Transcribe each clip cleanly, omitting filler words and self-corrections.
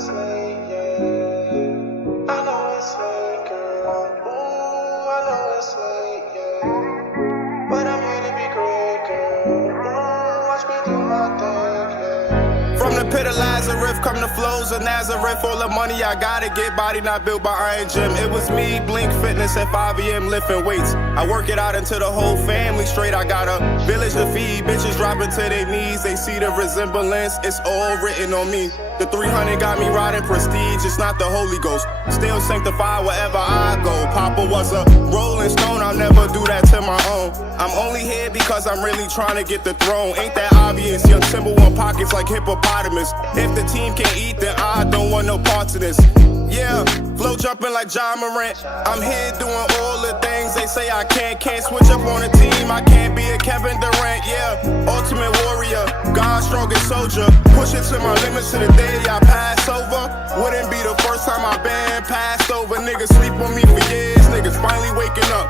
it's late, yeah. I know it's late, girl. Ooh, I know it's late, yeah. But I'm here to be great, girl. Ooh, watch me do my thing, yeah. From the pit of Lazareth come the flows of Nazareth. All the money I gotta get, body not built by Iron Gym. It was me, Blink Fitness at 5 a.m. lifting weights. I work it out until the whole family straight. I got a village to feed, bitches dropping to their knees. They see the resemblance, it's all written on me. The 300 got me riding prestige, it's not the Holy Ghost. Still sanctified wherever I go. Papa was a rolling stone, I'll never do that to my own. I'm only here because I'm really trying to get the throne. Ain't that obvious? Young Timber want pockets like hippopotamus. If the team can't eat, then I don't want no parts of this. Yeah, flow jumping like John Morant. I'm here doing all the things they say I can't switch up on a team. I can't be a Kevin Durant, yeah. Ultimate warrior, God's strongest soldier. Push it to my limits to the day I pass over. Wouldn't be the first time I've been passed over. Niggas sleep on me for years, niggas finally waking up.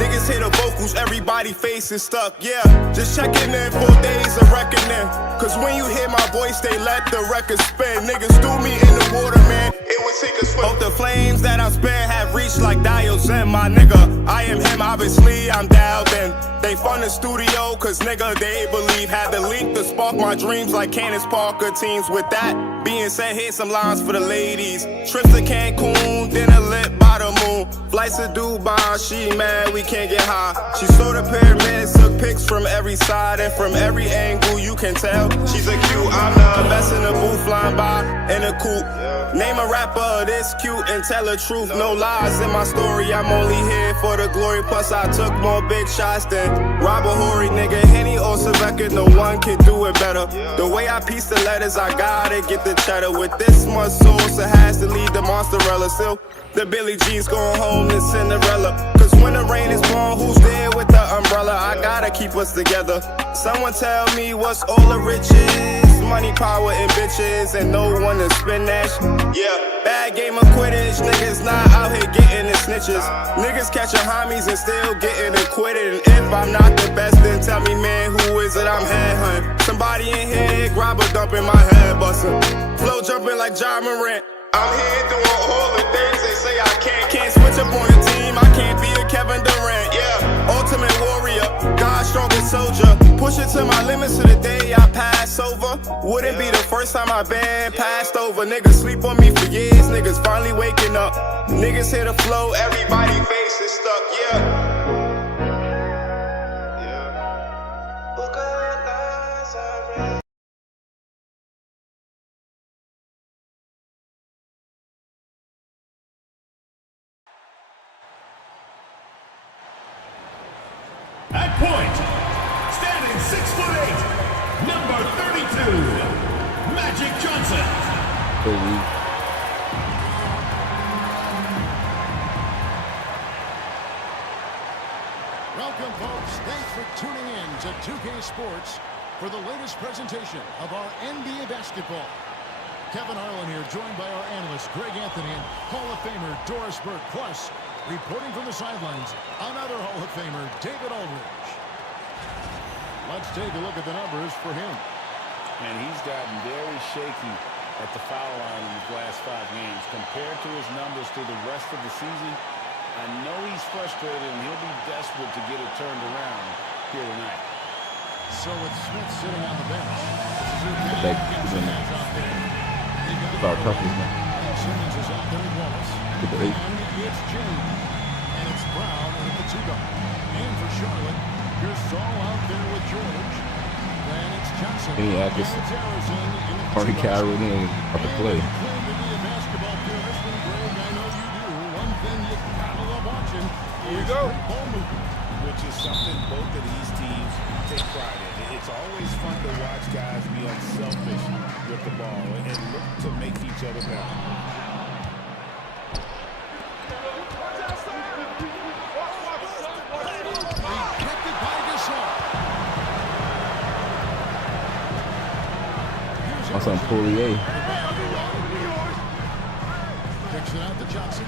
Niggas hear the vocals, everybody face is stuck, yeah. Just checking in 4 days of reckoning. Cause when you hear my voice, they let the record spin. Niggas threw me in the water, man, it would sink or swim. Hope the flames that I spin have reached like dials in, my nigga. I am him, obviously, I'm dialed in. They fund the studio, cause nigga, they believe. Had the link to spark my dreams like Candace Parker teams. With that being said, here's some lines for the ladies. Trips to Cancun, dinner lit by the moon. Flights to Dubai, she mad we can't get high. She saw the pyramids, took pics from every side. And from every angle you can tell she's a cute. I'm the best in the booth, flying by in a coupe. Name a rapper this cute and tell the truth. No lies in my story, I'm only here for the glory. Plus I took more big shots than Robert Horry, nigga. Henny or Savecca, no one can do it better. The way I piece the letters, I gotta get the cheddar. With this much sauce, it has to lead the mozzarella. Still, the Billie Jean's going home to Cinderella. Cause when the rain is gone, who's there with the umbrella? I gotta keep us together. Someone tell me what's all the riches? Money, power, and bitches, and no one to spin that yeah, bad game of Quidditch. Niggas not out here getting the snitches. Niggas catching homies and still getting acquitted. And if I'm not the best, then tell me, man, who is it I'm headhunting? Somebody in here, grab a dump in my head bustin'. Flow jumping like John Morant. I'm here doing all the things they say I can't switch up on the team, I can't be a Kevin Durant, yeah. Ultimate warrior, God's strongest soldier. Push it to my limits to the day I pass over. Wouldn't be the first time I've been passed over. Niggas sleep on me for years, niggas finally waking up. Niggas hear the flow, everybody face is stuck, yeah. Book of Nazareth. At point, standing 6'8", number 32, Magic Johnson. Welcome, folks. Thanks for tuning in to 2K Sports for the latest presentation of our NBA basketball. Kevin Harlan here, joined by our analyst Greg Anthony and Hall of Famer Doris Burke. Plus, reporting from the sidelines, another Hall of Famer, David Aldridge. Let's take a look at the numbers for him. And he's gotten very shaky at the foul line in the last 5 games. Compared to his numbers through the rest of the season, I know he's frustrated and he'll be desperate to get it turned around here tonight. So with Smith sitting on the bench, About toughness now. Simmons is out there with Wallace. Get the 8. And it's James. And it's Brown in the 2-guard. And for Charlotte, Gasol out there with George. Then it's Johnson. Any Atkins. Party Carroll in up to play. Here we go. Which is something both of these teams take pride in. It's always fun to watch guys be unselfish with the ball and look to make each other better. Rejected by Gasol. That's on Poirier. Picks it out to Johnson.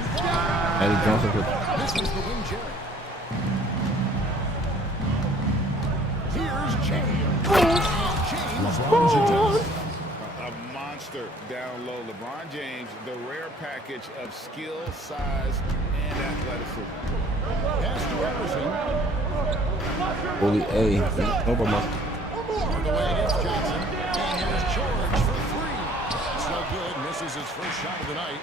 Eddie Johnson. This is the win, Jerry. Here's James. James runs it down. A monster down low. LeBron James, the rare package of skill, size, and athleticism. Pass to Everson. Holy A. No problem. On the way against Johnson. And here's George for three. So good. Misses his first shot of the night.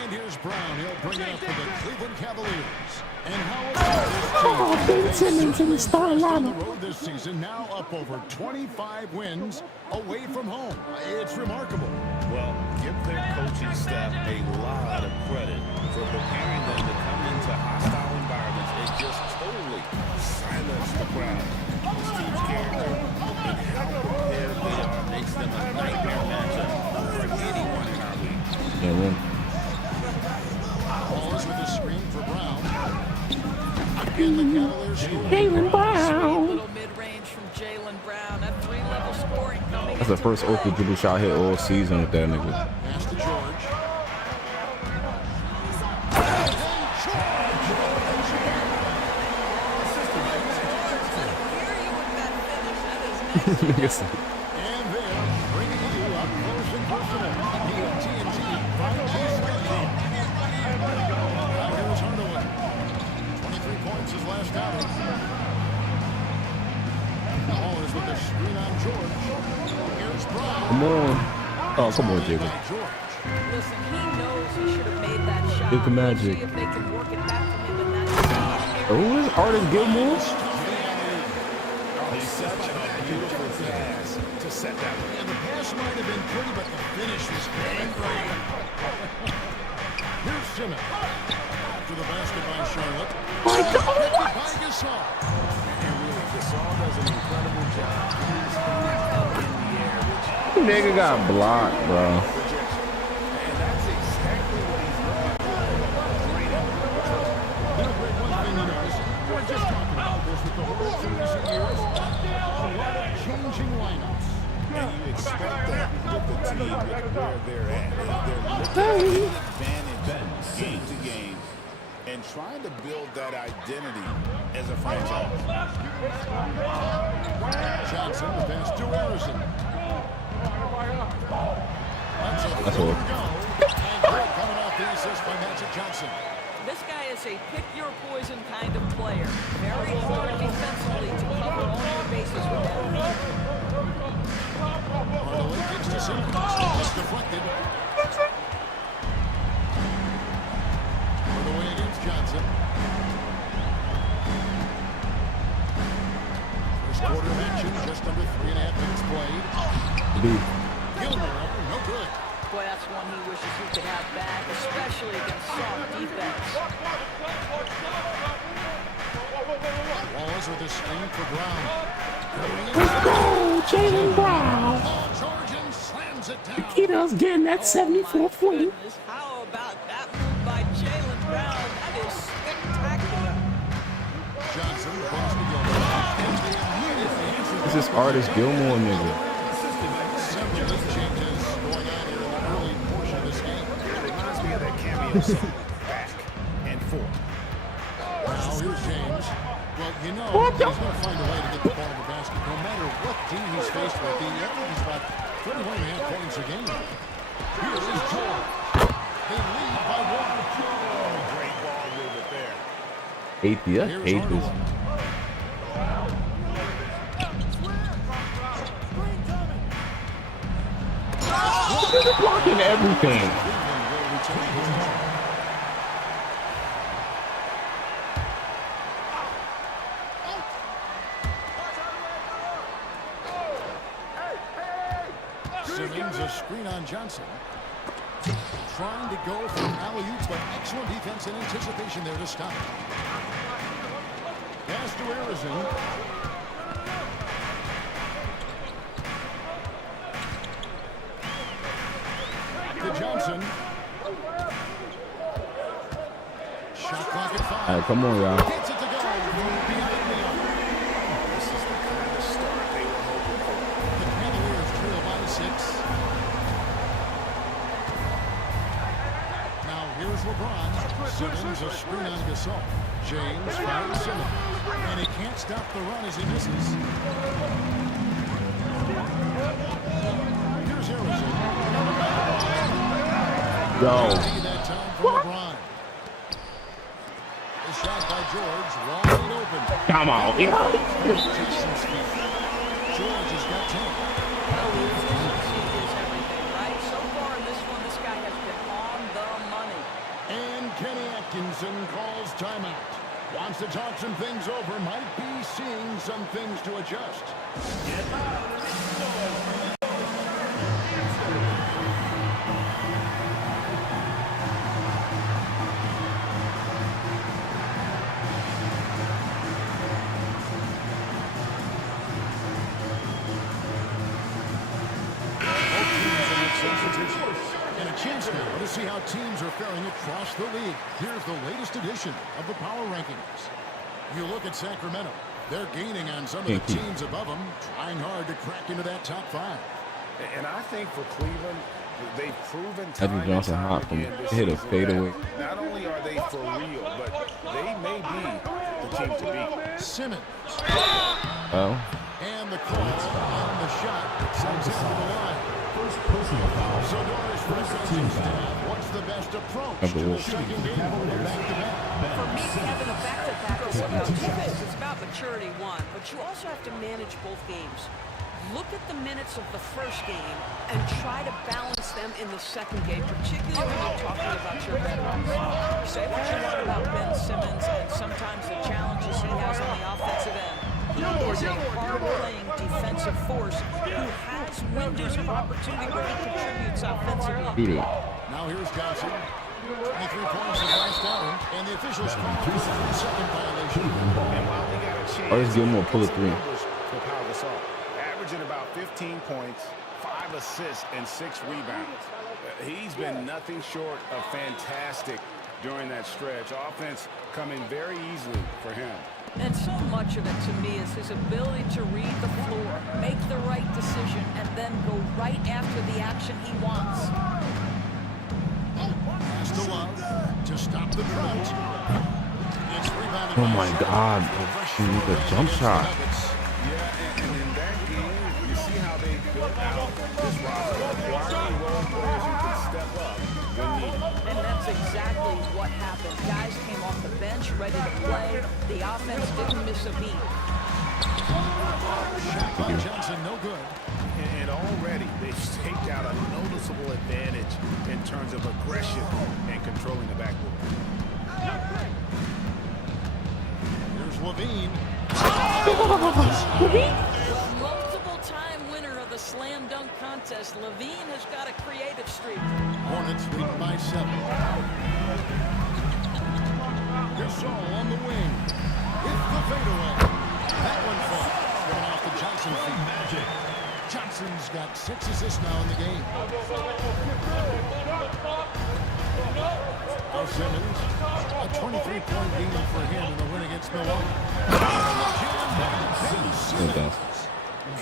And here's Brown. He'll bring it up for the Cleveland Cavaliers. And how about this team? Simmons in the starting On the lineup. road this season, now up over 25 wins away from home. It's remarkable. Well, give their coaching staff a lot of credit for preparing them to come into hostile environments and just totally silence the crowd. This team's character and how prepared they are makes them a nightmare matchup for anyone in our league. Yeah, man. Balls with a screen for Brown. Again, the Cavaliers score. Jaylen Brown. Little mid-range from Jaylen Brown. That three-level scoring coming. That's the first off the dribble shot hit all season with that nigga. Pass to George. Nigga And they're bringing you up close and personal. The TNT 5G Superteam. Now here's Hardaway. 23 points his last outing. Ballers with the screen on George. Here's Brown. Come on. Oh, come on, Jaylen. By George. Listen, he knows he should have made that shot. Get the magic. See if they can work it back from him in that. Who is Artist Gilmore? He's such a beautiful pass to set that one. And the pass might have been pretty, but the finish was great. Here's Simmons. After the basket by Charlotte. Picked by Gasol. And really, Gasol does an incredible job. He's up in the air, which Nigga got blocked, bro. and that's exactly what he's looking for. Great You know, Greg, one thing you notice, we're just talking about this with the whole series of years. A lot of changing lineups. And you expect that with the team with where they're at. They're looking at advantage game to game and trying to build that identity as a franchise. Johnson, the pass to Anderson. That's all. And Greg coming off the assist by Magic Johnson. This guy is a pick-your-poison kind of player. Very hard defensively to cover all your bases with him. Hardaway kicks to Simmons. It's deflected. Hardaway against Johnson. First quarter of action, just under 3.5 minutes played. Dude. Gilmore, no good. Boy, that's one he wishes he could have back, especially against soft defense. Wallace with a screen for Brown. Let's go, Jaylen Brown. Georgian slams it down. Keto's getting that 74 point. Goodness, how about that move by Jaylen Brown? That is spectacular. Johnson, the pass to Gilmore. And they immediately answer This is Artist Gilmore, nigga. several big changes going on here in the early portion of this game. Reminds me of that cameo song, Back and Forth. Now here's James. Well, you know, he's going to find a way to get the ball in the basket no matter what team he's faced with. He averages about 31.5 points a game. Here is George. They lead by one. Great ball movement there. Hate this. Here's Hate this. Hardaway. Nigga blocking everything. Cleveland will retain possession. Simmons, a screen on Johnson. Trying to go for an alley-oop, but excellent defense and anticipation there to stop. Pass to Arizona. To Johnson. Shot clock at 5. All right, come on, y'all. Gets it to go. Behind the arc. This is the kind of start they were hoping for. The Cavaliers trail by 6. Now here's LeBron. Simmons a screen on Gasol. James finds Simmons. And he can't stop the run as he misses. Here's Here's Harrison. Yo. That time for LeBron. The shot by George, wide open. Come on. George has got 10. Well, the efficiency is everything, right? So far in this one, this guy has been on the money. And Kenny Atkinson calls timeout. Wants to talk some things over. Might be seeing some things to adjust. And a chance now to see how teams are faring across the league. Here's the latest edition of the Power Rankings. You look at Sacramento. They're gaining on some of the teams above them, trying hard to crack into that top 5. And I think for Cleveland, they've proven I think Johnson hot from hit a fadeaway. Not only are they for real, but they may be the team to beat. Simmons. Oh. And the call on the shot sends it to the line. So Doris records what's the best approach to the second game of a back-to-back? For me, having a back-to-back is about two things. It's about maturity, one, but you also have to manage both games. Look at the minutes of the first game and try to balance them in the second game, particularly when you're talking about your veterans. Say what you want about Ben Simmons and sometimes the challenges he has on the offensive end. He is a hard-playing defensive force who has windows of opportunity where he contributes offensively. Beat it. Now here's Johnson. 23 points in the last hour, and the officials come to the second violation. And while we got a chance, Always give him a pull of 3. for Pau Gasol, averaging about 15 points, 5 assists, and 6 rebounds. He's been nothing short of fantastic during that stretch. Offense coming very easily for him. And so much of it, to me, is his ability to read the floor, make the right decision, and then go right after the action he wants. Pass to Love to stop the drought. It's rebounded Oh by my God. The jump shot. Yeah, and in that game, you see how they built out this roster. Requiring role players who can step up when needed. And that's exactly what happened. Guys came off the bench ready to play. The offense didn't miss a beat. Shot by Johnson, no good. And already they've staked out a noticeable advantage in terms of aggression and controlling the backcourt. Here's Levine. Well, multiple-time winner of the slam dunk contest, Levine has got a creative streak. Hornets lead by 7. Gasol on the wing. It's the fadeaway. That one falls. Given off the Johnson feet. Magic. Johnson's got 6 assists now in the game. For Simmons, a 23-point game for him in the win against Milwaukee.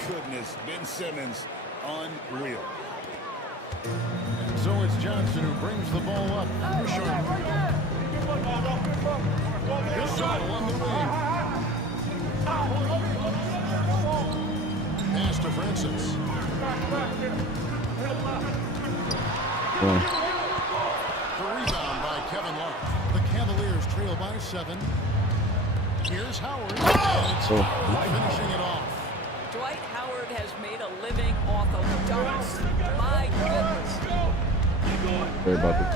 Goodness, Ben Simmons, unreal. And so it's Johnson who brings the ball up for Charlotte. Gasol on the wing. Pass to Francis. The rebound by Kevin Love. The Cavaliers trail by 7. Here's Howard. Finishing it off. Dwight Howard has made a living off of dunks. My goodness. Sorry about this.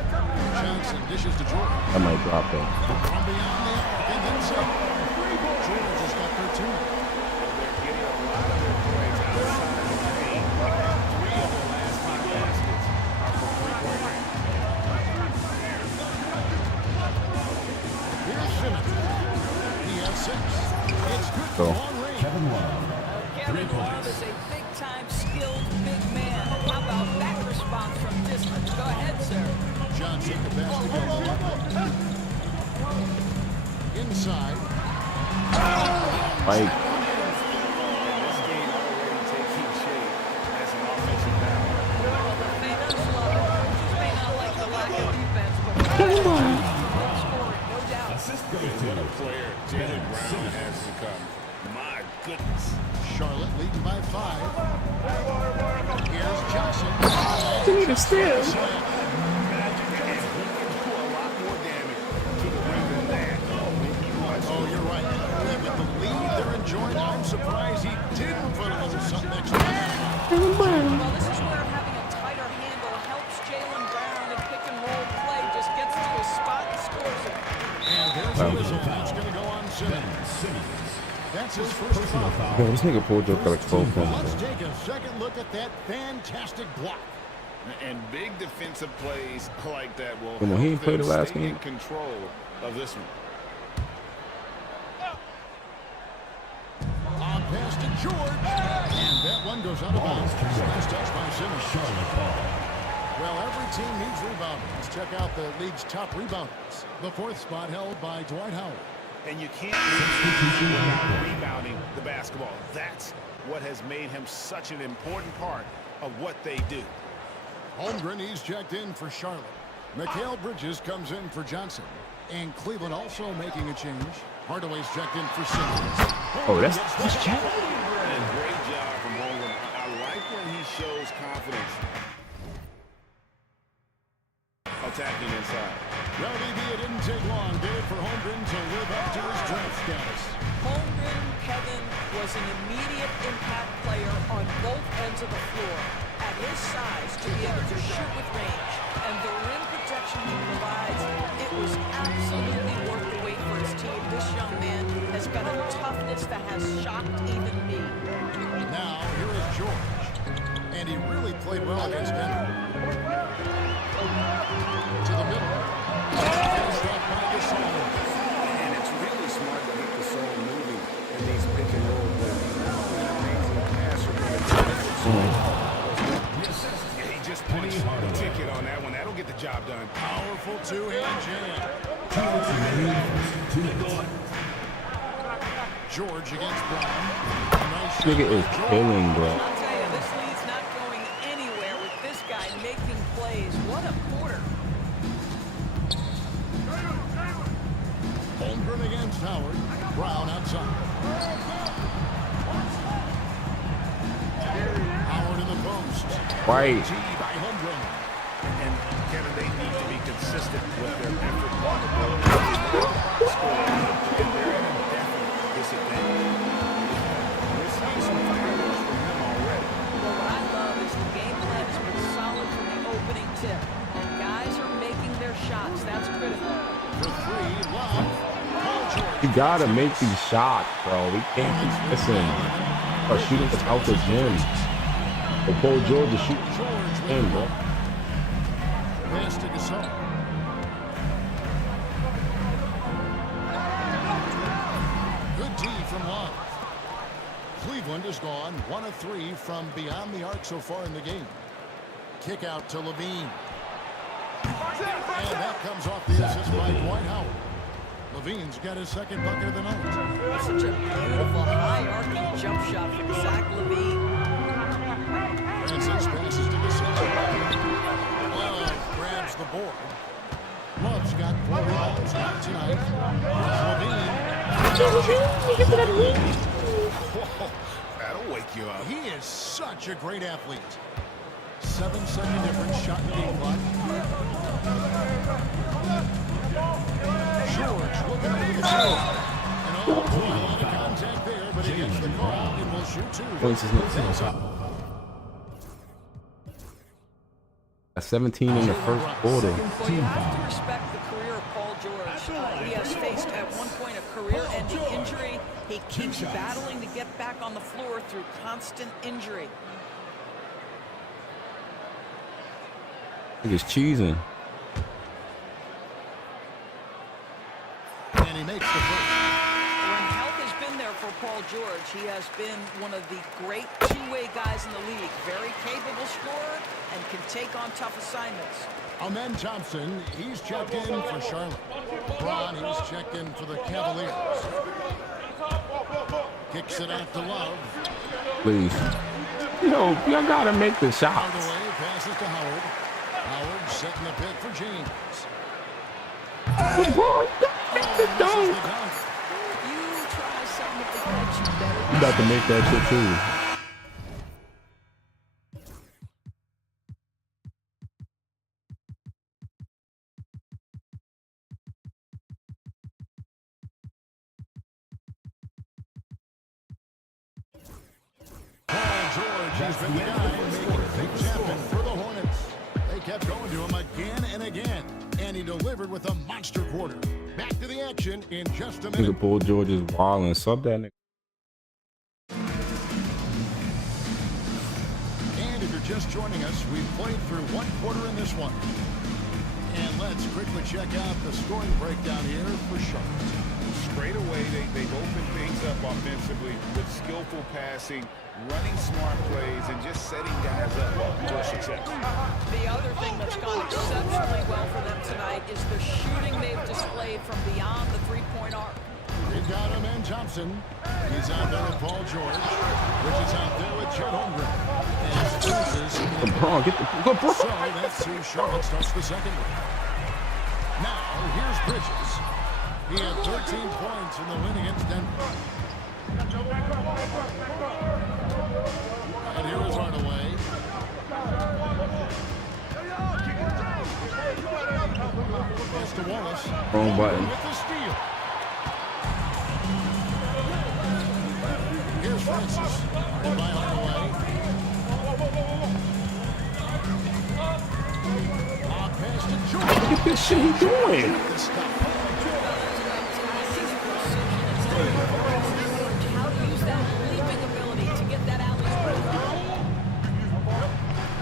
Johnson dishes to Jordan. I might drop that. From beyond the arc and then some. George has got 13. They're getting a lot of their points outside of the paint. 3 of their last 5 baskets are from three-point range. Here's Simmons. He has 6. It's good for long range. Kevin Love. Kevin Love is a big-time skilled big man. How about that response from distance? Go ahead, sir. Johnson, the basketball. Inside. Mike. This game already taking shape as an offensive battle. Well, the fans love it. Just may not like the lack of defense, but scoring, no doubt. What a player Jalen Brown has become. My goodness. Charlotte leading by 5. Here's Johnson. You need a steal. Oh, you're right. With the lead they're enjoying, I'm surprised he didn't put a little something extra. Well, this is where having a tighter handle helps Jaylen Brown and pick and roll play. Just gets to his spot and scores it. And there's a whistle. That's going to go on Simmons. That's his first foul. Yo, this nigga Paul George got like 12 points. Let's take a second look at that fantastic block. And big defensive plays like that will Come on, he didn't play the last stay game. in control of this one. On pass to George. And that one goes out of bounds. Nice touch by Simmons. Well, every team needs rebounding. Let's check out the league's top rebounders. The fourth spot held by Dwight Howard. And you can't win without rebounding the basketball. That's what has made him such an important part of what they do. Holmgren, he's checked in for Charlotte. Mikal Bridges comes in for Johnson. And Cleveland also making a change. Hardaway's checked in for Simmons. Oh, that's Chat. And great job from Holmgren. I like when he shows confidence. Attacking inside. Well, BB, it didn't take long, did it, for Holmgren to live up to his draft status? Holmgren, Kevin, was an immediate impact player on both ends of the floor. At his size, to be able to shoot with range and the rim protection he provides, it was absolutely worth the wait for his team. This young man has got a toughness that has shocked even me. Now, here is George. And he really played well against Denver. To the middle. And it's really smart to get the soul moving in these pick and roll plays. He just punched the ticket on that one. That'll get the job done. Powerful two-hand jam. George against Brown. Nice shot. Nigga is killing, bro. I'll tell you, this lead's not going anywhere with this guy making plays. What a quarter. Holmgren against Howard. Brown outside. Howard in the post. Right. T by Holmgren. And Kevin, they need to be consistent with their effort on the board. And they're at a definite disadvantage. We're seeing some fireworks from them already. Well, what I love is the game plan has been solid from the opening tip. And guys are making their shots. That's critical. For three, Love. Paul George. You gotta make these shots, bro. We can't keep missing. Or shooting without the gym. Or Paul George is shooting in, bro. Pass to Gasol. Good D from Love. Cleveland has gone 1 of 3 from beyond the arc so far in the game. Kick out to Levine. And that comes off the assist by Dwight Howard. Levine's got his second bucket of the night. That's such a beautiful high-arcing jump shot from Zach Levine. Francis passes to Gasol. Love grabs the board. Love's got 4 rebounds tonight. Levine. That'll wake you up. He is such a great athlete. 7-second difference shot in game clock. George looking over the field. And a lot of contact there, but he gets the call and will shoot 2. Points is not a 17 in the first quarter. Well, you have to respect the career of Paul George. He has faced at one point a career-ending injury. He keeps battling to get back on the floor through constant injury. I think it's cheesing. And he makes the first. When health has been there for Paul George, he has been one of the great two-way guys in the league. Very capable scorer and can take on tough assignments. Amen Thompson, he's checked in for Charlotte. Braun, he's checked in for the Cavaliers. Kicks it out to Love. Please. Yo, y'all gotta make the shots. Hardaway passes to Howard. Howard setting the pick for James. LeBron, make the This is dunk. the dunk. You try something at the bench, you better You about to make that shit too. George has been the guy making things happen for the Hornets. They kept going to him again and again, and he delivered with a monster quarter. Back to the action in just a minute. Paul George is wild and sub that nigga. And if you're just joining us, we've played through one quarter in this one. And let's quickly check out the scoring breakdown here for Charlotte. Straight away, they've opened things up offensively with skillful passing, running smart plays, and just setting guys up for success. The other thing that's gone exceptionally well for them tonight is the shooting they've displayed from beyond the three-point arc. They've got him in Thompson. He's out there with Paul George. Which is out there with Chet Holmgren. And LeBron, get the LeBron. So that's who Charlotte starts the second one. Now, here's Bridges. He had 13 points in the win against Denver. And here is Hardaway. Pass to Wallace. Wrong button. With the steal. Here's Francis. And by Hardaway. Pass to George. Look at this shit he's doing. How to use that leaping ability to get that alley.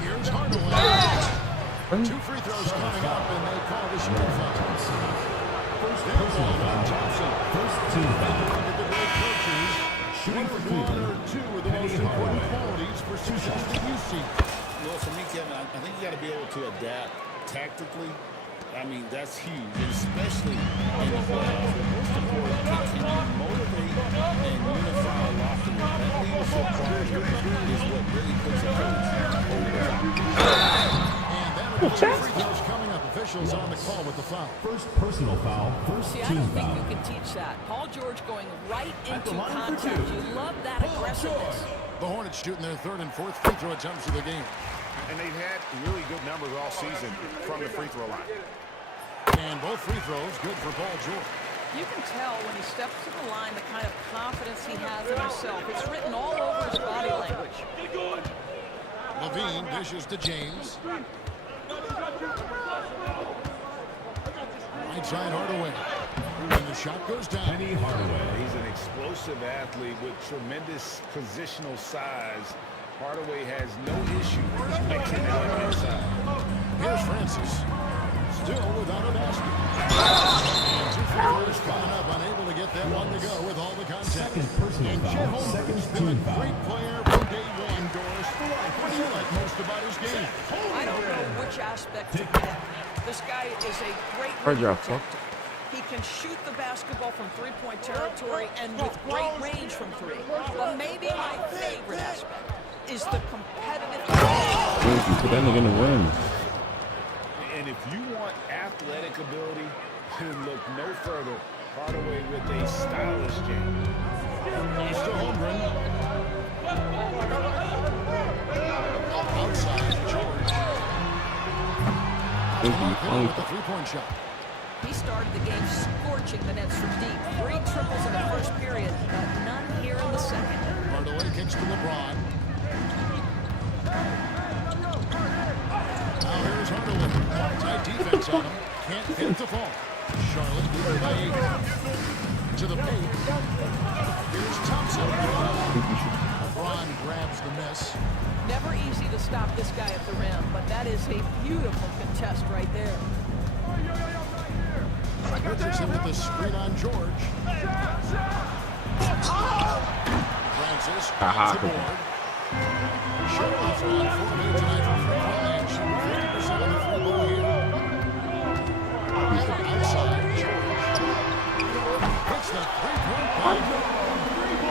Here's Hardaway. 2 free throws coming up, and they call the shooting foul. First personal foul. Thompson. First team foul. Look at the great coaches. Shooting for one or two of the most important qualities for success that you see. Well, for me, Kevin, I think you got to be able to adapt tactically. I mean, that's huge, and especially in the playoffs. Most important, can you motivate and unify a locker room? That leadership quality is what really puts a coach over the top. And that free throws coming up. Officials on the call with the foul. First personal foul, first See, I team don't think foul. you can teach that. Paul George going right into contact. You love that aggressiveness. The Hornets shooting their third and fourth free throw attempts of the game. And they've had really good numbers all season from the free throw line. And both free throws good for Paul George. You can tell when he steps to the line the kind of confidence he has in himself. It's written all over his body language. Levine dishes to James. Right side Hardaway. And the shot goes down. Penny Hardaway. He's an explosive athlete with tremendous positional size. Hardaway has no issue mixing it up inside. Here's Francis. Still without a basket. And 2 free throws coming up, unable to get that one to go with all the contact. Second personal And Chet foul, Holmgren's second been a team foul. great player from day one, Doris. What do you like most about his game? I don't know which aspect to get. This guy is a great Hard rim drop, huh? protector. He can shoot the basketball from three-point territory and with great range from three. But maybe my favorite aspect is the competitive. Thank you. Put that nigga in the rim. And if you want athletic ability, then look no further. Hardaway with a stylish game. He's to Holmgren. Outside George. With the three-point shot. He started the game scorching the nets from deep. 3 triples in the first period, but none here in the second. Hardaway kicks to LeBron. Now here's Hardaway. Tight defense on him. Can't hit the fall. Charlotte leading by 8. To the paint. Here's Thompson. LeBron grabs the miss. Never easy to stop this guy at the rim, but that is a beautiful contest right there. Richardson with the screen on George. Francis grabs the board. Charlotte's gone 4-8 tonight from free throw line, shooting 50% on the free ball here. Outside George. Hits the three-point line.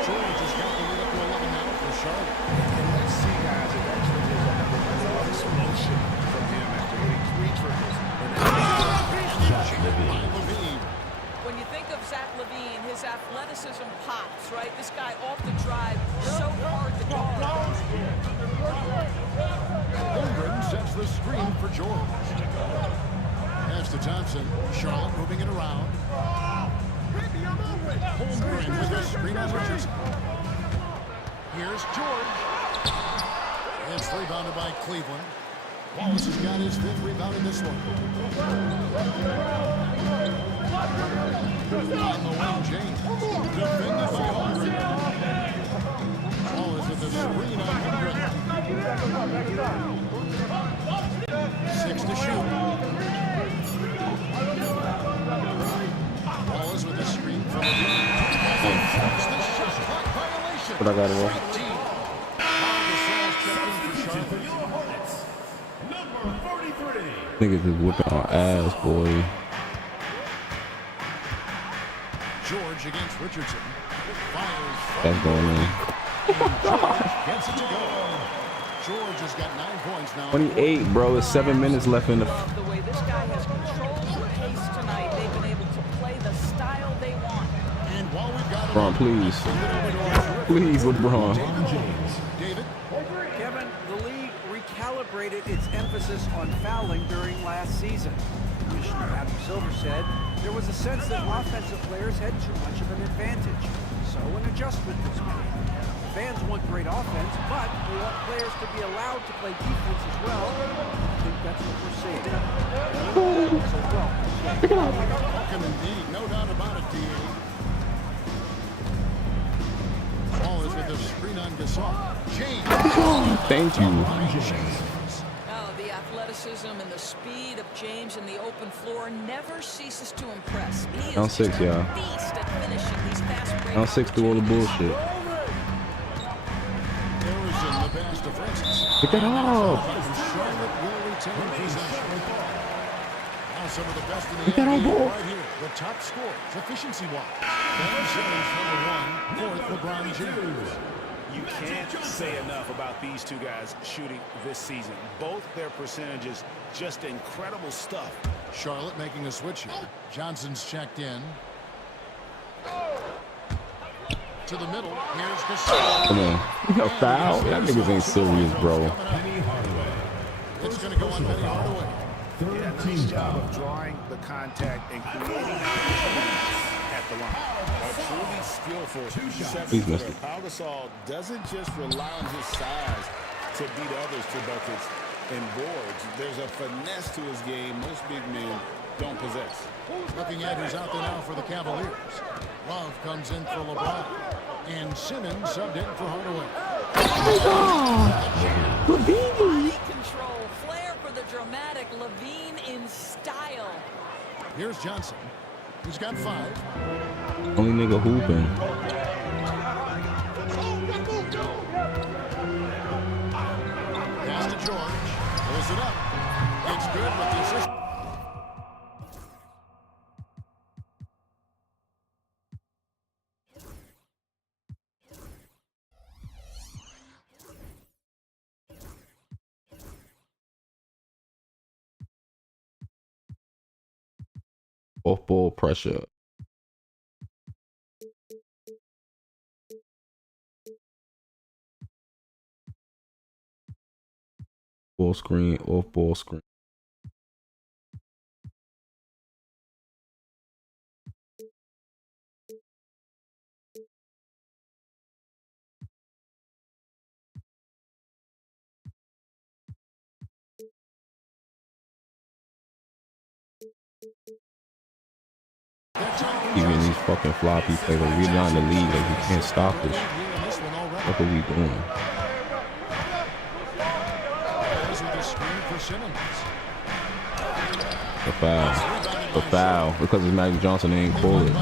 George has got the lead up to 11 now for Charlotte. And let's see, guys, if that triggers a lot of explosion from him after hitting 3 triples. When you think of Zach LaVine, his athleticism pops, right? This guy off the drive, so hard to guard. Holmgren sets the screen for George. Pass to Thompson. Charlotte moving it around. Holmgren with the screen on Richardson. Here's George. It's rebounded by Cleveland. Wallace has got his 5th rebound in this one. On the wing, James. Defended by Aldridge. Wallace with the screen on Hendrick. 6 to shoot. Wallace with the screen from the violation. But I got it all. Niggas is whipping our ass, boy. George against Richardson. Fires. That's going in. Gets it to go. George has got 9 points now. 28, bro. It's 7 minutes left in the. Love the way this guy has controlled the pace tonight. They've been able to play the style they want. And while we've got LeBron, please. Please, LeBron. David. Kevin, the league recalibrated its emphasis on fouling during last season. Commissioner Adam Silver said there was a sense that offensive players had too much of an advantage. So an adjustment was made. Fans want great offense, but they want players to be allowed to play defense as well. I think that's what we're seeing. Indeed, no doubt about it, D.A. Ball is with the screen on Gasol. James. Thank you. Oh, the athleticism and the speed of James in the open floor never ceases to impress. He is Down 6, just a y'all. beast at finishing these fast break Down 6 through all the bullshit. Pick it up. Charlotte will retain possession. Now some of the best in the Pick that up, NBA ball. right here. The top scores, efficiency-wise. Ben Simmons, number 1, 4th LeBron James. You can't say enough about these two guys shooting this season. Both their percentages, just incredible stuff. Charlotte making a switch here. Johnson's checked in. To the middle. Here's Gasol. Come on. A foul? That niggas ain't serious, bro. It's going to go on Penny Hardaway. Nice job of drawing the contact and creating at the line. A truly skillful Please missed it. Pau Gasol doesn't just rely on his size to beat others to buckets and boards. There's a finesse to his game most big men don't possess. Looking at who's out there now for the Cavaliers. Love comes in for LeBron. And Simmons subbed in for Hardaway. Body control, flair for the dramatic, Levine in style. Here's Johnson, who's got 5. Only nigga hooping. Pass to George. Pulls it up. It's good with the assist. Off ball pressure. Ball screen, off ball screen. Even these fucking floppy plays, like we're not in the league, like we can't stop this. What are we doing? A foul. A foul. Because it's Magic Johnson, they ain't call it.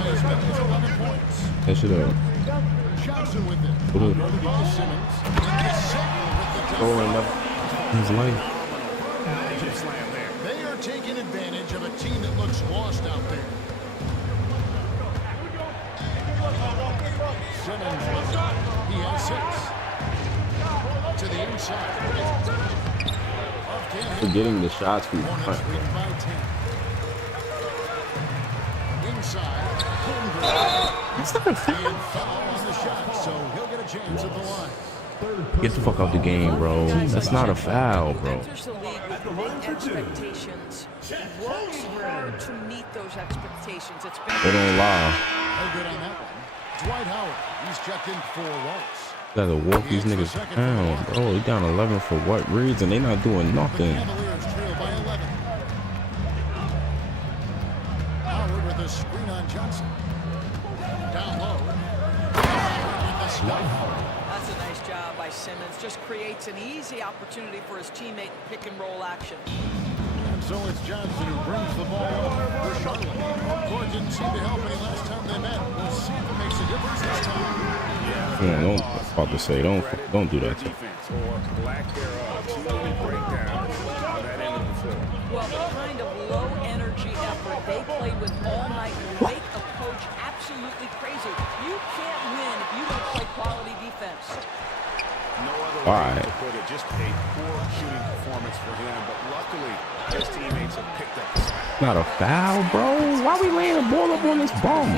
That shit up. Put it. Oh, his life. They are taking advantage of a team that looks lost out there. Simmons was up. He has 6. To the inside. Forgetting the shots we want. Inside. That's not a foul. Foul on the shot, so he'll get a chance at the line. Get the fuck out the game, bro. That's not a foul, bro. Enters the league with big expectations. Works hard to meet those expectations. It's been They don't lie. No good on that one. Dwight Howard. He's checked in for Wallace. Gotta walk these niggas down, bro. They down 11 for what reason? They not doing nothing. Cavaliers trail by 11. Howard with a screen on Johnson. Down low. With the stop. That's a nice job by Simmons. Just creates an easy opportunity for his teammate in pick and roll action. And so it's Johnson who brings the ball up for Charlotte. Court didn't seem to help any last time they met. We'll see if it makes a difference this time. Yeah, don't about to say don't do that. Defense or lack thereof. Too many breakdowns on that end of the floor. Well, the kind of low energy effort they played with all night will make a coach absolutely crazy. You can't win if you don't play quality defense. No other way to put it. Just a poor shooting performance for him. But luckily, his teammates have picked up the slack. Not a foul, bro. Why we laying the ball up on this bum?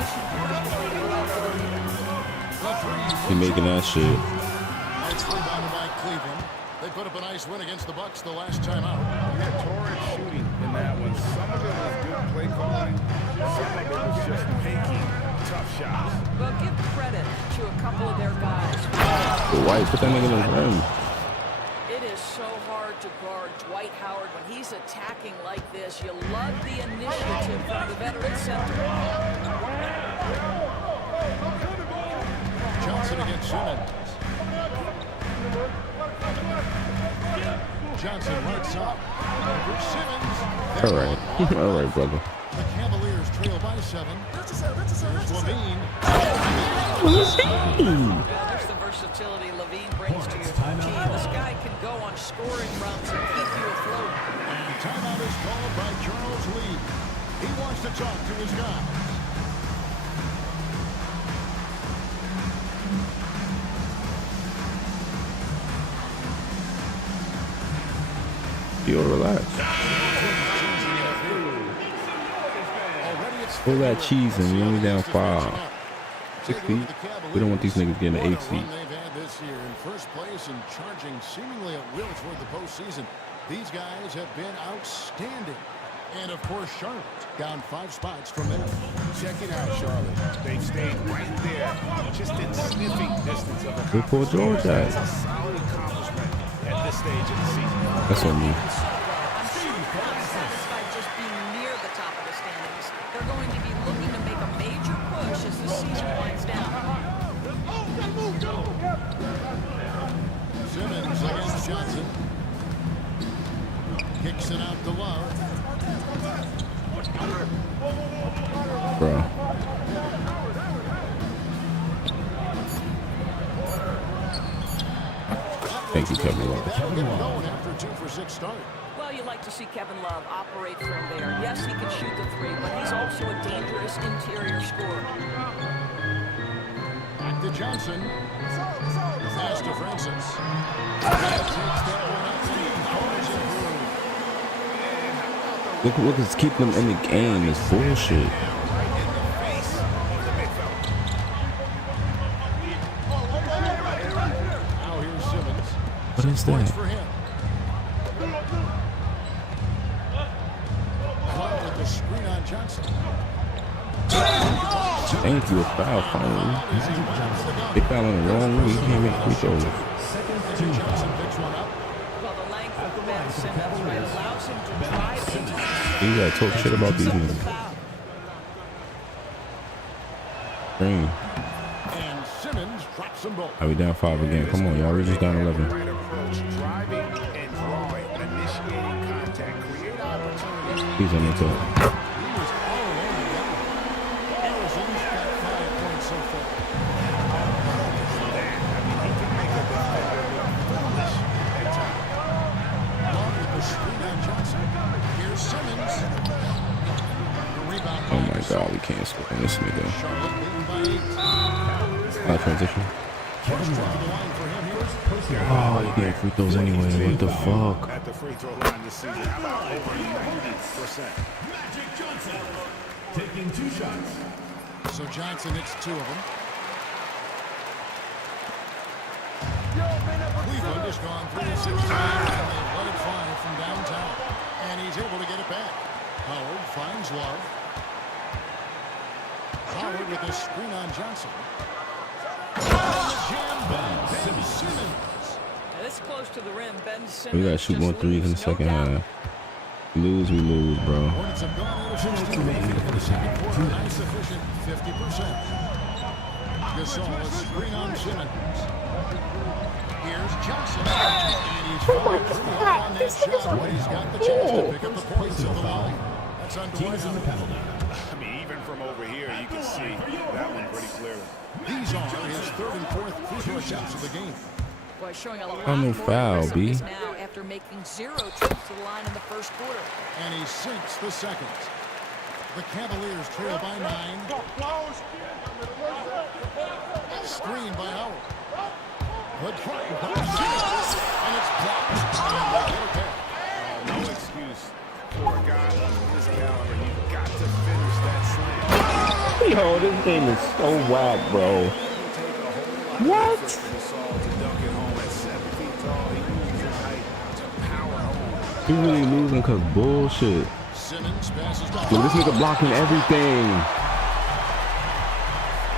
He making that shit. Nice rebound by Cleveland. They put up a nice win against the Bucks the last time out. He had torrid shooting in that one. Some of it was good play calling. Some of it was just making tough shots. Well, give credit to a couple of their guys. White, put that nigga in the rim. It is so hard to guard Dwight Howard when he's attacking like this. You love the initiative from the veteran center. Johnson against Simmons. Johnson right side. Over Simmons. All right, brother. The Cavaliers trail by 7. There's Levine. There's the versatility Levine brings to your team. This guy can go on scoring runs and keep you afloat. And timeout is called by Charles Lee. He wants to talk to his guys. Yo, relax. Pull that cheese in. We only down 5. 6 feet. We don't want these niggas getting an 8 seed. They've had this year in first place and charging seemingly at will toward the postseason. These guys have been outstanding. And of course, Charlotte down 5 spots from there. Check it out, Charlotte. They've stayed right there, just in sniffing distance of a Where Paul George at? That's a solid accomplishment at this stage of the season. That's on me. I'm sure they're not satisfied just being near the top of the standings. They're going to be looking to make a major push as the season winds down. Simmons against Johnson. Kicks it out to Love. Bro. Thank you, Kevin Love. Going after a 2-for-6 start. Well, you like to see Kevin Love operate from there. Yes, he can shoot the 3, but he's also a dangerous interior scorer. Back to Johnson. Pass to Francis. Look what's keeping them in the game is bullshit. Now here's Simmons. What is that? For him. Love with the screen on Johnson. Thank you, a foul finally. They foul in the wrong way. You can't make free throws. Johnson picks one up. Well, the length of the Ben Simmons right allows him to drive into You gotta talk shit about these niggas. Green. And Simmons drops them both. Are we down 5 again? Come on, y'all. We just down 11. Right approach, driving and drawing, initiating contact, create opportunities. Please let me talk. He was all over the other. Harrison's got 5 points so far. He can make a defender look foolish at times. Love with the screen on Johnson. Here's Simmons. The rebound. Oh my god, we can't score on this nigga. Charlotte leading by 8. Transition. First try to the line for him here. Oh, you getting free throws anyway. What the fuck? At the free throw line this season, how about over 90%? Magic Johnson taking 2 shots. So Johnson hits 2 of them. Cleveland has gone 3 of 16 and they let it fly from downtown. And he's able to get it back. Howard finds Love. Howard with a screen on Johnson. Jam. this close to the rim, Ben Simmons. We gotta shoot more threes in the second half. We lose, bro. Hornets have gone out of 16 in the second quarter. Nice efficient 50%. Gasol, a screen on Simmons. Here's Johnson. And he's fouled through on that shot when he's got the chance to pick up the points at the line. That's on Dwight. I mean, even from over here, you can see that one pretty clearly. These are his third and fourth free throw attempts of the game. Boy, showing a lot no more foul, B. aggressiveness now after making 0 trips to the line in the first quarter. And he sinks the second. The Cavaliers trail by 9. Screen by Howard. Good try by Simmons. And it's blocked. No excuse for a guy of this caliber. You've got to finish that slam. Yo, this game is so whack, bro. What? He really losing because bullshit. Simmons passes down. Dude, this nigga blocking everything.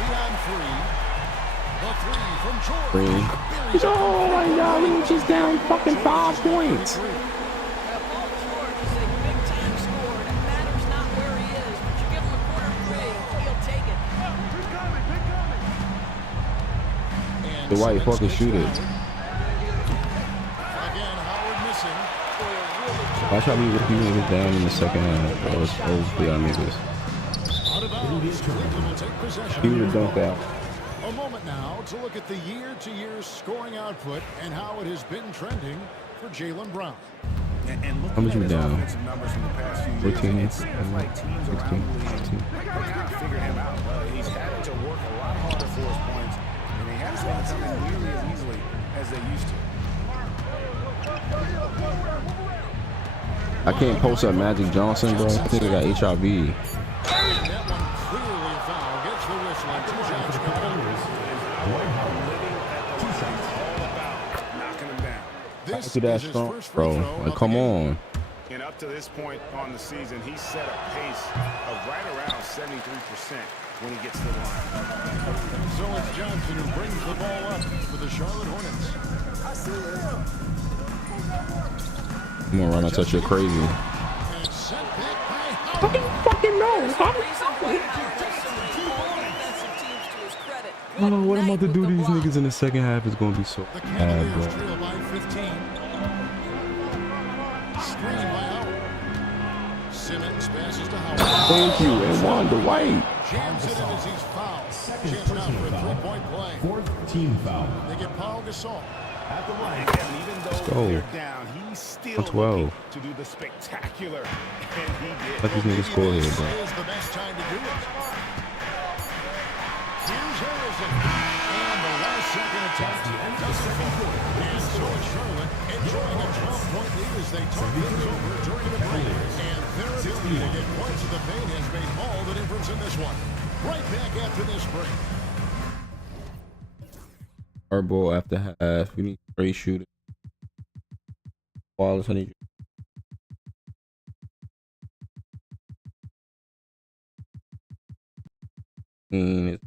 Beyond 3. The 3 from George. Oh my God, we were just down fucking 5 points. Paul George is a big-time scorer. It matters not where he is, but you give him a corner 3, he'll take it. The white fucking shoot it. Again, Howard missing. Watch how we whip you niggas down in the second half, bro. It's over for y'all niggas. Out of bounds. Cleveland will take possession. He would have dunked out. A moment now to look at the year-to-year scoring output and how it has been trending for Jaylen Brown. And look How much at we his down? offensive numbers from the past few years. 14, It seems like teams around 16, the league 15. kind of figured him out. He's had to work a lot harder for his points, and they haven't been coming nearly as easily as they used to. I can't post up Magic Johnson, bro. I think I got HIV. That one clearly a foul. Gets the whistle and 2 shots coming. Knocking him down. This Look at that is his strong, first free bro. throw Like, of come the game. on. And up to this point on the season, he's set a pace of right around 73% when he gets to the line. So it's Johnson who brings the ball up for the Charlotte Hornets. Come on, Ron. I touch you crazy. And sent back by Howard. Fucking no. Reason why Howard has so many defensive teams to his credit. Oh, what I'm Good about to night do with to the these block. niggas in the second half is gonna be so The bad, Cavaliers bro. trail by 15. Screen by Howard. Simmons passes to Howard. Thank you, and Wanda White. Jams it in as he's fouled. Chance now for a 3-point play. 4th team foul. They get Paul Gasol. At the line. And even though go. they're down, he's still 12. looking to do the spectacular. And he did. Let these niggas score here, This bro. is the best time to do it. Here's Harrison. And the last second attempt doesn't fall. And so it's Charlotte enjoying a 12-point lead as they talk things over during the break. And their ability to get points at the paint has made all the difference in this one. Right back after this break. Our ball after half. We need straight shooters. Wallace, I need you.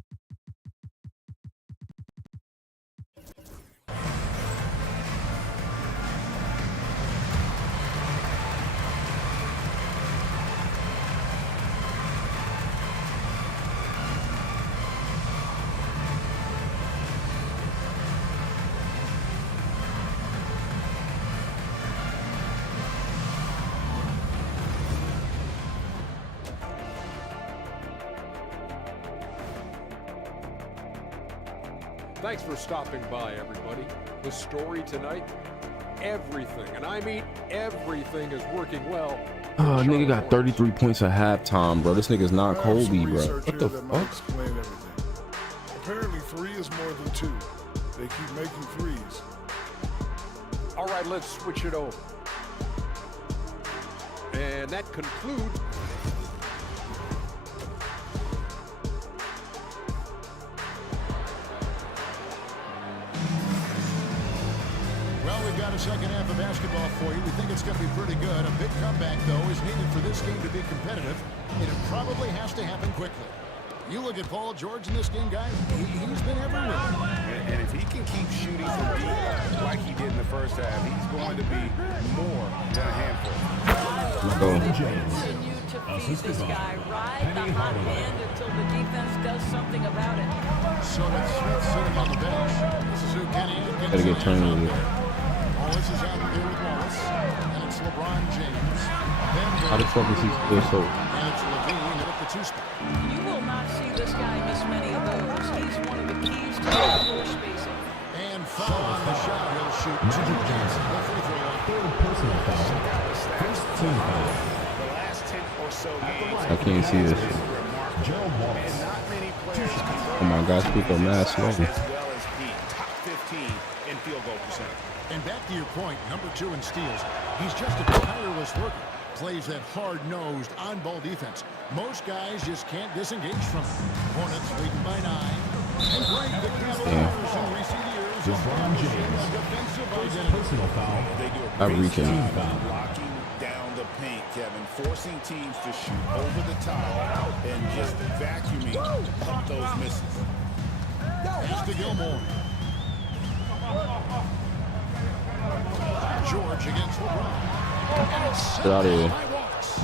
Thanks for stopping by, everybody. The story tonight, everything, and I mean everything, is working well. Oh, nigga got 33 points at halftime, bro. This nigga's not Kobe, bro. What the fuck? Explain everything. Apparently 3 is more than 2. They keep making 3s. All right, let's switch it over. And that concludes. Well, we've got a second half of basketball for you. We think it's going to be pretty good. A big comeback, though, is needed for this game to be competitive, and it probably has to happen quickly. You look at Paul George in this game, guys. He's been everywhere. And if he can keep shooting from deep like he did in the first half, he's going to be more than a handful. LeBron James. Continue to feed this guy. Ride the hot hand until the defense does something about it. So it's Smith sitting on the bench. This is who Kenny Atkins. Gotta get turned with it. Wallace is out there with Wallace. And it's LeBron James. How the fuck is he still so? And it's Levine at the 2 spot. You will not see this guy miss many of those. He's one of the keys to the floor spacing. And foul on the shot. He'll shoot Magic Johnson. the free throw line. Third personal foul. First team foul. The last 10 or so games, I can't see this. Gerald and Wallace. not many players can Oh my gosh, people are mad slow. as well as Pete. Top 15 in field goal percentage. And back to your point, number 2 in steals. He's just a tireless worker. Plays that hard-nosed, on-ball defense. Most guys just can't disengage from it. Hornets leading by 9. And break the Cavaliers in recent years. LeBron James. Defensive First identity. personal foul. They do a I'm great reaching. job of locking down the paint, Kevin, forcing teams to shoot over the top and just vacuuming up those misses. Pass to Gilmore. George against LeBron. And it's Get out of here. by Wallace.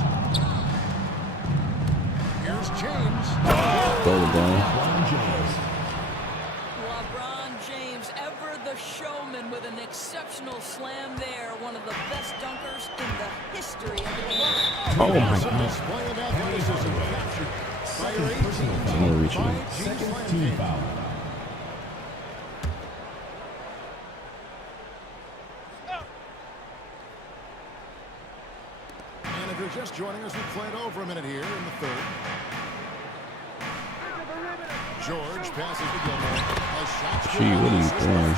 Here's James. Go LeBron. LeBron James. LeBron James, ever the showman with an exceptional slam there. One of the best dunkers in the history of the game. Oh my Some god. display of athleticism captured by your 18. I'm gonna reach him. Second team foul. And if you're just joining us, we played over a minute here in the third. George passes to Gilmore. A shot. Gee, what are you doing?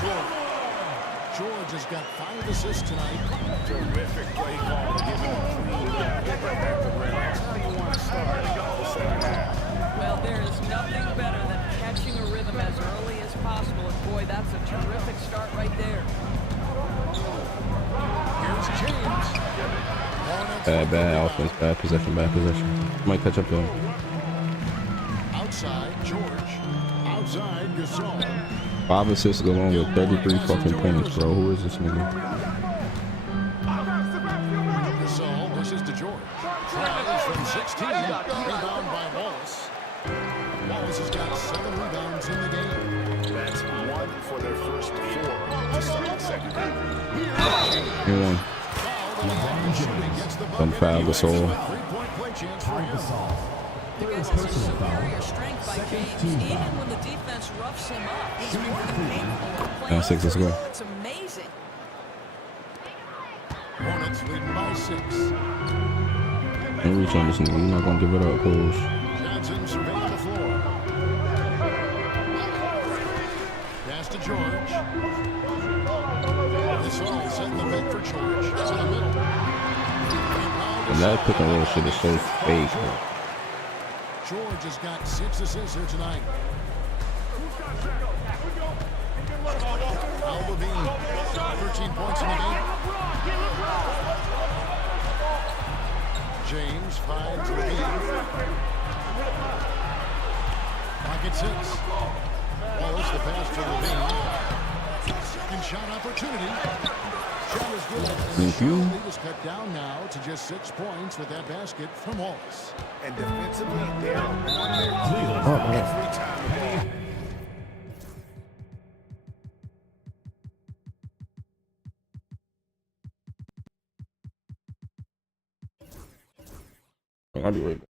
George has got 5 assists tonight. Terrific play call to give him a clean get right back to the rim. That's how you want to start the second half. Well, there is nothing better than catching a rhythm as early as possible. And boy, that's a terrific start right there. Here's James. Bad offense, bad possession, bad possession. Might catch up to him. Outside, George. Outside, Gasol. 5 assists along with 33 fucking points, bro. Who is this nigga? Gasol pushes to George. Tries from 16. Rebound by Wallace. Wallace has got 7 rebounds in the game. That's 1 for their first 4 to start the second half. Here one. LeBron James. Don't foul Gasol. 3-point play chance for him. Gasol. Third Because it's a personal foul. superior strength by Second James. team Even foul. when the defense roughs him up, he's Shooting more than three. capable of Down playing 6, let's go. It's amazing. Hornets leading by 6. Don't reach on this nigga. You're not gonna give it up, Coach. Johnson surveying the floor. Pass to George. This all setting the pick for George. It's in the middle. And that pick and roll shit is so fake, bro. George has got 6 assists here tonight. Al Levine, 13 points in the game. James finds Levine. Pocket 6. Wallace, the pass to Levine. Second shot opportunity. Shot is good. Thank you. The lead is cut down now to just 6 points with that basket from Wallace. And defensively, they're on their Cleveland. every time of ball. I'll be right back.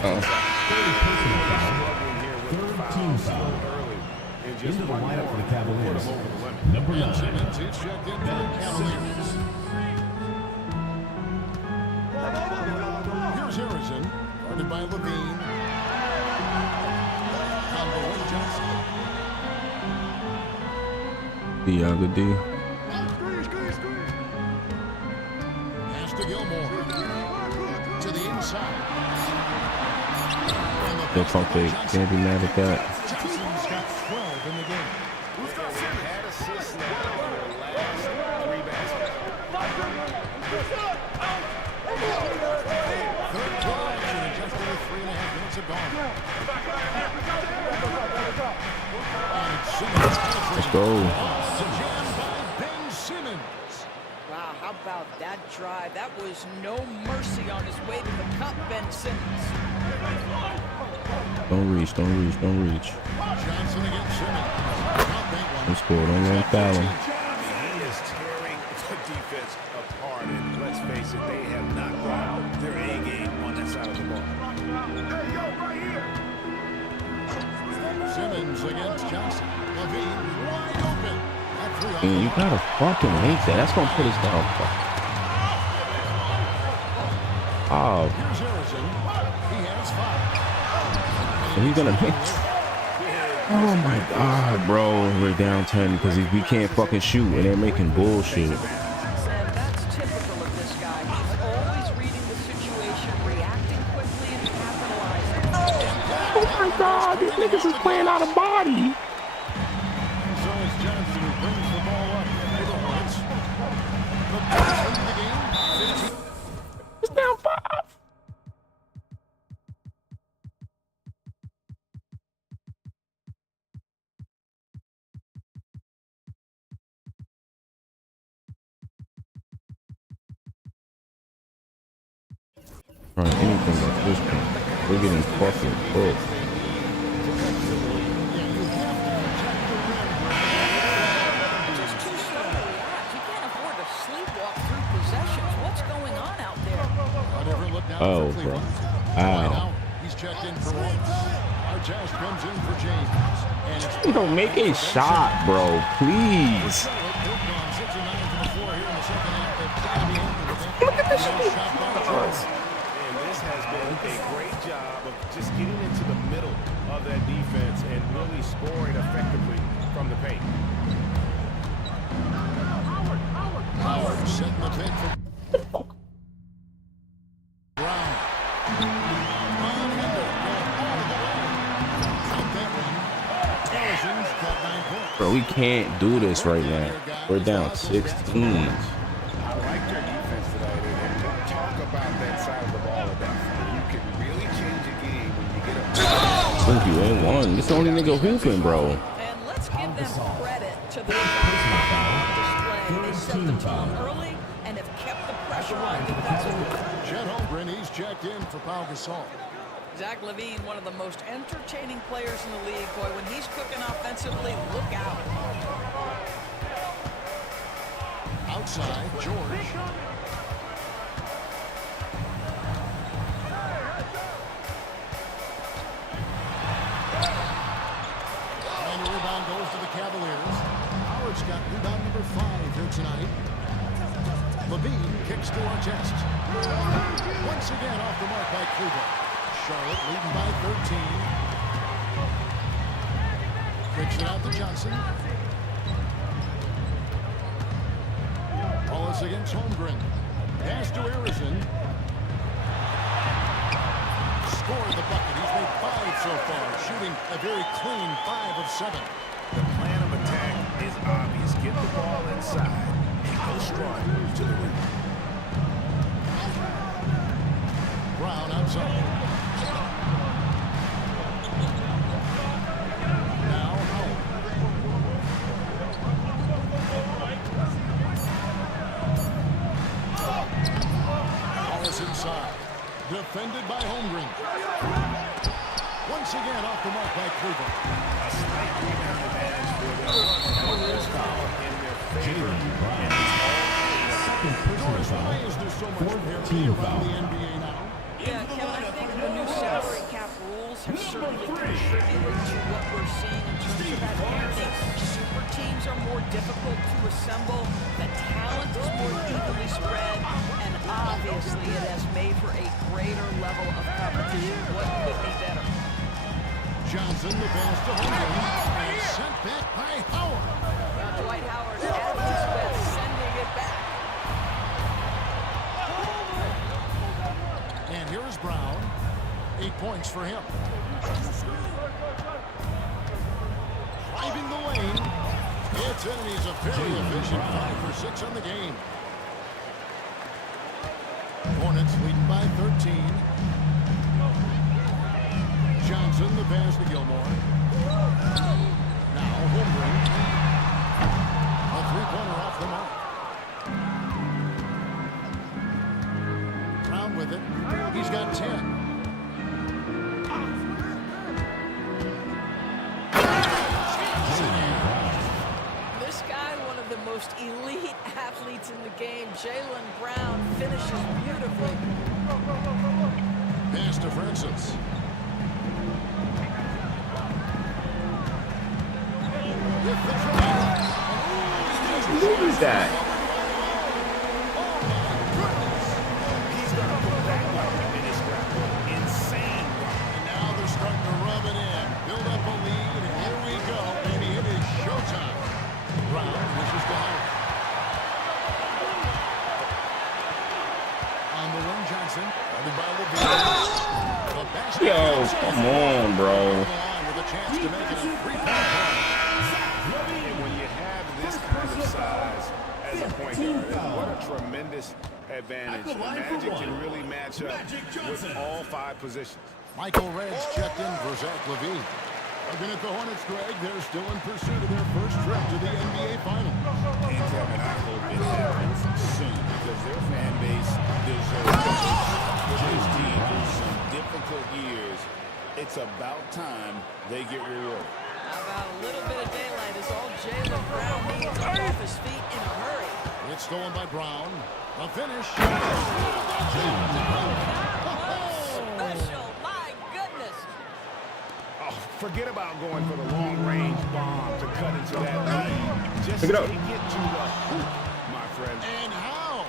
Third team foul. Into the lineup for the Cavaliers. Number 9. Simmons is checked in for the Cavaliers. Here's Harrison, guarded by Levine. Johnson. Good D. Pass to Gilmore. To the inside. They can't be mad at that. Johnson's got 12 in the game. Had assists now in their last 3 baskets. Third quarter action in just over 3.5 minutes have gone. Let's go. Wow, how about that drive? That was no mercy on his way to the cup, Ben Simmons. Don't reach. Johnson against Simmons. Don't score. Don't run foul him. He is tearing the defense apart, and let's face it, they have not brought their A game on that side of the ball. Simmons against Johnson. Levine wide open. Man, you gotta fucking make that. That's gonna put us down. Oh. Here's Harrison. He has 5. So he's gonna make. Oh my God, bro. We're down 10 because we can't fucking shoot and they're making bullshit. And that's typical of this guy. He's always reading the situation, reacting quickly, and capitalizing. Oh my God, these niggas is playing out of body. So it's Johnson who brings the ball up for the Hornets. The game. It's down 5. Anything at this point. We're getting fucking booked. Just too slow to react. You can't afford to sleepwalk through possessions. What's going on out there? Oh, bro. Ow. He's checked in for Royce. Artest comes in for James. And it's You don't make a shot, bro. Please. Look at this shit. And this has been a great job of just getting into the middle of that defense and really scoring effectively from the paint. Howard setting the pick for Brown. Bro, we can't do this right now. We're down 16. I like their defense today. They don't talk about that side of the ball enough. You can really change a game when you get a Thank you, and one. This the only nigga hooping, bro. And let's give them credit to the display. They set the tone early and have kept the pressure on defensively. Chet Holmgren, he's checked in for Pau Gasol. Zach LaVine, one of the most entertaining players in the league. Boy, when he's cooking offensively, look out. Outside, George. And the rebound goes to the Cavaliers. Howard's got rebound number 5 here tonight. Levine kicks to Artest. Once again off the mark by Kluber. Charlotte leading by 13. Kicks it out to Johnson. Wallace against Holmgren. Pass to Harrison. Scored the bucket. He's made 5 so far, shooting a very clean 5 of 7. The plan of attack is obvious. Get the ball inside and go strong to the rim. Brown outside. Now Howard. Wallace inside. Defended by Holmgren. Once again off the mark by Kluber. A slight rebound advantage for them. Cavaliers foul in their favor. Second personal foul. Why is there so much 14 foul. in the NBA now? Yeah, Kevin, I think the new salary Giants have certainly contributed to what we're seeing in terms of that parity. Super teams are more difficult to assemble. The talent is more evenly spread. And obviously, it has made for a greater level of competition. What could be better? Johnson, the pass to Holmgren, and sent back by Howard. Dwight Howard at his best, sending it back. And here is Brown. 8 points for him. Driving the lane. It's in, and he's a very efficient 5 for 6 on the game. Hornets leading by 13. Johnson, the pass to Gilmore. Now Holmgren. A three-pointer off the mark. Brown with it. He's got 10. This guy, one of the most elite athletes in the game, Jaylen Brown, finishes beautifully. Pass to Francis. What is that? He's going to put that one in his grab. Insane. And now they're starting to rub it in. Build up a lead, and here we go, baby. It is showtime. Brown wishes to Howard. On the run, Johnson. Guarded by LeBron. Yo, come on, bro. With a chance to make it a 3-point play. When you have this kind of size as a point guard, what a tremendous advantage. The Magic can really match up with all 5 positions. Michael Red's checked in for Zach LaVine. Looking at the Hornets, Greg, they're still in pursuit of their first trip to the NBA Finals. And Kevin, I hope it happens soon because their fan base deserves it. With this team through some difficult years, it's about time they get rewarded. How about a little bit of daylight is all Jaylen Brown needs up off his feet in a hurry. It's stolen by Brown. The finish. Special, my goodness. Oh, forget about going for the long-range bomb to cut into that lead. Just Pick it up. take it to the hoop, my friend. And how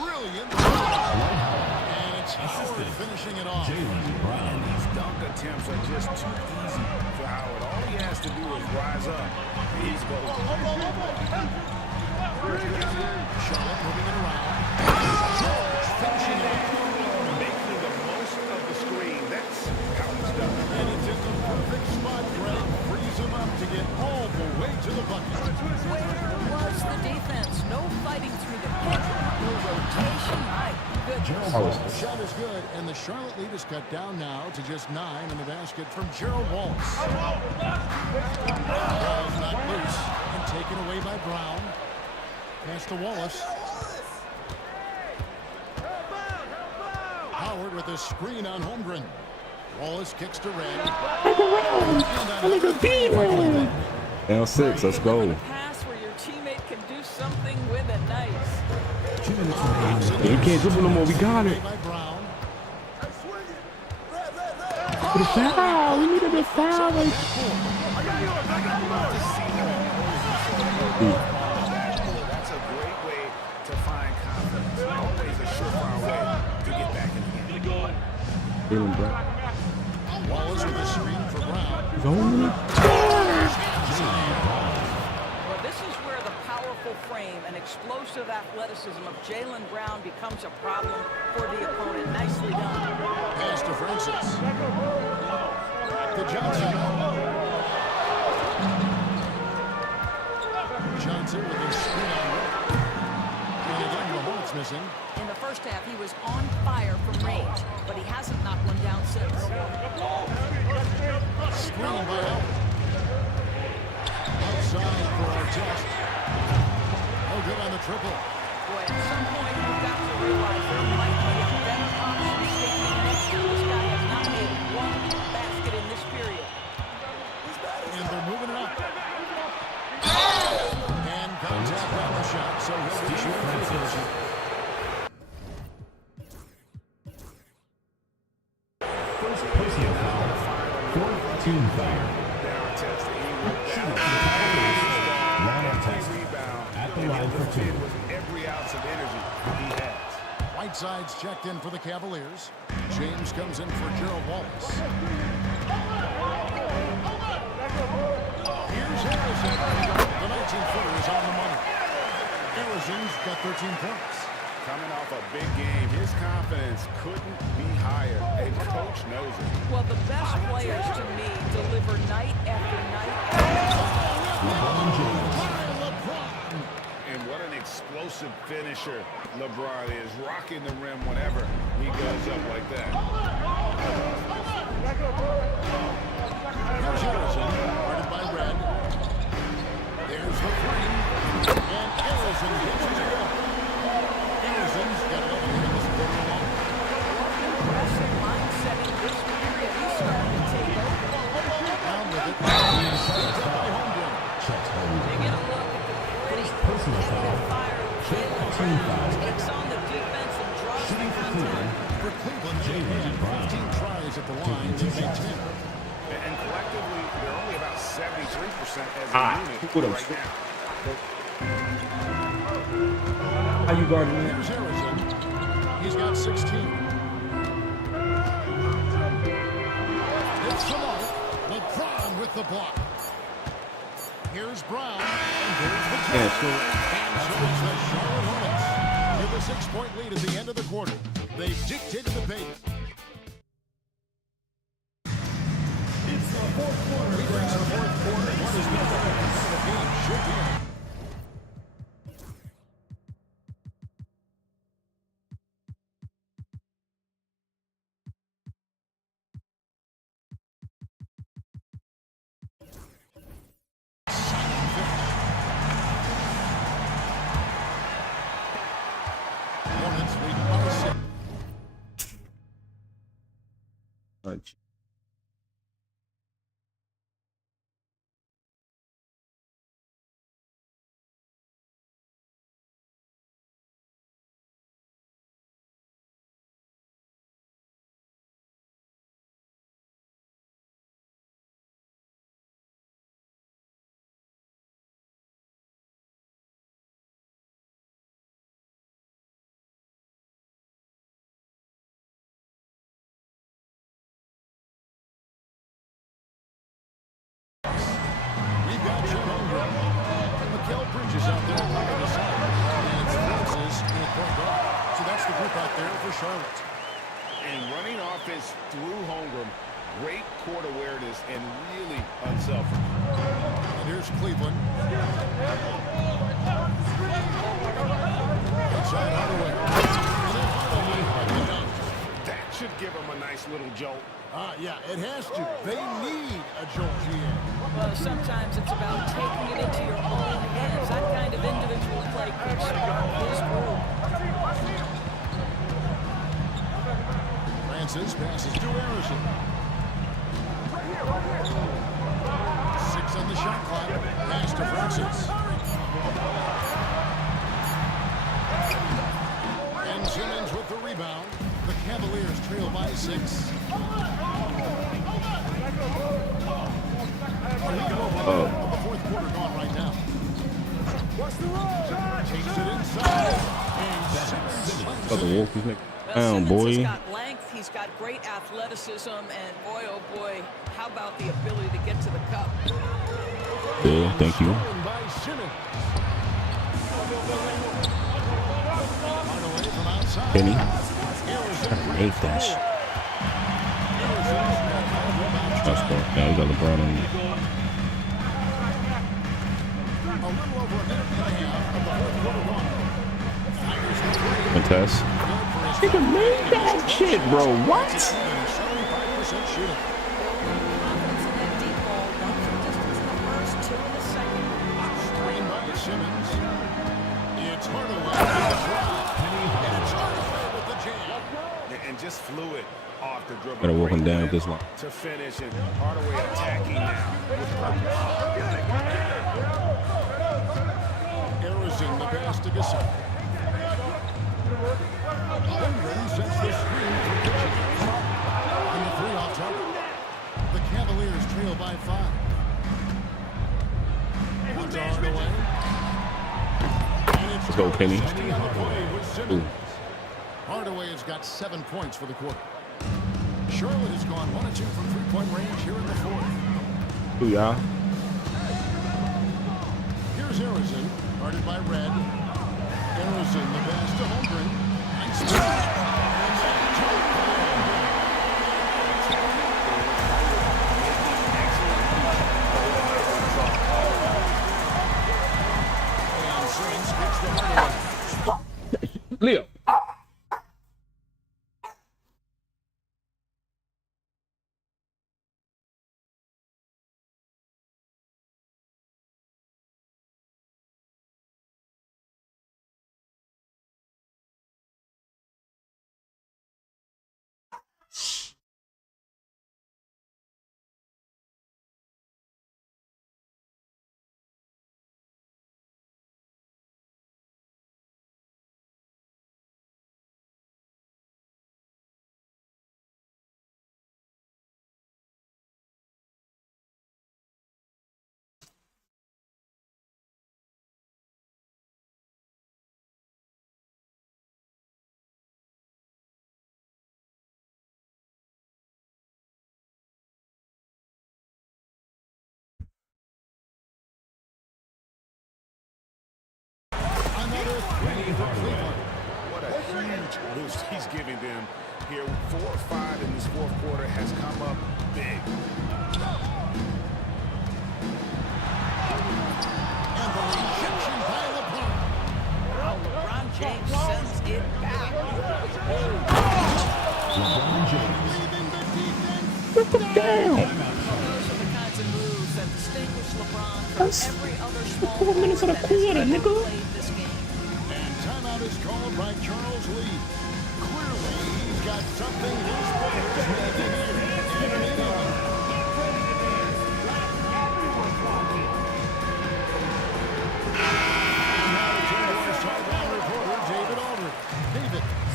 brilliant. And it's Howard finishing it off. And these dunk attempts are just too easy for Howard. All he has to do is rise up. He's golden. Charlotte moving it around. Finishing it off. Making the most of the screen. That's how it's done. And it's in the perfect spot, Greg. Frees him up to get all the way to the bucket. Where was the defense? No fighting through the pick. No rotation. My goodness. Shot is good, and the Charlotte lead is cut down now to just 9 in the basket from Gerald Wallace. Ball's not loose and taken away by Brown. Pass to Wallace. Howard with a screen on Holmgren. Wallace kicks to Red. Now 6, let's go. Pass where your teammate can do something with it. Nice. You can't dribble no more. We got it. By Brown. The foul. We needed a foul. That's a great way to find confidence. Always a surefire way to get back in the game. Jaylen Brown. Wallace with a screen for Brown. Well, this is where the powerful frame and explosive athleticism of Jaylen Brown becomes a problem for the opponent. Nicely done. Pass to Francis. To Johnson. Johnson with his screen on Red. And again, the Hornets missing. In the first half, he was on fire from range, but he hasn't knocked one down since. Screen by Howard. Outside for our test. Oh, good on the triple. Boy, at some point, you've got to realize there might be a better option standing next to this guy has not made one basket in this period. And they're moving it up. And contact on the shot, so he'll be shooting free throws. First personal foul. Team foul. Shooting for the Cavaliers. Ron Test. At the line for 2. Every ounce of energy he has. Whiteside's checked in for the Cavaliers. James comes in for Gerald Wallace. Here's Harrison. The 19-footer is on the money. Harrison's got 13 points. Coming off a big game, his confidence couldn't be higher, and coach knows it. Well, the best players to me deliver night after night after LeBron James. And what an explosive finisher LeBron is, rocking the rim whenever he goes up like that. Here's Harrison, guarded by Red. There's the three. And Harrison gets it to go. Harrison's got 11 in this quarter alone. aggressive mindset in this period. He's starting to take over. Down with it. They get a look at the pretty competitive fire. Jalen Brown takes on the defense and draws the contact. For Cleveland, Jalen Brown 15 tries at the line. They made 10. And collectively, they're only about 73% as a unit right now. How you guarding me? Here's Harrison. He's got 16. It's the mark. LeBron with the block. Here's Brown. And there's the jump. And so it's the Charlotte Hornets with a 6-point lead at the end of the quarter. They've dictated the pace. It's the fourth quarter. We bring the fourth quarter. What is the game should be. Hornets lead by 6. Bridges out there on the side. And Francis in point guard. So that's the group out there for Charlotte. And running offense through Holmgren, great court awareness and really unselfish. And here's Cleveland. Inside Hardaway. That should give them a nice little jolt. Yeah, it has to. They need a jolt, GM. Well, sometimes it's about taking it into your own hands. That kind of individual play could spark his group. Francis passes to Harrison. 6 on the shot clock. Pass to Francis. And Simmons with the rebound. The Cavaliers trail by 6. The fourth quarter gone right now. What's the roll? Takes it inside. And Simmons. Got the walk his neck down, Simmons boy. has got length. He's got great athleticism. And boy, oh boy, how about the ability to get to the cup? Yeah, thank you. By Simmons. From outside. Penny. I hate that shit. That's cool. Yeah, we got LeBron on you. Contest. Nigga made that shit, bro. What? And just fluid off the dribble. Gotta walk him down with this one. To finish and Hardaway attacking now with purpose. Harrison, the pass to Gasol. Holmgren sets the screen for Kitchens. And the 3 off target. The Cavaliers trail by 5. One's already away. Let's go, Penny. Ooh. Hardaway has got 7 points for the quarter. Charlotte has gone 1 of 2 from three-point range here in the 4th. Ooh, y'all. Here's Arizon, guarded by Red. Arizon, the best to Holmgren. Nice. Leo. What a huge boost he's giving them here. 4 or 5 in this 4th quarter has come up big. And the rejection by LeBron. Wow, LeBron James sends it back. LeBron James. Look him down. Those are the kinds of moves that distinguish LeBron from every other small 4 minutes of the quarter, nigga. played this game. And timeout is called by Charles Lee. Clearly, he's got something his players need to hear.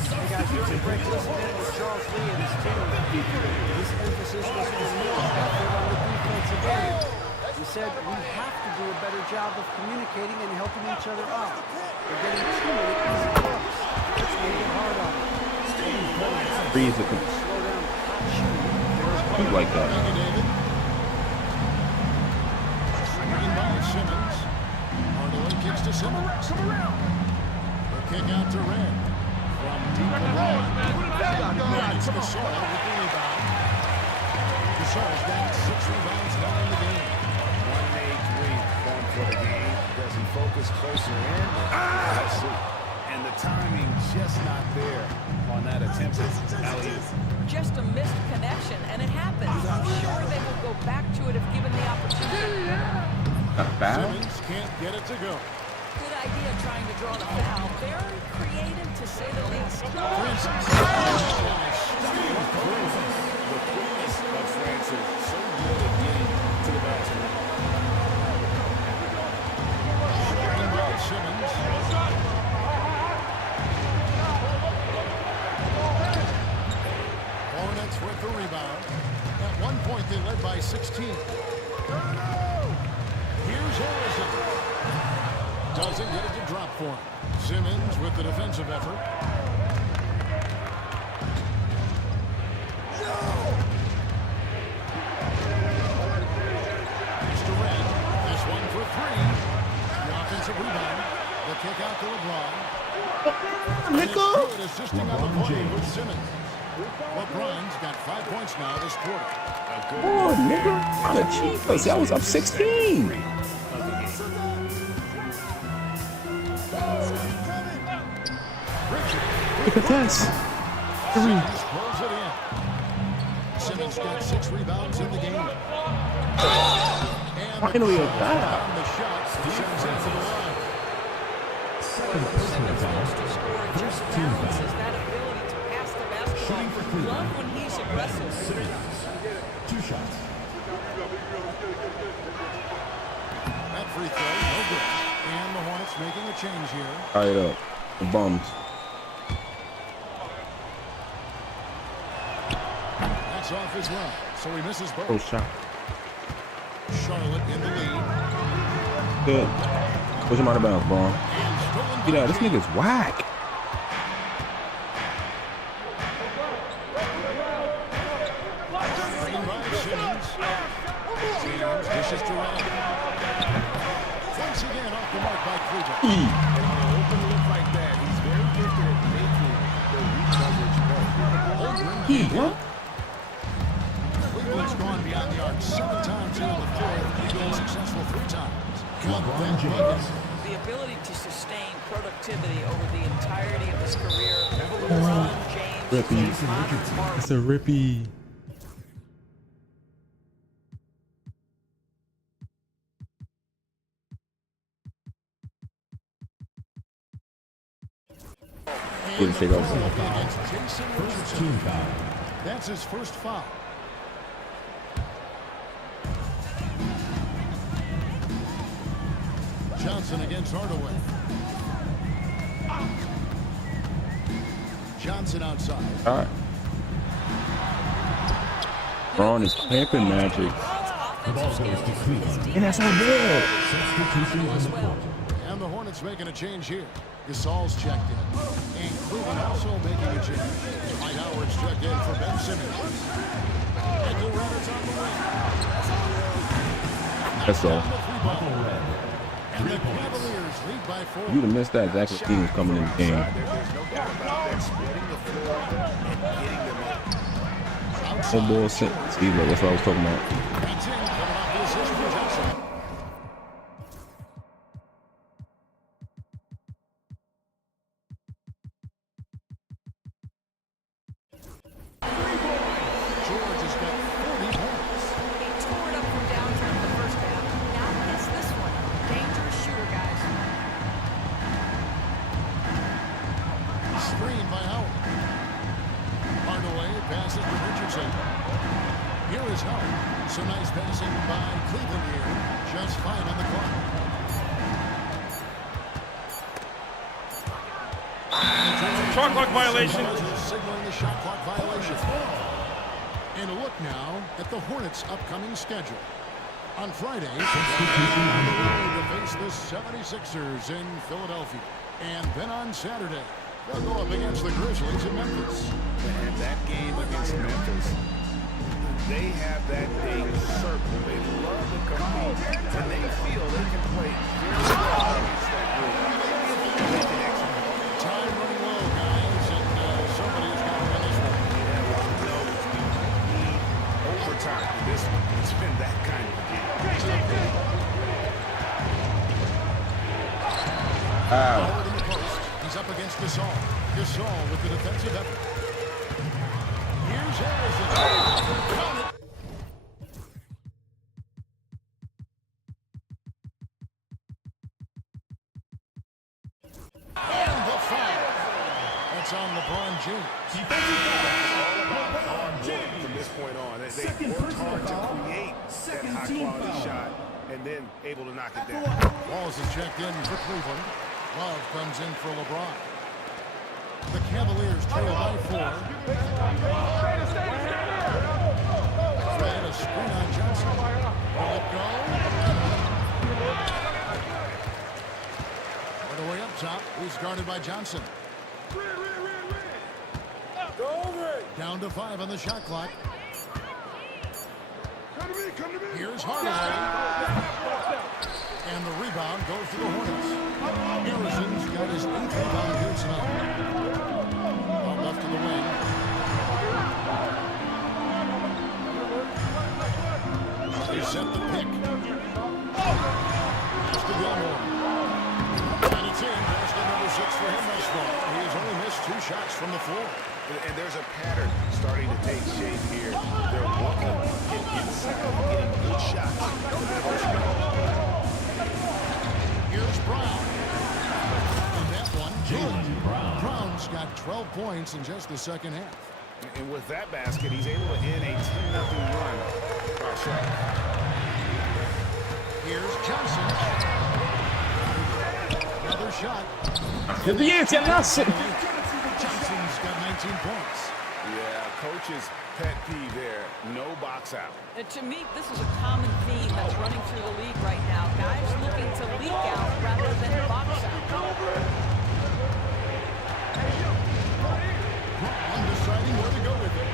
Hey guys, during the break, listen in with Charles Lee and his team. His emphasis was more effort on the defensive end. He said we have to do a better job of communicating and helping each other out. We're getting too many easy looks. Let's make it hard on them. Freeze it. Slow down the hot shooting. Shoot like that. Screen by Simmons. Hardaway kicks to Simmons. The kick out to Red. From deep LeBron. It's Gasol with the rebound. Gasol's got 6 rebounds now in the game. 1 made 3 going for the game. Does he focus closer in? Let's see. And the timing just not there on that attempted alley-oop. Just a missed connection, and it happens. I'm sure they will go back to it if given the opportunity. Not bad. Simmons can't get it to go. Good idea trying to draw the foul. Very creative, to say the least. The quickness of Francis, so good at getting to the basket. Screen by Simmons. Hornets with the rebound. At one point, they led by 16. Here's Harrison. Doesn't get it to drop for him. Simmons with the defensive effort. Mr. Red, this one for 3. The offensive rebound. The kick out to LeBron. Good assisting on the play with Simmons. LeBron's got 5 points now this quarter. Oh, nigga. I'm a cheapers. I was up 16. Look at this. 3. Pulls it in. Simmons got 6 rebounds in the game. Finally a foul. On the shot, Simmons into the line. Simmons wants to score. It just balances that ability to pass the basketball. Love when he's aggressive. 2 shots. That free throw, no good. And the Hornets making a change here. Tie it up. The bums. That's off as well. So he misses both. Oh, shot. Charlotte in the lead. Good. Push him out of bounds, bro. See that? This nigga's whack. Dishes to Ryan. Once again off the mark by Cleveland. And on an open look like that, he's very gifted at making the weak coverage work. Cleveland's gone beyond the arc 7 times here in the fourth. He's been successful 3 times. LeBron James. The ability to sustain productivity over the entirety of his career. LeBron James. Rippy. It's a rippy. Didn't take off. First team foul. That's his first foul. Johnson against Hardaway. Johnson outside. All right. Braun is clamping Magic. The ball goes to Cleveland. And that's on ball. Substitution on the court. And the Hornets making a change here. Gasol's checked in. And Cleveland also making a change. Mike Howard's checked in for Ben Simmons. And the Rabbits on the way. That's all. And the Cavaliers lead by 4. You'd have missed that. Zach LaVine was coming in the game. There's no doubt about that. Splitting the floor and getting them up. Oh, boy, see, look, that's what I was talking about. That's in. Coming off the assist for Johnson. George has got 40 points. He tore it up from downtown in the first half. Now gets this one. Dangerous shooter, guys. Screen by Howard. Hardaway passes to Richardson. Here is Howard. So nice passing by Cleveland here. Just 5 on the clock. Shot clock violation. Signaling the shot clock violation. And a look now at the Hornets' upcoming schedule. On Friday, they're on the road to face the 76ers in Philadelphia. And then on Saturday, they'll go up against the Grizzlies in Memphis. And that game against Memphis, they have that date circled. They love to compete, and they feel they can play very well against that group. They can execute. Time running low, guys, and somebody's got to win this one. Yeah, well, no, we need overtime in this one. It's been that kind of a game. Howard in the post. He's up against Gasol. Gasol with the defensive effort. Here's Harrison. Count it. And the foul. That's on LeBron James. From this point on, they worked hard to create that high-quality shot and then able to knock it down. Walls is checked in for Cleveland. Love comes in for LeBron. The Cavaliers trail by 4. Fred, a screen on Johnson. Will it go? Hardaway up top. He's guarded by Johnson. Down to 5 on the shot clock. Here's Hardaway. And the rebound goes to the Hornets. Harrison's got his 8th rebound here tonight. Ball left to the wing. They set the pick. Pass to Gilmore. And it's in. Basket number 6 for him thus far. He has only missed 2 shots from the floor. And there's a pattern starting to take shape here. They're walking, getting inside, getting good shots. Here's Brown. And that one, Jaylen Brown. Brown's got 12 points in just the second half. And with that basket, he's able to end a 10-0 run. Here's Johnson. Another shot. Johnson. Johnson's got 19 points. Yeah, coaches pet peeve there. No box out. And to me, this is a common theme that's running through the league right now. Guys looking to leak out rather than box out. Undeciding where to go with it.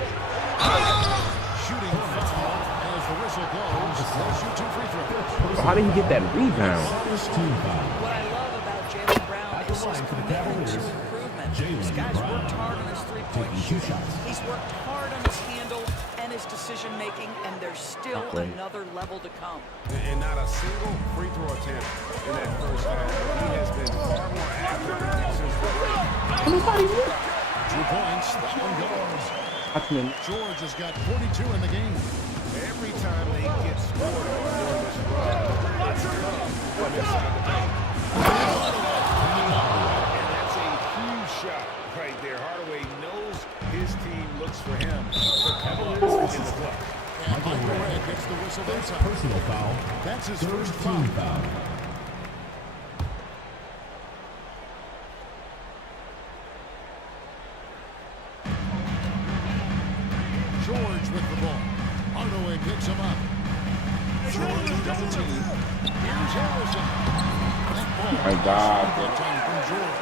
Shooting foul as the whistle blows. They'll shoot 2 free throws. How did he get that rebound? What I love about Jaylen Brown is his commitment to improvement. This guy's worked hard on his three-point shooting. He's worked hard on his handle and his decision-making, and there's still another level to come. And not a single free throw attempt in that first half. He has been far more active since the break. 2 points. That one goes. George has got 42 in the game. Every time they get scored on during this run, it's come from inside the paint. And that's a huge shot right there. Hardaway knows his team looks for him. The Cavaliers in the clutch. And Michael Red gets the whistle inside. Personal foul. That's his Third first team foul. foul. George with the ball. Hardaway picks him up. George double team. Here's Harrison. That ball. My God. That time from George.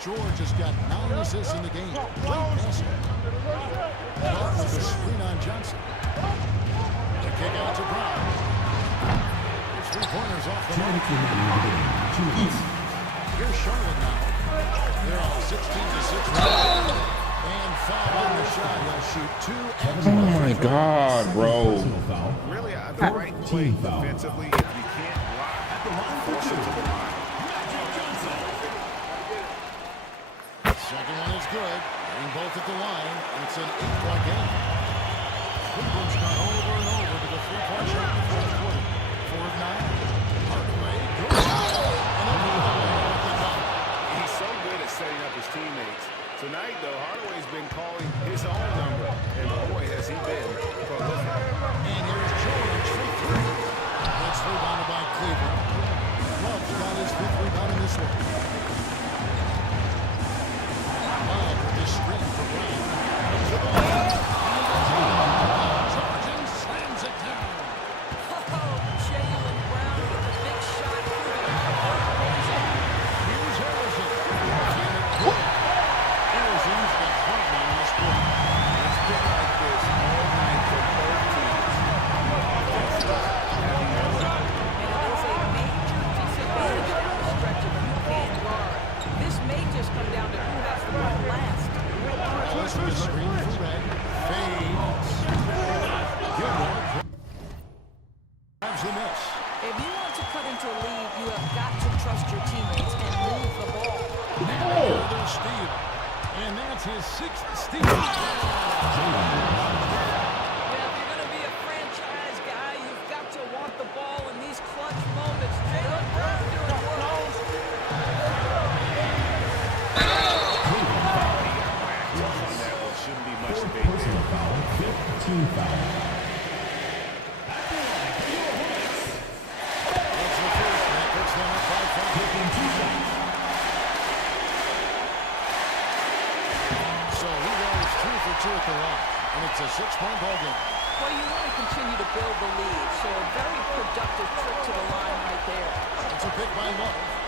George has got 9 assists in the game. Great passing. Love with the screen on Johnson. The kick out to Brown. His 3-pointers off the mark. Here's Charlotte now. They're on 16-6. And foul on the shot. He'll shoot 2. Oh my God, bro. Really, the right play defensively, if you can't block, force it to the line. Second one is good. Getting both at the line. It's an 8-point game. Cleveland's gone over and over to the 3-point shot in the fourth quarter. 4 of 9. Hardaway goes out. And He's so good at setting up his teammates. Tonight, though, Hardaway's been calling his own number, and boy, has he been prolific. And here's George for 3. That's rebounded by Cleveland. Love's got his 5th rebound in this one. Love with the screen for Brown. To the left. George and slams it down. Jaylen Brown with a big shot. Here's Harrison. Harrison's got 20 in this quarter. It's been like this all night for both teams. And it is a major disadvantage down the stretch if you can't guard. This may just come down to who has the ball last. Close with the screen for Red. Fades. Gilmore grabs the miss. If you want to cut into a lead, you have got to trust your teammates and move the ball. Another steal. And that's his 6th steal. Yeah, if you're going to be a franchise guy, you've got to want the ball in these clutch moments. Jaylen Brown doing work. Shouldn't be much debate there. Personal foul. Fifth team foul. That's the first. That puts them up by 5. Taking 2 shots. So he goes 2 for 2 at the line. And it's a 6-point ball game. Well, you want to continue to build the lead, so a very productive trip to the line right there. It's a pick by Love.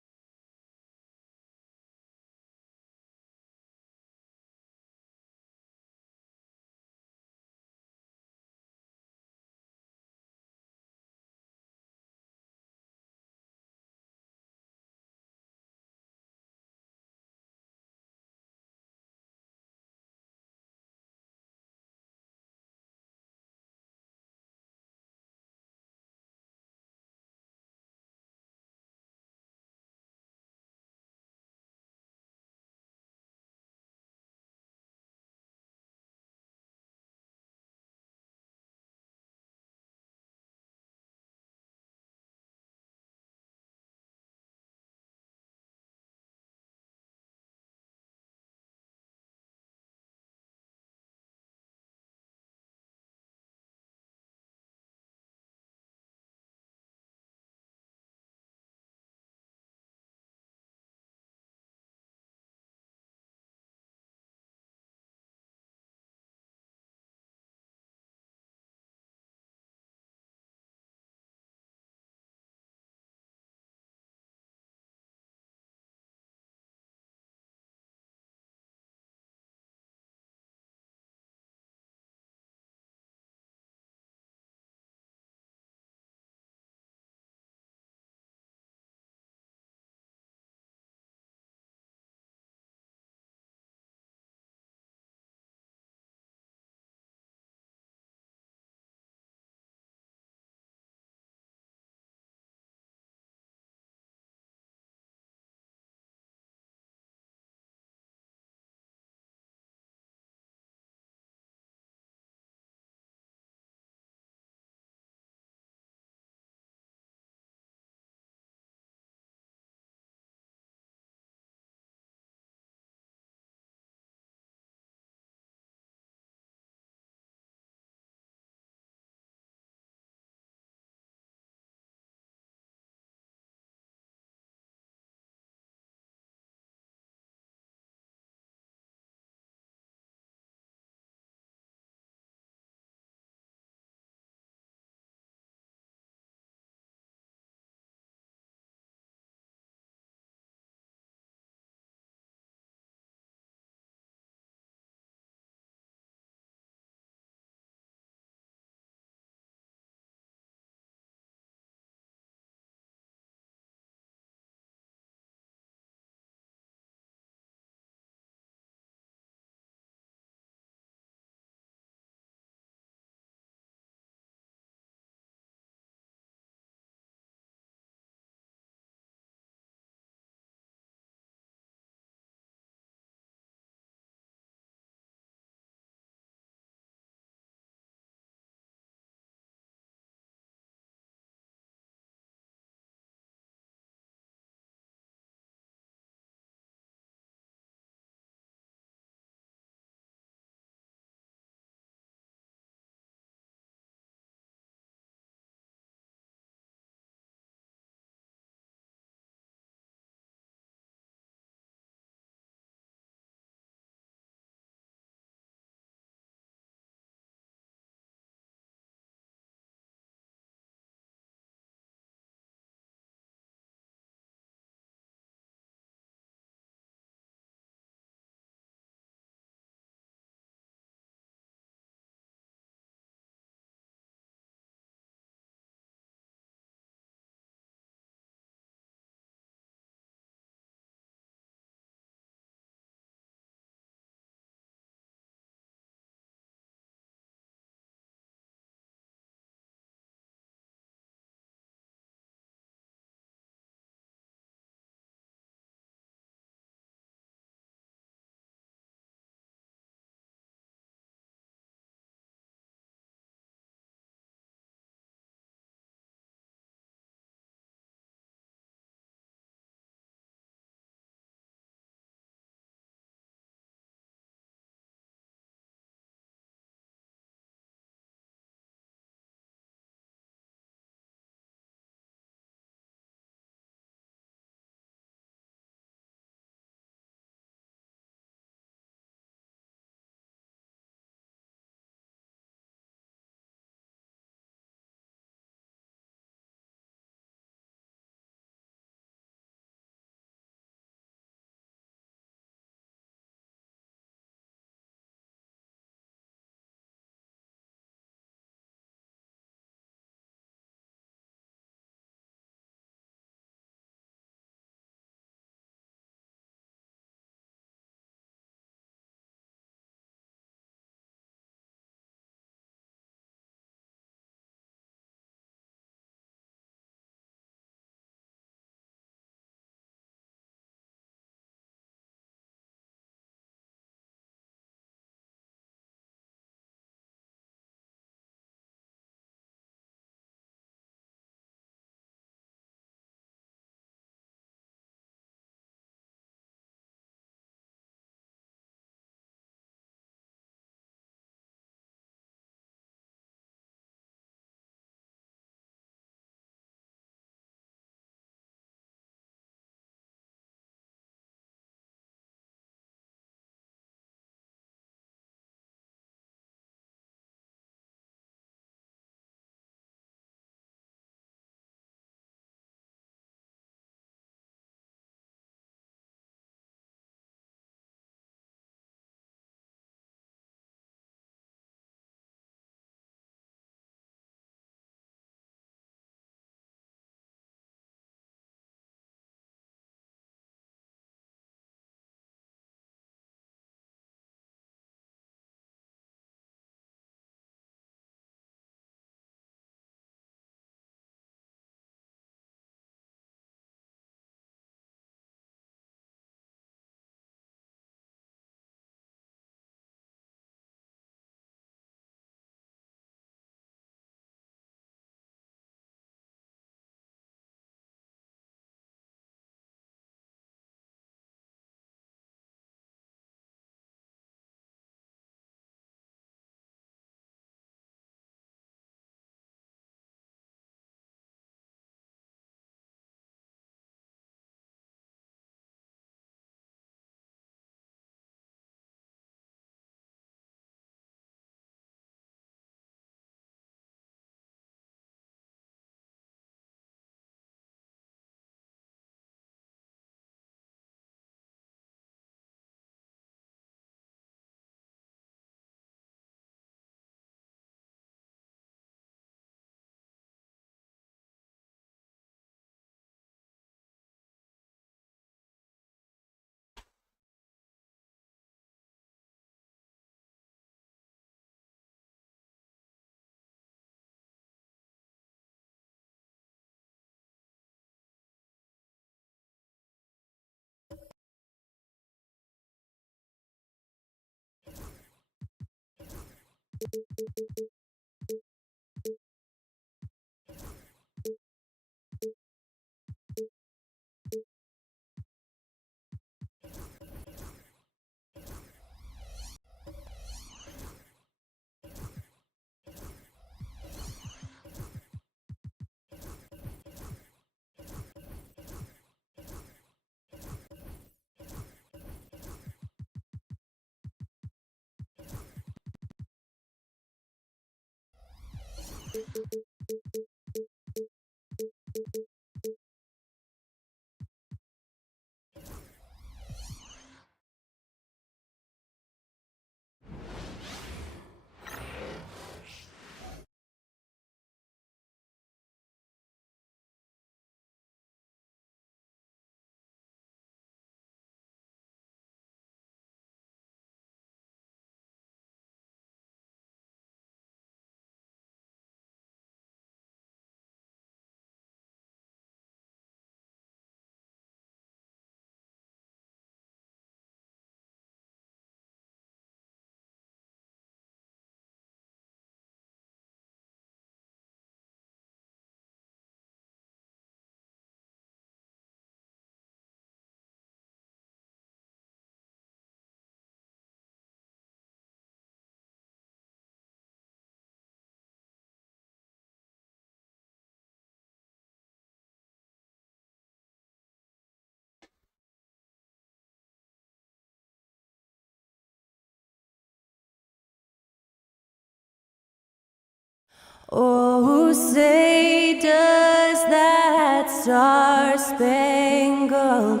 Oh, say does that star-spangled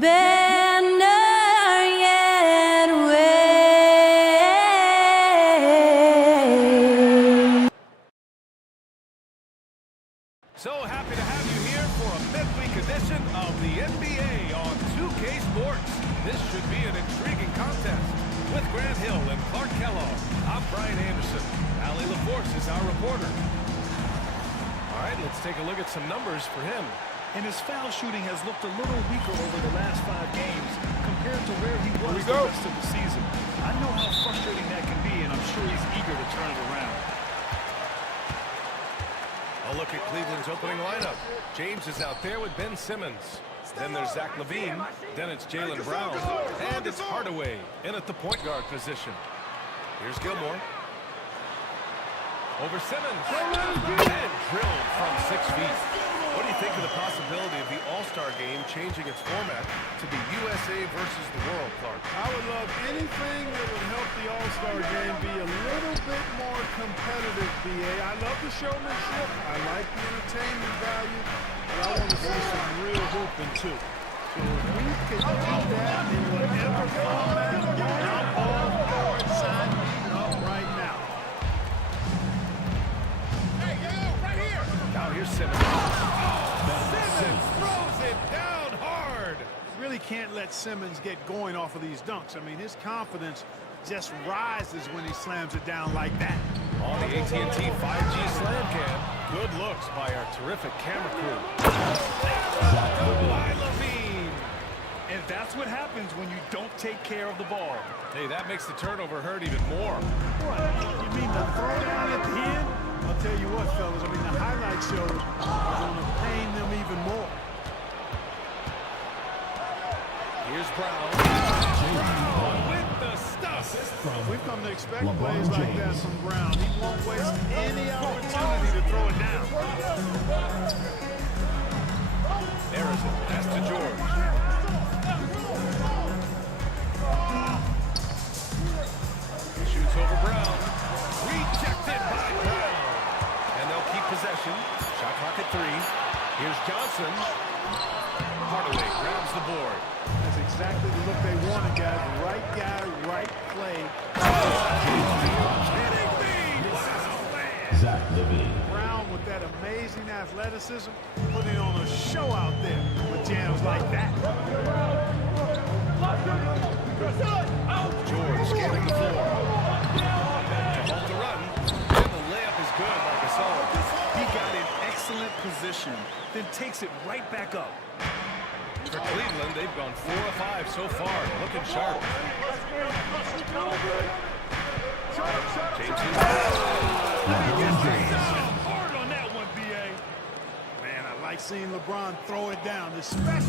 banner yet wave? So happy to have you here for a midweek edition of the NBA on 2K Sports. This should be an intriguing contest. With Grant Hill and Clark Kellogg, I'm Brian Anderson. Ali LaForce is our reporter. All right, let's take a look at some numbers for him. And his foul shooting has looked a little weaker over the last 5 games compared to where he was the rest of the season. I know how frustrating that can be, and I'm sure he's eager to turn it around. A look at Cleveland's opening lineup. James is out there with Ben Simmons. Then there's Zach LaVine. Then it's Jaylen Brown. And it's Hardaway in at the point guard position. Here's Gilmore. Over Simmons. And drilled from 6 feet. What do you think of the possibility of the All-Star game changing its format to be USA versus the world, Clark? I would love anything that would help the All-Star game be a little bit more competitive, BA. I love the showmanship. I like the entertainment value. But I want to see some real hooping, too. So if we could do that in whatever format, I'm all for it. Sign me up right now. Now here's Simmons. Simmons throws it down hard. Really can't let Simmons get going off of these dunks. I mean, his confidence just rises when he slams it down like that. On the AT&T 5G Slam Cam, good looks by our terrific camera crew. By LaVine. And that's what happens when you don't take care of the ball. Hey, that makes the turnover hurt even more. What? You mean the throwdown at the end? I'll tell you what, fellas. I mean, the highlight shows are going to pain them even more. Here's Brown. With the stuff. We've come to expect plays like that from Brown. He won't waste any opportunity to throw it down. There's it. Pass to George. Shoots over Brown. Rejected by Brown. And they'll keep possession. Shot clock at 3. Here's Johnson. Hardaway grabs the board. That's exactly the look they wanted, guys. Right guy, right play. Kidding me? Zach LaVine. Brown with that amazing athleticism, putting on a show out there with jams like that. George scanning the floor. To halt the run. And the layup is good by Gasol. He got in excellent position, then takes it right back up. For Cleveland, they've gone 4 of 5 so far. Looking sharp. James is hard on that one, B.A. Man, I like seeing LeBron throw it down, especially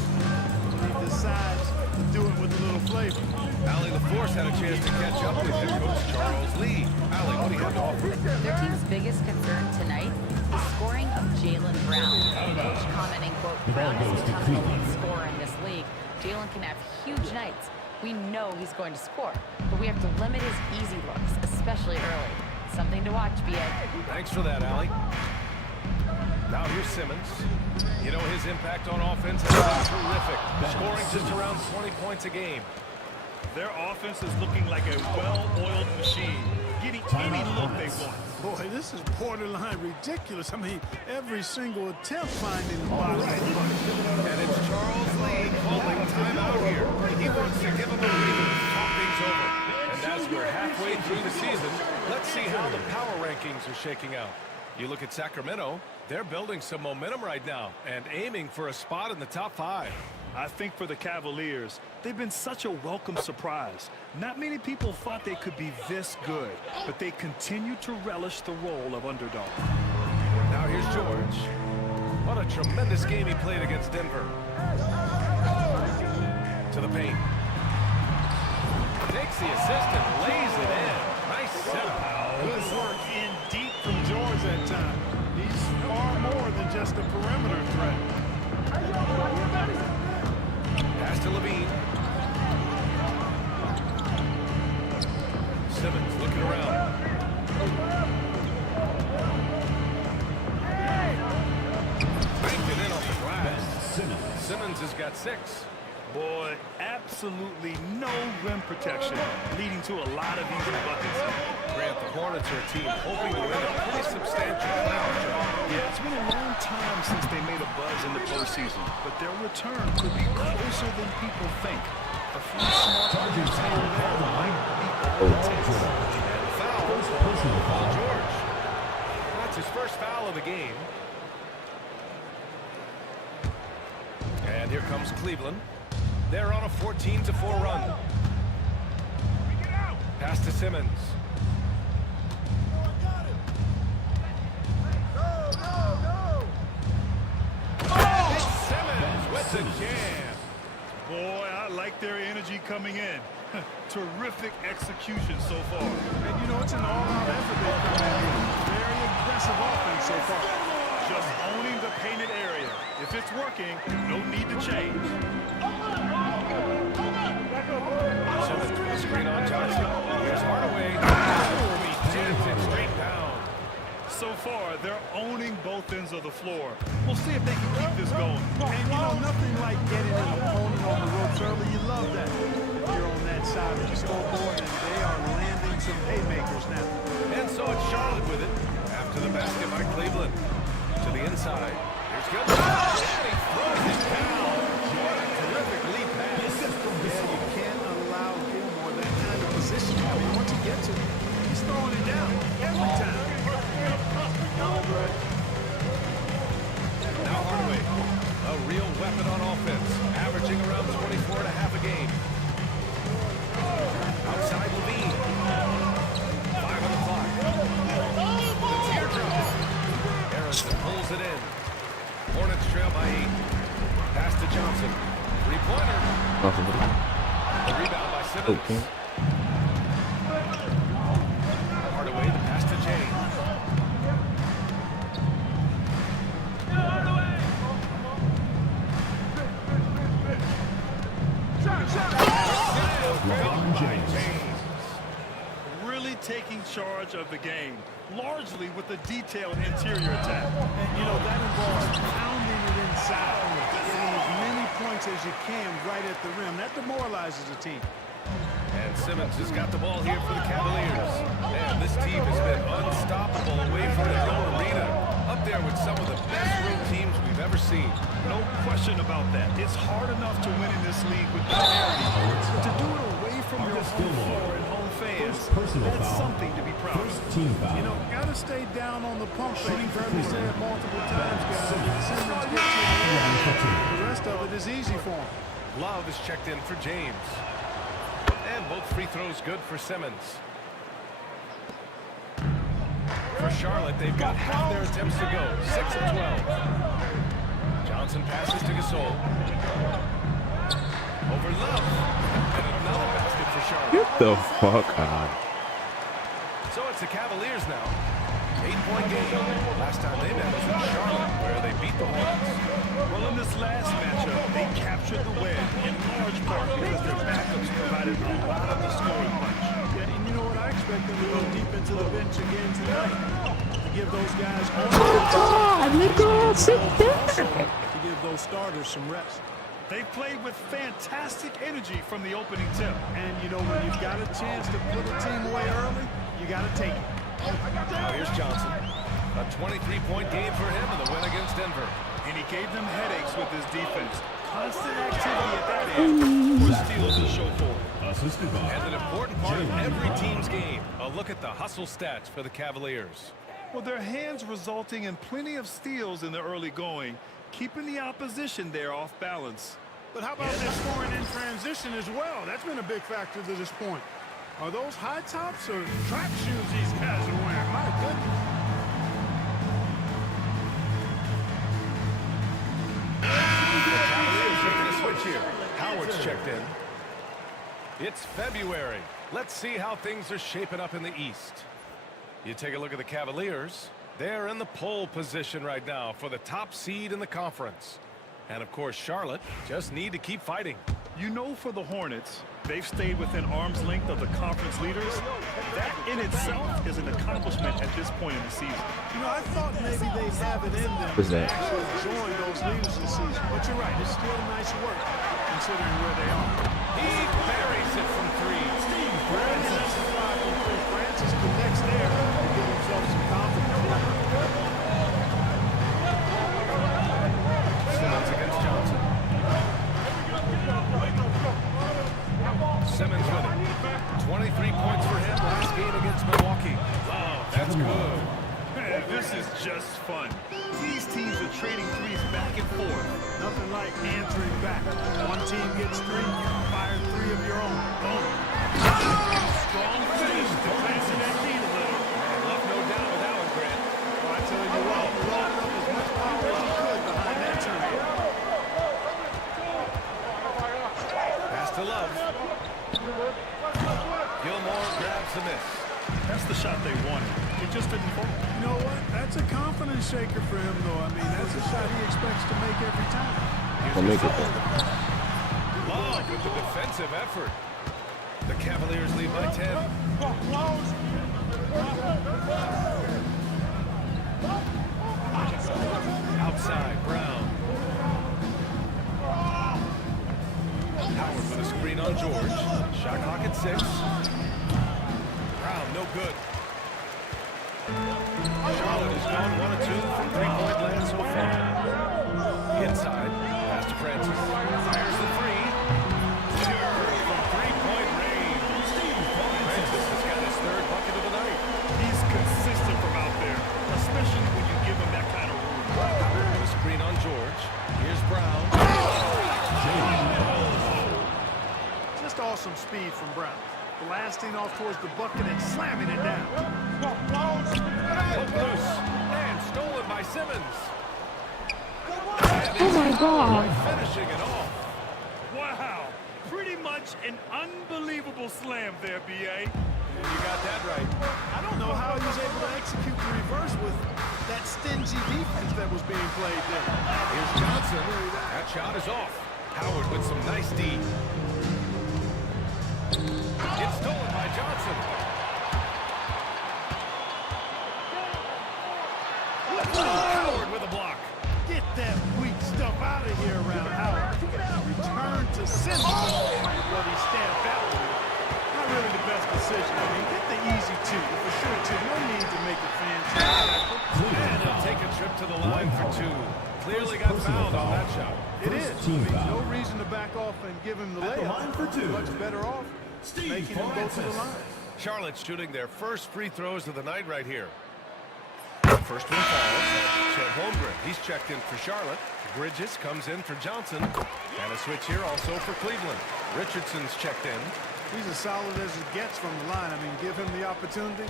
when he decides to do it with a little flavor. Allie LaForce had a chance to catch up with head coach Charles Lee. Allie, what do you have to offer? Their team's biggest concern tonight is the scoring of Jaylen Brown. Coach commenting, quote, Brown is a tough lead scorer in this league. Jaylen can have huge nights. We know he's going to score, but we have to limit his easy looks, especially early. Something to watch, B.A. Thanks for that, Allie. Now here's Simmons. You know, his impact on offense has been terrific, scoring just around 20 points a game. Their offense is looking like a well-oiled machine, getting any look they want. Boy, this is borderline ridiculous. I mean, every single attempt finding the bottom of the bucket. And it's Charles Lee calling timeout here. He wants to give him a breather to talk things over. And as we're halfway through the season, let's see how the power rankings are shaking out. You look at Sacramento, they're building some momentum right now and aiming for a spot in the top 5. I think for the Cavaliers, they've been such a welcome surprise. Not many people thought they could be this good, but they continue to relish the role of underdog. Now here's George. What a tremendous game he played against Denver. To the paint. Takes the assist and lays it in. Nice setup. Good work in deep from George that time. He's far more than just a perimeter threat. Pass to Levine. Simmons looking around. Banked it in off the glass. Simmons has got 6. Boy, absolutely no rim protection, leading to a lot of easy buckets. Grant, the Hornets are a team hoping to win a pretty substantial playoff job. Yeah, it's been a long time since they made a buzz in the postseason, but their return could be closer than people think. A few smart targets here and there might be all it takes. And foul. George. That's his first foul of the game. And here comes Cleveland. They're on a 14-4 run. Pass to Simmons. It's Simmons with the jam. Boy, I like their energy coming in. Terrific execution so far. And you know, it's an all-out effort they've come in here. Very aggressive offense so far. Just owning the painted area. If it's working, no need to change. Simmons with a screen on Johnson. Here's Hardaway. Oh, he jams it straight down. So far, they're owning both ends of the floor. We'll see if they can keep this going. And you know, nothing like getting an opponent on the ropes early. You love that. If you're on that side of the scoreboard, and they are landing some haymakers now. And so it's Charlotte with it. After the basket by Cleveland. To the inside. Here's Gilmore. And he throws it down. What a terrific lead pass. Yeah, you can't allow Gilmore that kind of position. I mean, once you get to it, he's throwing it down every time. Now Hardaway, a real weapon on offense, averaging around 24 and a half a game. Outside Levine. 5 on the clock. The teardrop. Harrison pulls it in. Hornets trail by 8. Pass to Johnson. 3-pointer. The rebound by Simmons. Okay. Hardaway, the pass to James. LeBron James. Really taking charge of the game, largely with a detailed interior attack. And, you know, that involves pounding it inside, getting as many points as you can right at the rim. That demoralizes a team. And Simmons has got the ball here for the Cavaliers. And this team has been unstoppable away from their own arena. Up there with some of the best road teams we've ever seen. No question about that. It's hard enough to win in this league with parity. To do it away from your home floor and home fans, that's something to be proud of. You know, got to stay down on the pump fake. You've heard me say it multiple times, guys. Simmons gets you the rest of it is easy for him. Love is checked in for James. And both free throws good for Simmons. For Charlotte, they've got half their attempts to go. 6 of 12. Johnson passes to Gasol. Over Love. And another basket for Charlotte. Get the fuck out. So it's the Cavaliers now. 8-point game. Last time they met was in Charlotte, where they beat the Hornets. Well, in this last matchup, they captured the win in large part because their backups provided a lot of the scoring punch. Yeah, and you know what? I expect them to go deep into the bench again tonight to give those guys to give those starters some rest. They played with fantastic energy from the opening tip. And, you know, when you've got a chance to put a team away early, you got to take it. Now here's Johnson. A 23-point game for him in the win against Denver. And he gave them headaches with his defense. Constant activity at that end for steals to show for. And an important part of every team's game. A look at the hustle stats for the Cavaliers. Well, their hands resulting in plenty of steals in the early going, keeping the opposition there off balance. But how about their scoring in transition as well? That's been a big factor to this point. Are those high tops or track shoes these guys are wearing? My goodness. The Cavaliers making a switch here. Howard's checked in. It's February. Let's see how things are shaping up in the East. You take a look at the Cavaliers. They're in the pole position right now for the top seed in the conference. And, of course, Charlotte just need to keep fighting. You know, for the Hornets, they've stayed within arm's length of the conference leaders. That in itself is an accomplishment at this point in the season. You know, I thought maybe they'd have it in them What's to that? actually join those leaders this season. But you're right, it's still nice work considering where they are. He buries it from three. Francis connects there to give himself some confidence. Simmons against Johnson. Simmons with it. 23 points for him last game against Milwaukee. Oh, that's good. Man, this is just fun. These teams are trading threes back and forth. Nothing like answering back. One team gets three, you fire three of your own. Boom. Strong finish to passing that lead a little. Left no doubt with that one, Grant. Well, I tell you what, he loaded up as much power as he could behind that turnover. Pass to Love. Gilmore grabs the miss. That's the shot they wanted. It just didn't fall. You know what? That's a confidence shaker for him, though. I mean, that's a shot he expects to make every time. I'll make it there. Love with the defensive effort. The Cavaliers lead by 10. Outside, Brown. Howard with a screen on George. Shot clock at 6. Brown, no good. Charlotte has gone 1 of 2 from three-point land so far. Inside, pass to Francis. Fires the three. From three-point range. Francis has got his third bucket of the night. He's consistent from out there, especially when you give him that kind of room. Howard with a screen on George. Here's Brown. Just awesome speed from Brown. Blasting off towards the bucket and slamming it down. Hook loose. And stolen by Simmons. Oh my God. Finishing it off. Wow. Pretty much an unbelievable slam there, B.A. You got that right. I don't know how he was able to execute the reverse with that stingy defense that was being played there. Here's Johnson. That shot is off. Howard with some nice D. It's stolen by Johnson. Howard with a block. Get that weak stuff out of here around Howard. Return to center. Well, he stamped out with it. Not really the best decision. I mean, get the easy two. For sure, two. No need to make a fantastic. And he'll take a trip to the line for 2. Clearly got fouled on that shot. It is. I mean, no reason to back off and give him the layup. Much better off making him go to the line. Charlotte's shooting their first free throws of the night right here. First one falls. Chet Holmgren, he's checked in for Charlotte. Bridges comes in for Johnson. And a switch here also for Cleveland. Richardson's checked in. He's as solid as it gets from the line. I mean, give him the opportunity.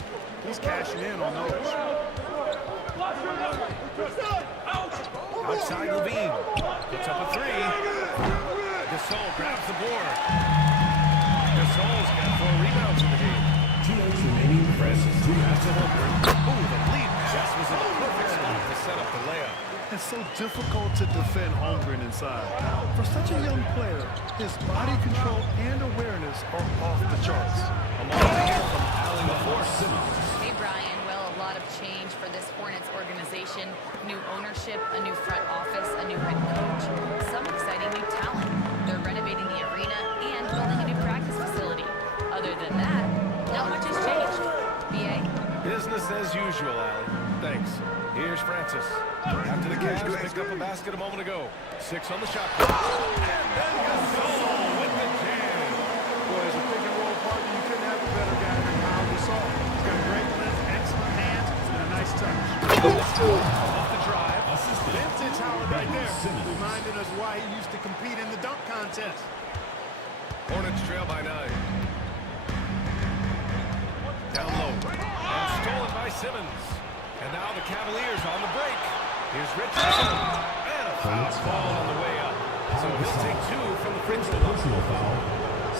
He's cashing in on those. Outside Levine. Puts up a three. Gasol grabs the board. Gasol's got 4 rebounds in the game. 2 minutes remaining. Presses to Holmgren. Ooh, the lead pass was in the perfect spot to set up the layup. It's so difficult to defend Holmgren inside. For such a young player, his body control and awareness are off the charts. A moment to hear from Allie LaForce. Hey, Brian. Well, a lot of change for this Hornets organization. New ownership, a new front office, a new head coach, some exciting new talent. They're renovating the arena and building a new practice facility. Other than that, not much has changed. BA? Business as usual, Allie. Thanks. Here's Francis. After the Cavs picked up a basket a moment ago. 6 on the shot clock. And then Gasol with the jam. Boy, as a pick and roll partner, you couldn't have a better guy than Kyle Gasol. He's got great length, excellent hands, and a nice touch. Off the drive. Vintage Howard right there, reminding us why he used to compete in the dunk contest. Hornets trail by 9. Down low. And stolen by Simmons. And now the Cavaliers on the break. Here's Richardson. And a foul ball on the way up. So he'll take 2 from the free throw line.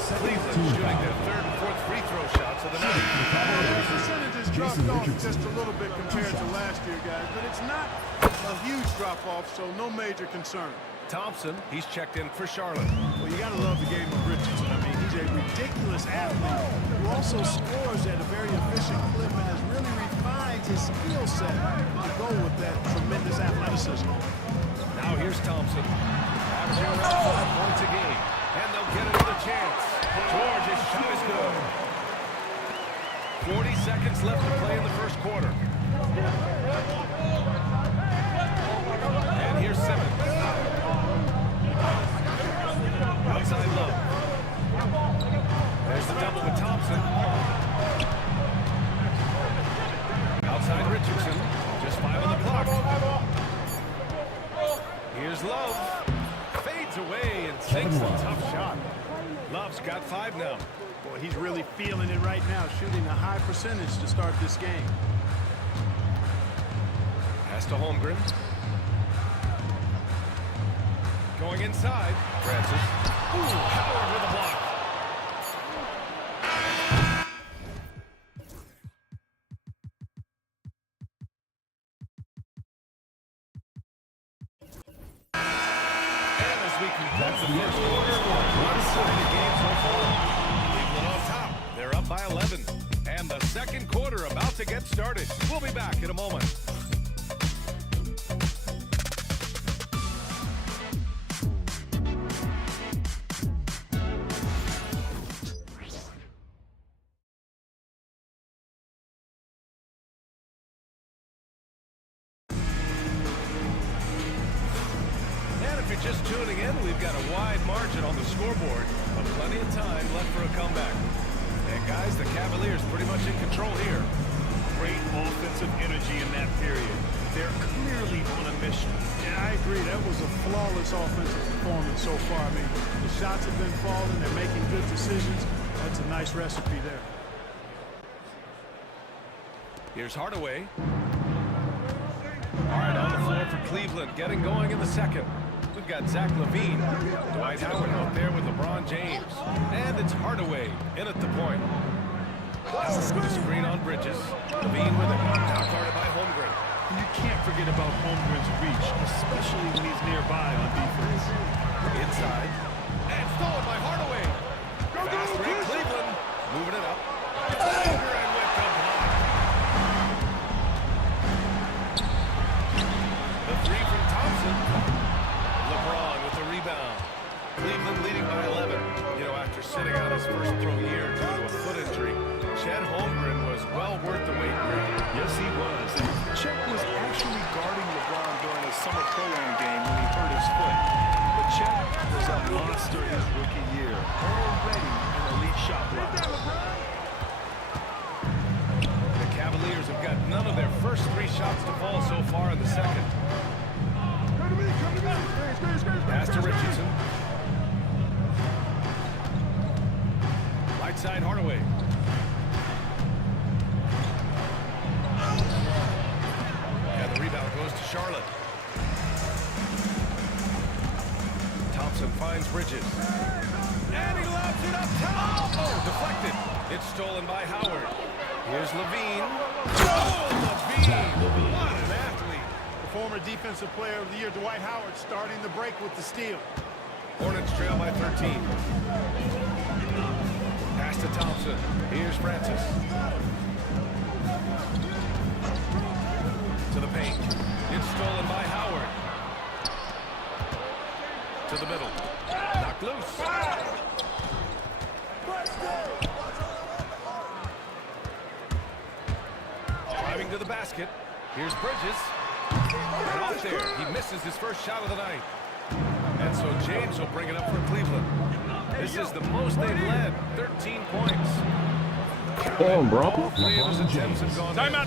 Cleveland shooting their 3rd and 4th free throw shots of the night. The percentages dropped off just a little bit compared to last year, guys, but it's not a huge drop-off, so no major concern. Thompson, he's checked in for Charlotte. Well, you got to love the game of Richardson. I mean, he's a ridiculous athlete who also scores at a very efficient clip and has really refined his skill set to go with that tremendous athleticism. Now here's Thompson. Averaging around 5 points a game. And they'll get another chance. George's shot is good. 40 seconds left to play in the first quarter. And here's Simmons. Outside Love. There's the double with Thompson. Outside Richardson. Just 5 on the clock. Here's Love. Fades away and sinks a tough shot. Love's got 5 now. Boy, he's really feeling it right now, shooting a high percentage to start this game. Pass to Holmgren. Going inside. Francis. Ooh, Howard with a block. And as we conclude the first quarter, one-sided game so far. Cleveland on top. They're up by 11. And the second quarter about to get started. We'll be back in a moment. Just tuning in, we've got a wide margin on the scoreboard, but plenty of time left for a comeback. And guys, the Cavaliers pretty much in control here. Great offensive energy in that period. They're clearly on a mission. Yeah, I agree. That was a flawless offensive performance so far. I mean, the shots have been falling. They're making good decisions. That's a nice recipe there. Here's Hardaway. All right, on the floor for Cleveland, getting going in the second. We've got Zach LaVine, Dwight Howard out there with LeBron James. And it's Hardaway in at the point. With a screen on Bridges. LaVine with it. Now guarded by Holmgren. You can't forget about Holmgren's reach, especially when he's nearby on defense. Inside. And stolen by Hardaway. Fast break Cleveland. Moving it up. Over and with the block. The 3 from Thompson. LeBron with the rebound. Cleveland leading by 11. You know, after sitting out his first pro year due to a foot injury, Chet Holmgren was well worth the wait. Yes, he was. And Chet was actually guarding LeBron during a summer pro-am game when he hurt his foot. But Chet was a monster his rookie year. Already an elite shot blocker. The Cavaliers have got none of their first 3 shots to fall so far in the second. Pass to Richardson. Right side Hardaway. Thompson finds Bridges. And he lobs it up top. Oh, deflected. It's stolen by Howard. Here's Levine. Oh, Levine. What an athlete. The former Defensive Player of the Year, Dwight Howard, starting the break with the steal. Hornets trail by 13. Pass to Thompson. Here's Francis. To the paint. It's stolen by Howard. To the middle. Knocked loose. Driving to the basket. Here's Bridges. And off there. He misses his first shot of the night. And so James will bring it up for Cleveland. This is the most they've led. 13 points. Damn, bro.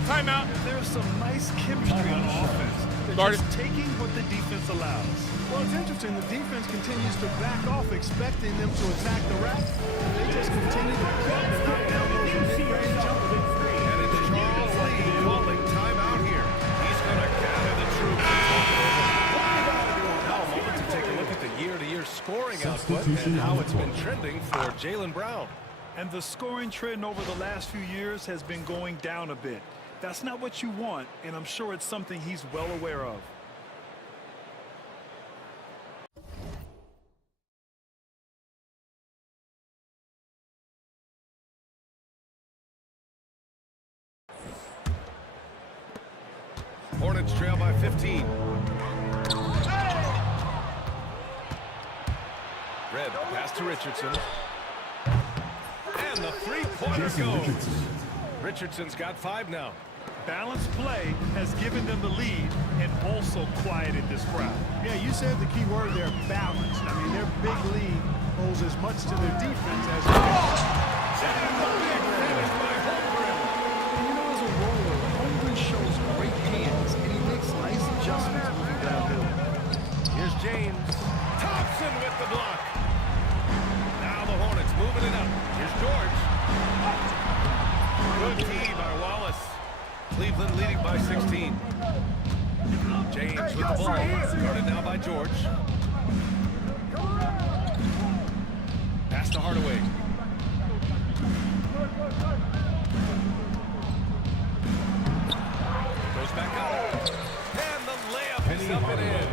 Timeout. There's some nice chemistry on offense. They're just taking what the defense allows. Well, it's interesting. The defense continues to back off, expecting them to attack the rack. They just continue to cut and knock down those mid-range jumpers. And it's Charles Lee calling timeout here. He's going to gather the troops. Now a moment to take a look at the year-to-year scoring output and how it's been trending for Jaylen Brown. And the scoring trend over the last few years has been going down a bit. That's not what you want, and I'm sure it's something he's well aware of. Hornets trail by 15. Red, pass to Richardson. And the three-pointer goes. Richardson's got 5 now. Balanced play has given them the lead and also quieted this crowd. Yeah, you said the key word there, balanced. I mean, their big lead owes as much to their defense as it does. And you know, as a roller, Holmgren shows great hands, and he makes nice adjustments moving downhill. Here's James. Thompson with the block. Now the Hornets moving it up. Here's George. Good key by Wallace. Cleveland leading by 16. James with the ball. Guarded now by George. Pass to Hardaway. Goes back out. And the layup is up and in.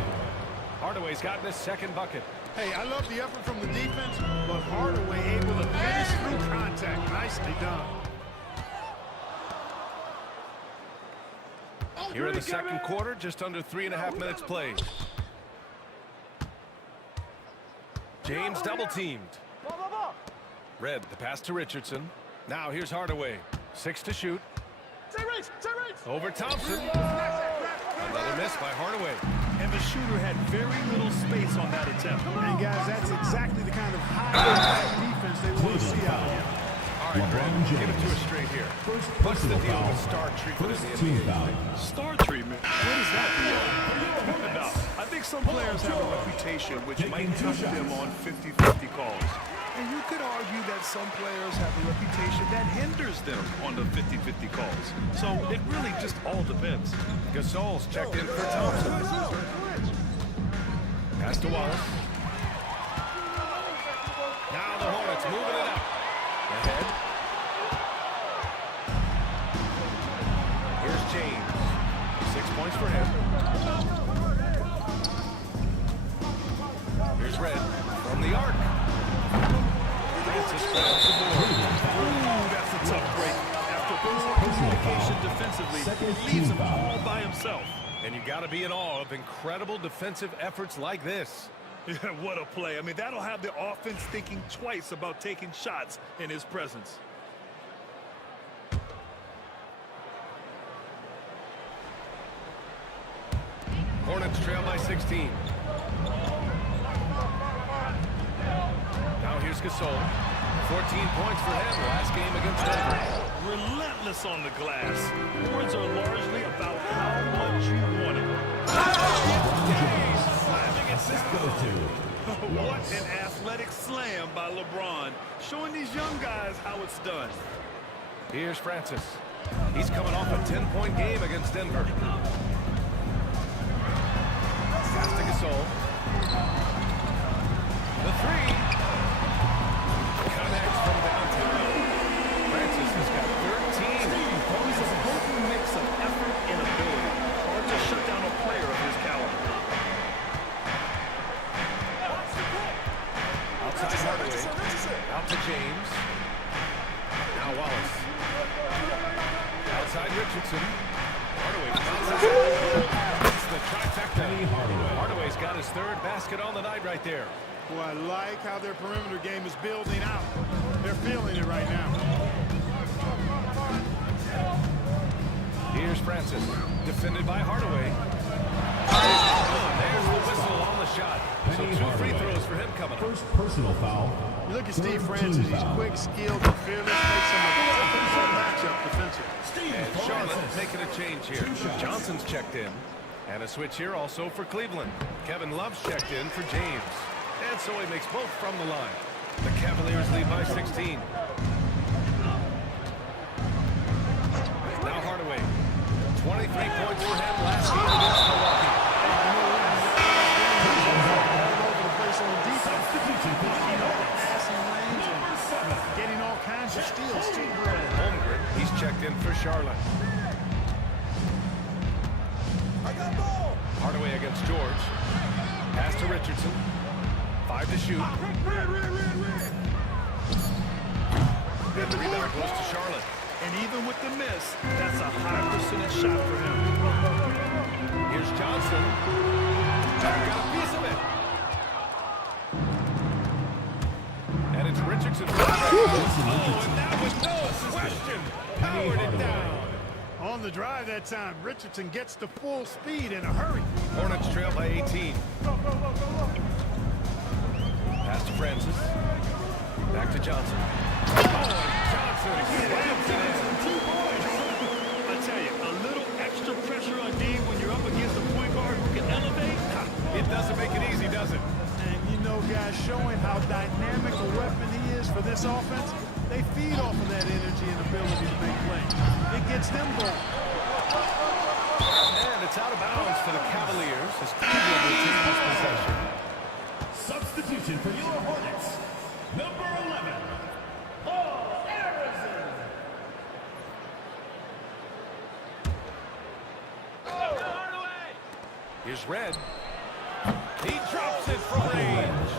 Hardaway's gotten his second bucket. Hey, I love the effort from the defense, but Hardaway able to finish through contact. Nicely done. Here in the second quarter, just under 3.5 minutes played. James double teamed. Red, the pass to Richardson. Now here's Hardaway. 6 to shoot. Over Thompson. Another miss by Hardaway. And the shooter had very little space on that attempt. And guys, that's exactly the kind of high-impact defense they want to see out here. All right, LeBron James. Give it to us straight here. What's the deal with star treatment in the NBA? Star treatment? What is that? No, I think some players have a reputation which might touch them on 50-50 calls. And you could argue that some players have a reputation that hinders them on the 50-50 calls. So it really just all depends. Gasol's checked in for Thompson. Pass to Wallace. Now the Hornets moving it up. Ahead. Here's James. 6 points for him. Here's Red from the arc. Francis grabs the board. Ooh, that's a tough break. After poor communication defensively, it leaves him all by himself. And you got to be in awe of incredible defensive efforts like this. Yeah, what a play. I mean, that'll have the offense thinking twice about taking shots in his presence. Hornets trail by 16. Now here's Gasol. 14 points for him last game against Denver. Relentless on the glass. Boards are largely about how much you want it. What an athletic slam by LeBron, showing these young guys how it's done. Here's Francis. He's coming off a 10-point game against Denver. Pass to Gasol. Inside Hardaway. Out to James. Now Wallace. Outside Richardson. Hardaway outside. It's the trifecta. Hardaway's got his third basket on the night right there. Boy, I like how their perimeter game is building out. They're feeling it right now. Here's Francis, defended by Hardaway. There's the whistle on the shot. So 2 free throws for him coming up. First personal foul. You look at Steve Francis. He's quick, skilled, and fearless. Makes him a difficult matchup defensively. And Charlotte making a change here. Johnson's checked in. And a switch here also for Cleveland. Kevin Love's checked in for James. And so he makes both from the line. The Cavaliers lead by 16. Now Hardaway. 23 points for him last game against Milwaukee. Getting all kinds of steals, too. Holmgren, he's checked in for Charlotte. Hardaway against George. Pass to Richardson. 5 to shoot. And the rebound goes to Charlotte. And even with the miss, that's a high percentage shot for him. Here's Johnson. Got a piece of it. And it's Richardson. Oh, and that was no question. Powered it down. On the drive that time, Richardson gets to full speed in a hurry. Hornets trail by 18. Pass to Francis. Back to Johnson. Johnson slams it in. 2 points. I tell you, a little extra pressure on D when you're up against a point guard who can elevate. It doesn't make it easy, does it? And you know, guys, showing how dynamic a weapon he is for this offense, they feed off of that energy and ability to make plays. It gets them going. And it's out of bounds for the Cavaliers as Cleveland retains this possession. Substitution for your Hornets. Number 11. Here's Red. He drops it from range.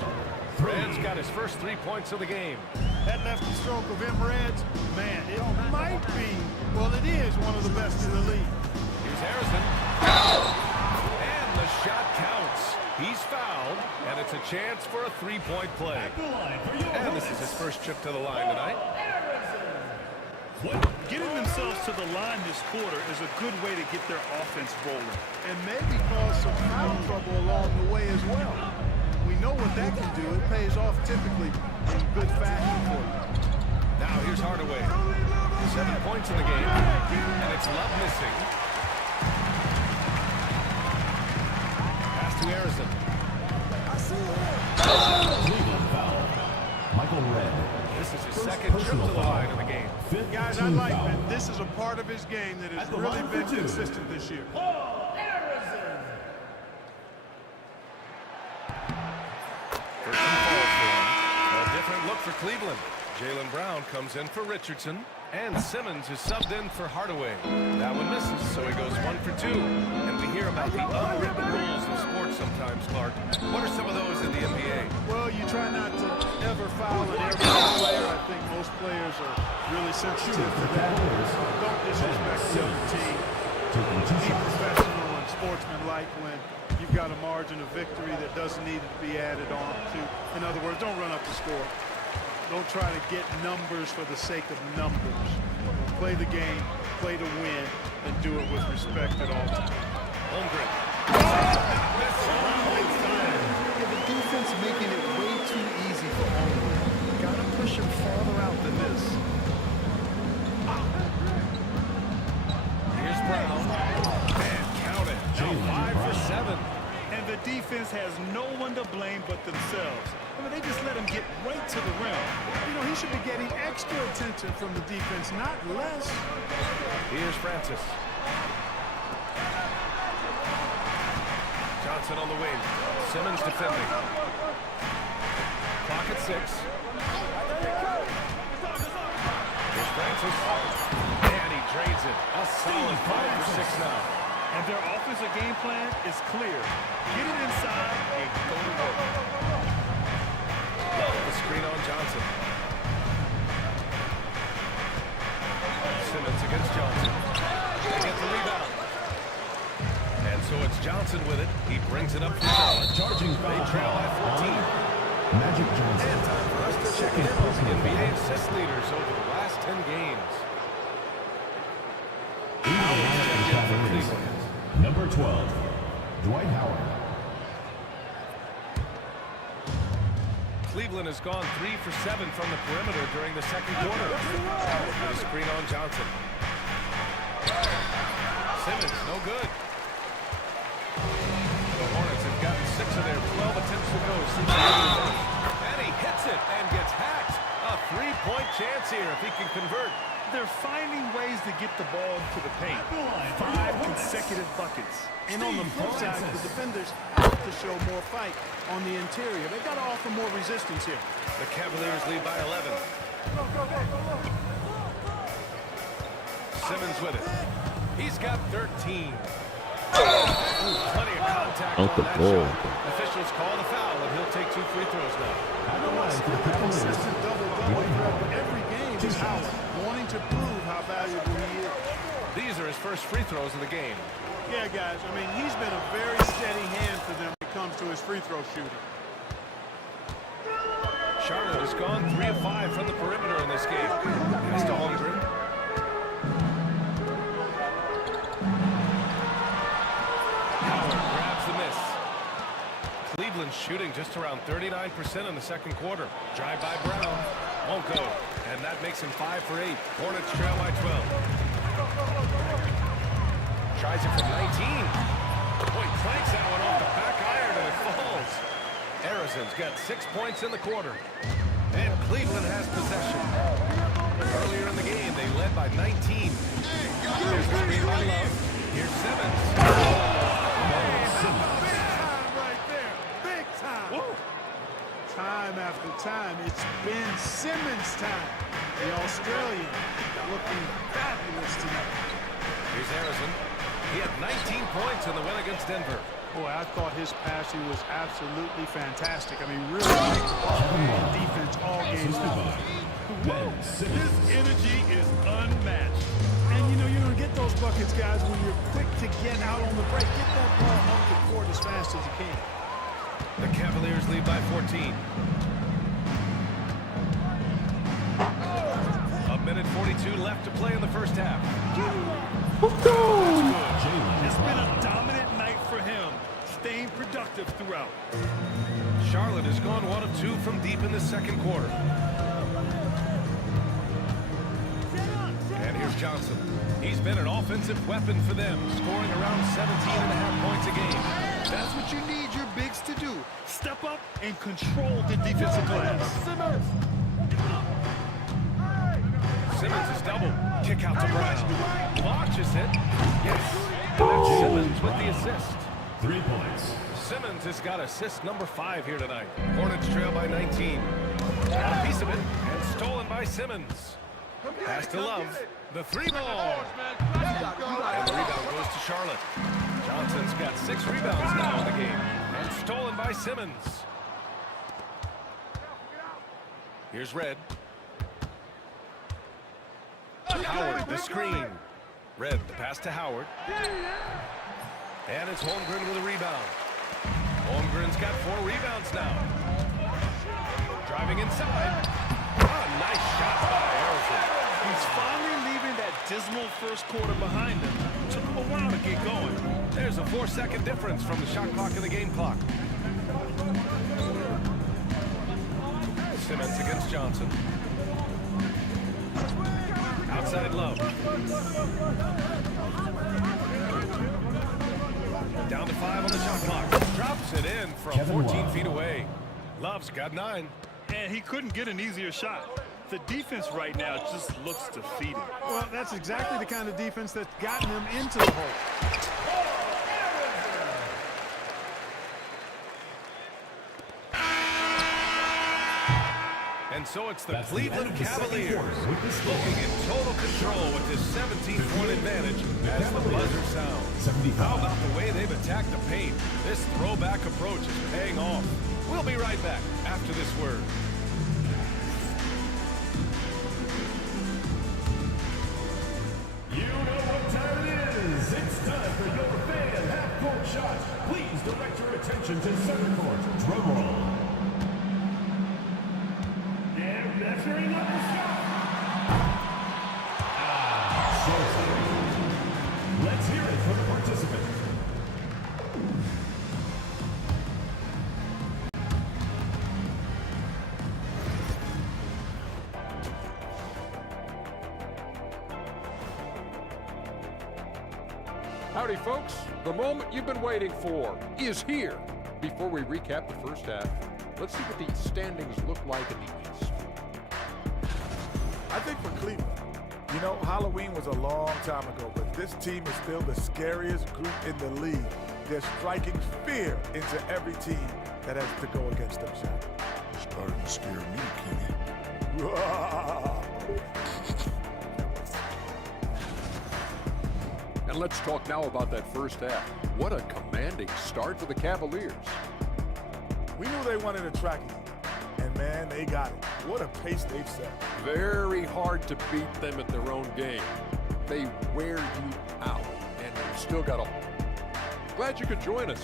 Red's got his first 3 points of the game. That lefty stroke of Reds, man, it might be, well, it is one of the best in the league. Here's Harrison. And the shot counts. He's fouled, and it's a chance for a 3-point play. And this is his first trip to the line tonight. Getting themselves to the line this quarter is a good way to get their offense rolling. And maybe cause some foul trouble along the way as well. We know what that can do. It pays off typically in good fashion for you. Now here's Hardaway. 7 points in the game, and it's Love missing. Pass to Harrison. Cleveland foul. Michael Red. This is his second trip to the line in the game. Guys, I like that. This is a part of his game that has really been consistent this year. 13 falls for him. A different look for Cleveland. Jaylen Brown comes in for Richardson, and Simmons is subbed in for Hardaway. That one misses, so he goes 1 for 2. And we hear about the unwritten rules of sports sometimes, Clark. What are some of those in the NBA? Well, you try not to ever foul at every player. I think most players are really sensitive to that. Don't disrespect the other team. Be professional and sportsmanlike when you've got a margin of victory that doesn't need to be added on to. In other words, don't run up the score. Don't try to get numbers for the sake of numbers. Play the game, play to win, and do it with respect at all times. Holmgren. The defense making it way too easy for Holmgren. Got to push him farther out than this. Here's Brown. And count it. Now 5 for 7. And the defense has no one to blame but themselves. I mean, they just let him get right to the rim. You know, he should be getting extra attention from the defense, not less. Here's Francis. Johnson on the wing. Simmons defending. Clock at 6. Here's Francis. And he drains it. A solid 5 for 6 now. And their offensive game plan is clear. Get it inside and go to work. Love the Brings it up for Charlotte. Charging They trail at 14. Magic Johnson. And time for us to check in on the NBA assist leaders over the last 10 games. Howard checked in for Cleveland. Number 12, Dwight Howard. Cleveland has gone 3 for 7 from the perimeter during the second quarter. Howard with a screen on Johnson. Simmons, no good. The Hornets have gotten 6 of their 12 attempts to go since the end of the first. And he hits it and gets hacked. A 3-point chance here if he can convert. They're finding ways to get the ball to the paint. 5 consecutive buckets. And on the flip side, the defenders have to show more fight on the interior. They've got to offer more resistance here. The Cavaliers lead by 11. Simmons with it. He's got 13. Plenty of contact on that shot. Officials call the foul, and he'll take 2 free throws now. Consistent double-double throughout every game is Howard, wanting to prove how valuable he is. These are his first free throws of the game. Yeah, guys, I mean, he's been a very steady hand for them when it comes to his free throw shooting. Charlotte has gone 3 of 5 from the perimeter in this game. Pass to Holmgren. Howard grabs the miss. Cleveland shooting just around 39% in the second quarter. Drive by Brown. Won't go. And that makes him 5 for 8. Hornets trail by 12. Tries it from 19. Boy, cranks that one off the back iron and it falls. Harrison's got 6 points in the quarter. And Cleveland has possession. Earlier in the game, they led by 19. There's a screen by Love. Here's Simmons. Right there. Big time. Whoa. Time after time, it's Ben Simmons' time. The Australian looking fabulous tonight. Here's Harrison. He had 19 points in the win against Denver. Boy, I thought his passing was absolutely fantastic. I mean, really make the ball and defense all game long. His energy is unmatched. And, you know, you're going to get those buckets, guys, when you're quick to get out on the break. Get that ball up the court as fast as you can. The Cavaliers lead by 14. A minute 42 left to play in the first half. It's been a dominant night for him, staying productive throughout. Charlotte has gone 1 of 2 from deep in the second quarter. And here's Johnson. He's been an offensive weapon for them, scoring around 17.5 points a game. That's what you need your bigs to do. Step up and control the defensive glass. Simmons is double. Kick out to Brown. Launches it. Yes. And that's Simmons with the assist. 3 points. Simmons has got assist number 5 here tonight. Hornets trail by 19. Got a piece of it and stolen by Simmons. Pass to Love. The 3 ball. And the rebound goes to Charlotte. Johnson's got 6 rebounds now in the game. And stolen by Simmons. Here's Red. Howard, the screen. Red, the pass to Howard. And it's Holmgren with a rebound. Holmgren's got 4 rebounds now. Driving inside. Oh, nice shot by Harrison. He's finally leaving that dismal first quarter behind him. Took him a while to get going. There's a 4-second difference from the shot clock and the game clock. Simmons against Johnson. Outside Love. Down to 5 on the shot clock. Drops it in from 14 feet away. Love's got 9. And he couldn't get an easier shot. The defense right now just looks defeated. Well, that's exactly the kind of defense that's gotten them into the hole. And so it's the Cleveland Cavaliers looking in total control with this 17-point advantage as the buzzer sounds. How about the way they've attacked the paint? This throwback approach is paying off. We'll be right back after this word. You know what time it is. It's time for your fan half-court shots. Please direct your Howdy, folks. The moment you've been waiting for is here. Before we recap the first half, let's see what the standings look like in the East. I think for Cleveland, you know, Halloween was a long time ago, but this team is still the scariest group in the league. They're striking fear into every team that has to go against them, Shaq. Starting to scare me, Kenny. And let's talk now about that first half. What a commanding start for the Cavaliers. We knew they wanted a track meet, and man, they got it. What a pace they've set. Very hard to beat them at their own game. They wear you out, and you still got a... Glad you could join us.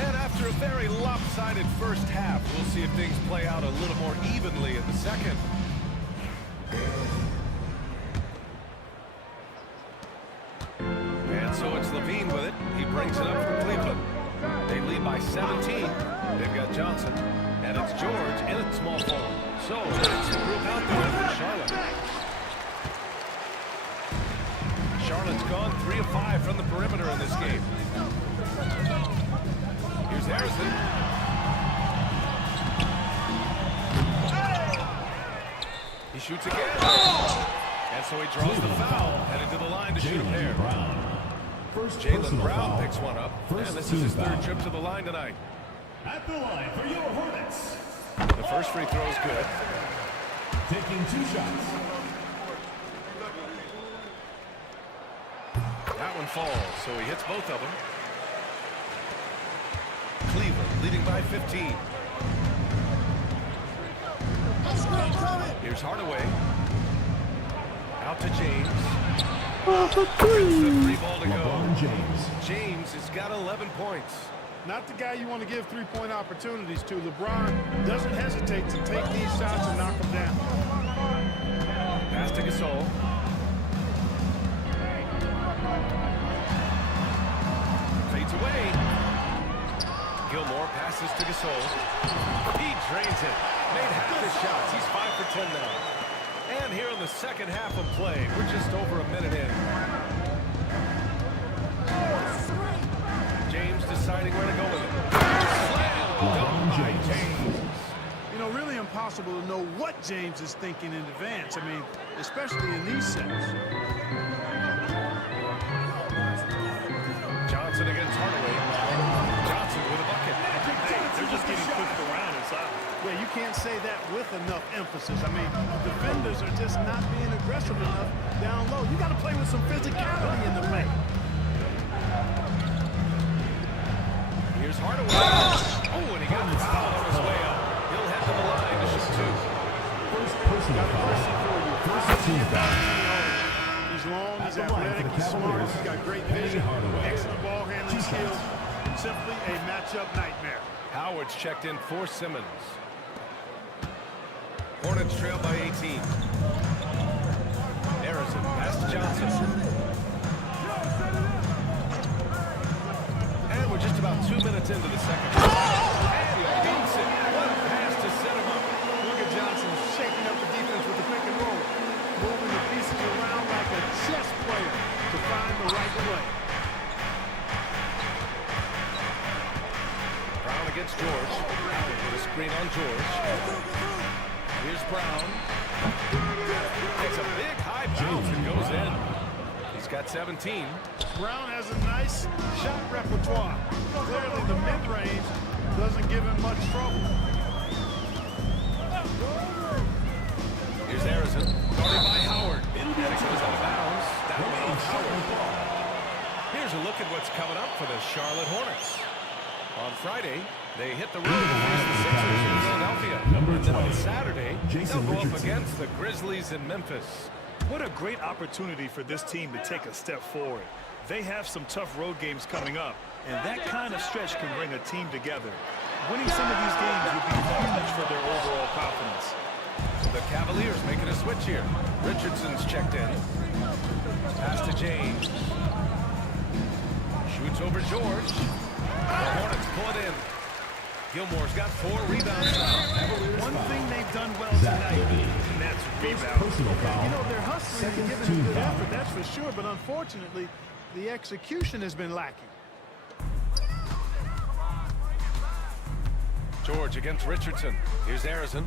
And after a very lopsided first half, we'll see if things play out a little more evenly in the second. And so it's Levine with it. He brings it up for Cleveland. They lead by 17. They've got Johnson. And it's George in a small forward. So it's the group out there for Charlotte. Charlotte's gone 3 of 5 from the perimeter in this game. Here's Harrison. He shoots again. And so he draws the foul, headed to the line to shoot a pair. Jaylen Brown picks one up, and this is his third trip to the line tonight. At the line for your Hornets. The first free throw is good. Taking 2 shots. That one falls, so he hits both of them. Cleveland leading by 15. Here's Hardaway. Out to James. The 3 ball to go. LeBron James. James has got 11 points. Not the guy you want to give three-point opportunities to. LeBron doesn't hesitate to take these shots and knock them down. Pass to Gasol. Fades away. Gilmore passes to Gasol. He drains it. Made half his shots. He's 5 for 10 now. And here in the second half of play, we're just over a minute in. James deciding where to go with it. Slam! James. You know, really impossible to know what James is thinking in advance. I mean, especially in these sets. Johnson against Hardaway. Johnson with a bucket. Hey, they're just getting pushed around inside. Yeah, you can't say that with enough emphasis. I mean, defenders are just not being aggressive enough down low. You got to play with some physicality in the paint. Here's Hardaway. Oh, and he got the foul on his way up. He'll head to the line to shoot 2. First personal foul. First team foul. He's long, he's athletic, he's smart, he's got great vision, excellent ball handling skills. Simply a matchup nightmare. Howard's checked in for Simmons. Hornets trail by 18. Harrison, pass to Johnson. And we're just about 2 minutes into the second. And he beats it. What a pass to set him up. Look at Johnson shaking up the defense with the pick and roll. Moving the pieces around like a chess player to find the right play. Brown against George. Howard with a screen on George. Here's Brown. Takes a big high bounce and goes in. He's got 17. Brown has a nice shot repertoire. Clearly the mid-range doesn't give him much trouble. Here's Harrison. Guarded by Howard. And it goes out of bounds. That goes Howard. Here's a look at what's coming up for the Charlotte Hornets. On Friday, they hit the road to face the Sixers in Philadelphia. And then on Saturday, they'll go up against the Grizzlies in Memphis. What a great opportunity for this team to take a step forward. They have some tough road games coming up, and that kind of stretch can bring a team together. Winning some of these games would be huge for their overall confidence. The Cavaliers making a switch here. Richardson's checked in. Pass to James. Shoots over George. The Hornets pull it in. Gilmore's got 4 rebounds now. One thing they've done well tonight, and that's rebound. You know, they're hustling and giving a good effort, that's for sure, but unfortunately, the execution has been lacking. George against Richardson. Here's Harrison.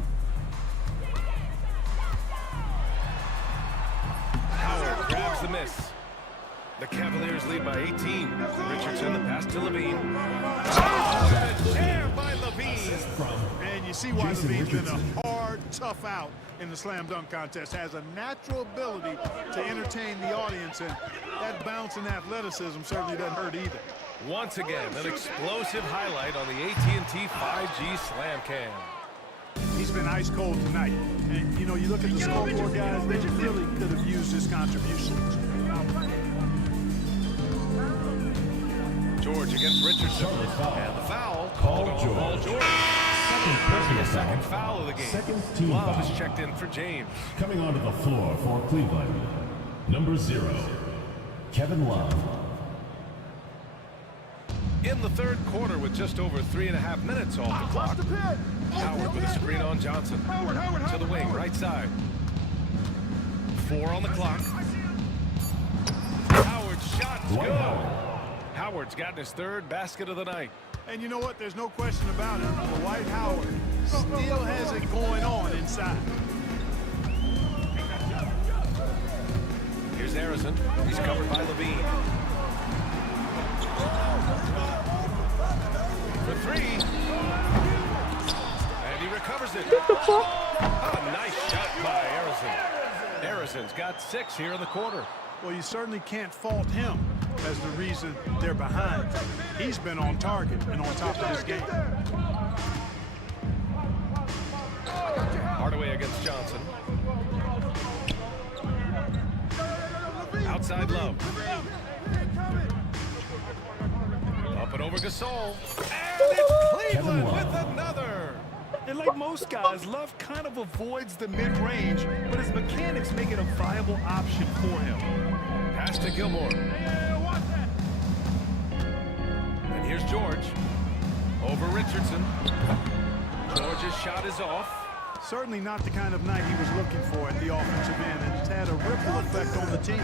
Howard grabs the miss. The Cavaliers lead by 18. Richardson, the pass to Levine. Oh, share by Levine. And you see why Levine's been a hard, tough out in the slam dunk contest. Has a natural ability to entertain the audience, and that bounce and athleticism certainly doesn't hurt either. Once again, an explosive highlight on the AT&T 5G Slam Cam. He's been ice cold tonight. And, you know, you look at the scoreboard, guys, they really could have used his contribution. George against Richardson. And the foul called on Paul George. Second foul of the game. Second team Love foul. is checked in for James. Coming onto the floor for Cleveland, number 0, Kevin Love. In the third quarter with just over 3.5 minutes off the clock. Howard with a screen on Johnson. To the wing, right side. 4 on the clock. Howard's shot is good. Howard's gotten his 3rd basket of the night. And you know what? There's no question about it. Dwight Howard still has it going on inside. Here's Harrison. He's covered by Levine. For 3. And he recovers it. A nice shot by Harrison. Harrison's got 6 here in the quarter. Well, you certainly can't fault him as the reason they're behind. He's been on target and on top of his game. Hardaway against Johnson. Outside Love. Up and over Gasol. And it's Cleveland with another. And like most guys, Love kind of avoids the mid-range, but his mechanics make it a viable option for him. Pass to Gilmore. And here's George. Over Richardson. George's shot is off. Certainly not the kind of night he was looking for at the offensive end, and it's had a ripple effect on the team.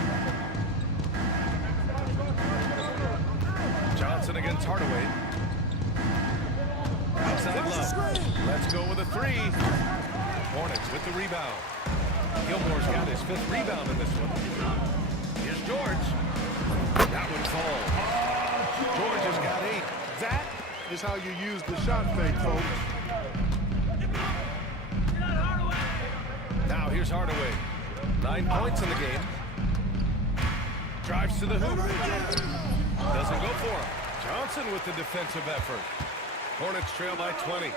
Johnson against Hardaway. Outside Love. Let's go with a 3. Hornets with the rebound. Gilmore's got his 5th rebound in this one. Here's George. That one falls. George has got 8. That is how you use the shot fake, folks. Now here's Hardaway. 9 points in the game. Drives to the hoop. Doesn't go for him. Johnson with the defensive effort. Hornets trail by 20.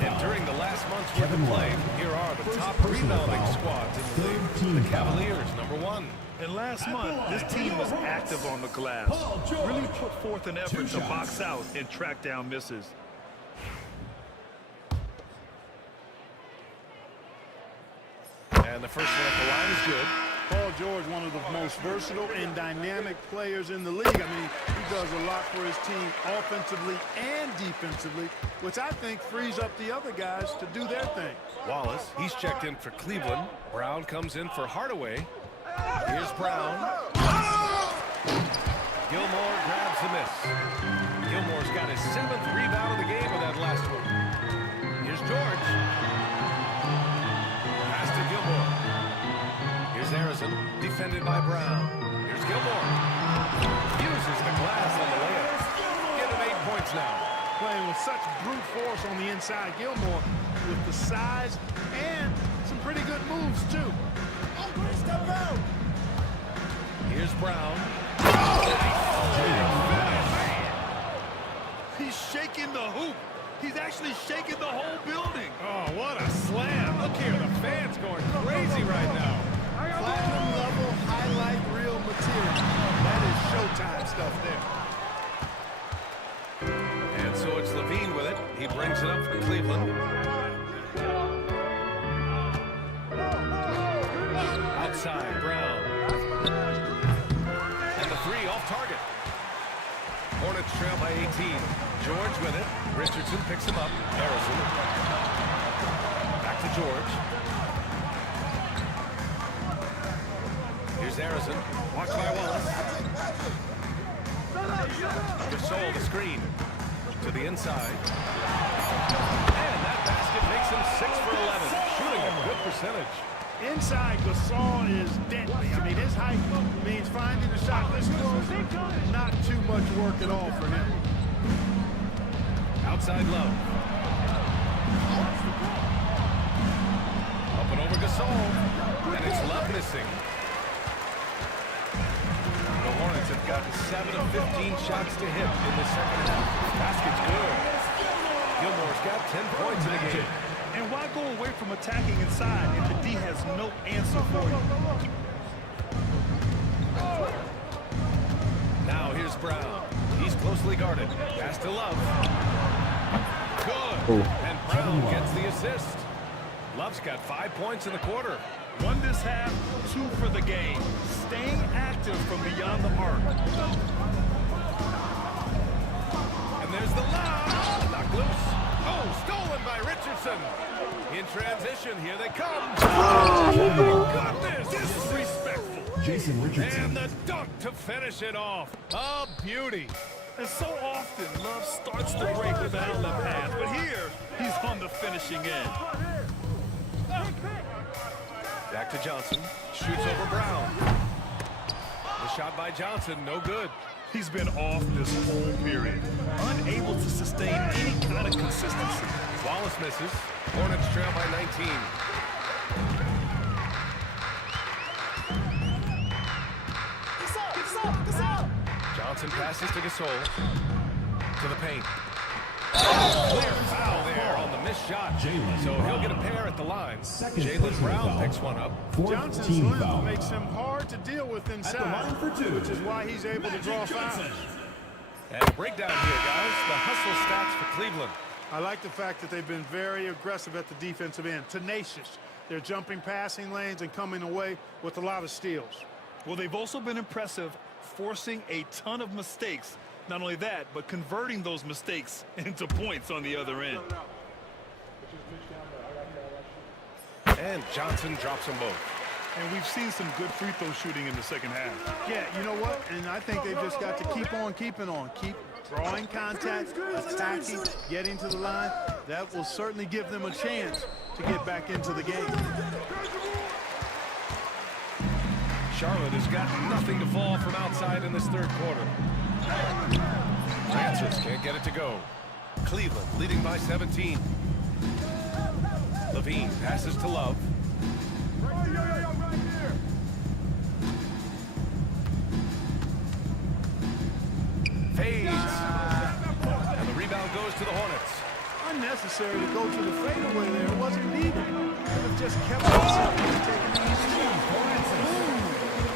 And during the last month's worth of play, here are the top rebounding squads in the league. The Cavaliers, number 1. And last month, this team was active on the glass. Really put forth an effort to box out and track down misses. And the first one at the line is good. Paul George, one of the most versatile and dynamic players in the league. I mean, he does a lot for his team offensively and defensively, which I think frees up the other guys to do their thing. Wallace, he's checked in for Cleveland. Brown comes in for Hardaway. Here's Brown. Gilmore grabs the miss. Gilmore's got his 7th rebound of the game with that last one. Here's George. Pass to Gilmore. Here's Harrison, defended by Brown. Here's Gilmore. Uses the glass on the layup. Give him 8 points now. Playing with such brute force on the inside. Gilmore with the size and some pretty good moves, too. Step out. Here's Brown. He's shaking the hoop. He's actually shaking the whole building. Oh, what a slam. Look here, the fans going crazy right now. Platinum level highlight reel material. That is Showtime stuff there. And so it's Levine with it. He brings it up for Cleveland. Outside, Brown. And the 3 off target. Hornets trail by George with it. Richardson picks him up. Harrison. Back to George. Here's Harrison. Watched by Wallace. Gasol the screen. To the inside. And that basket makes him 6 for 11. Shooting a good percentage. Inside, Gasol is deadly. I mean, his height means finding a shot this close. Not too much work at all for him. Outside Love. Up and over Gasol. And it's Love missing. The Hornets have gotten 7 of 15 shots to hit in the second half. Basket's good. Gilmore's got 10 points in the game. And why go away from attacking inside if the D has no answer for you? Now here's Brown. He's closely guarded. Pass to Love. Good. And Brown gets the assist. Love's got 5 points in the quarter. 1 this half, 2 for the game. Staying active from beyond the arc. And there's the lob. Knocked loose. Oh, stolen by Richardson. In transition, here they come. Oh, my goodness. Disrespectful. Jason Richardson. And the dunk to finish it off. A beauty. And so often, Love starts the break with an outlet pass, but here, he's on the finishing end. Back to Johnson. Shoots over Brown. The shot by Johnson, no good. He's been off this whole period, unable to sustain any kind of consistency. Wallace misses. Hornets trail by 19. Johnson passes to Gasol. To the paint. Clear foul there on the missed shot. So he'll get a pair at the line. Jaylen Brown picks one up. Johnson's length makes him hard to deal with inside, which is why he's able to draw fouls. And a breakdown here, guys. The hustle stats for Cleveland. I like the fact that they've been very aggressive at the defensive end, tenacious. They're jumping passing lanes and coming away with a lot of steals. Well, they've also been impressive, forcing a ton of mistakes. Not only that, but converting those mistakes into points on the other end. And Johnson drops them both. And we've seen some good free throw shooting in the second half. Yeah, you know what? And I think they've just got to keep on keeping on. Keep drawing contact, attacking, getting to the line. That will certainly give them a chance to get back into the game. Charlotte has got nothing to fall from outside in this third quarter. Lancers can't get it to go. Cleveland leading by 17. Levine passes to Love. Fades. And the rebound goes to the Hornets. Unnecessary to go to the fadeaway there. It wasn't needed. Could have just kept it taking the easy shot.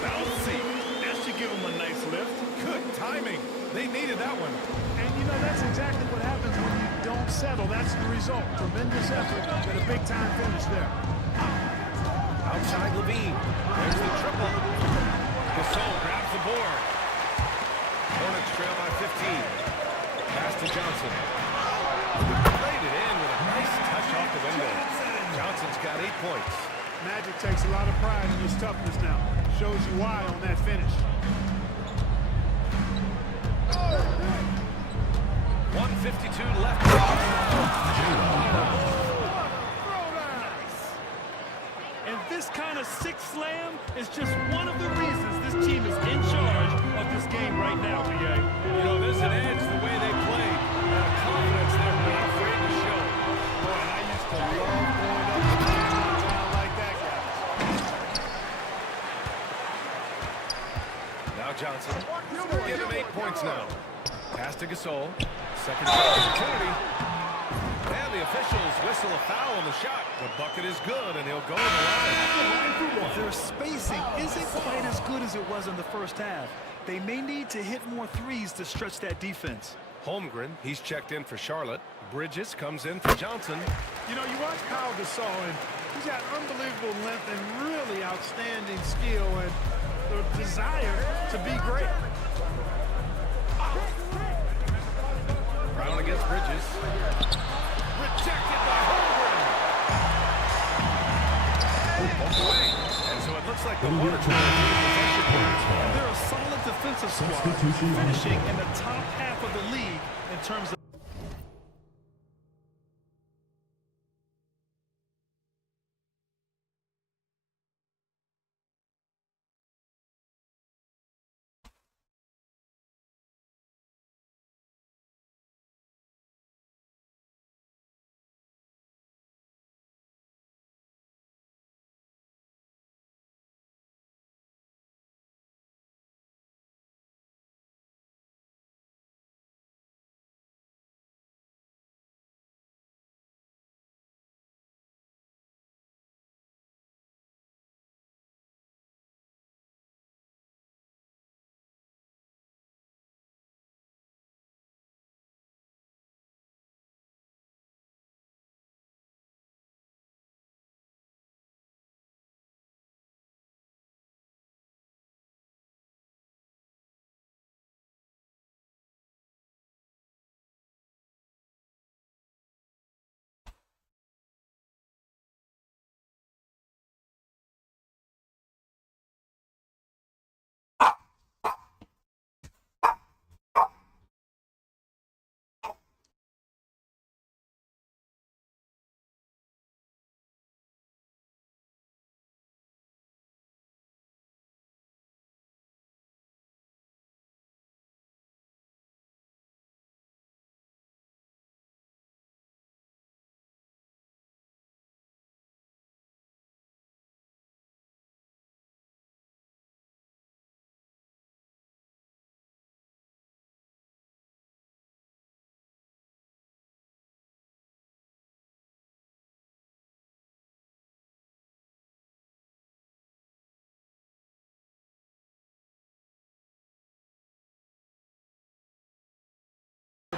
Bouncy. That should give him a nice lift. Good timing. They needed that one. And, you know, that's exactly what happens when you don't settle. That's the result. Tremendous effort and a big-time finish there. Outside Levine. There's the triple. Gasol grabs the board. Hornets trail by 15. Pass to Johnson. Played it in with a nice touch off the window. Johnson's got 8 points. Magic takes a lot of pride in his toughness now. Shows you why on that finish. 1:52 left. And this kind of six slam is just one of the reasons this team is in charge of this game right now, BA. You know, there's an edge the way they play. And a confidence they're not afraid to show. Boy, and I used to love going up and down like that, guys. Now Johnson. Give him 8 points now. Pass to Gasol. Second opportunity. And the officials whistle a foul on the shot. The bucket is good, and he'll go to the line. Their spacing isn't quite as good as it was in the first half. They may need to hit more threes to stretch that defense. Holmgren, he's checked in for Charlotte. Bridges comes in for Johnson. You know, you watch Kyle Gasol, and he's got unbelievable length and really outstanding skill and the desire to be great. Brown against Bridges. Rejected by Holmgren. Poked away. And so it looks like the Hornets will retain possession here. And they're a solid defensive squad, finishing in the top half of the league in terms of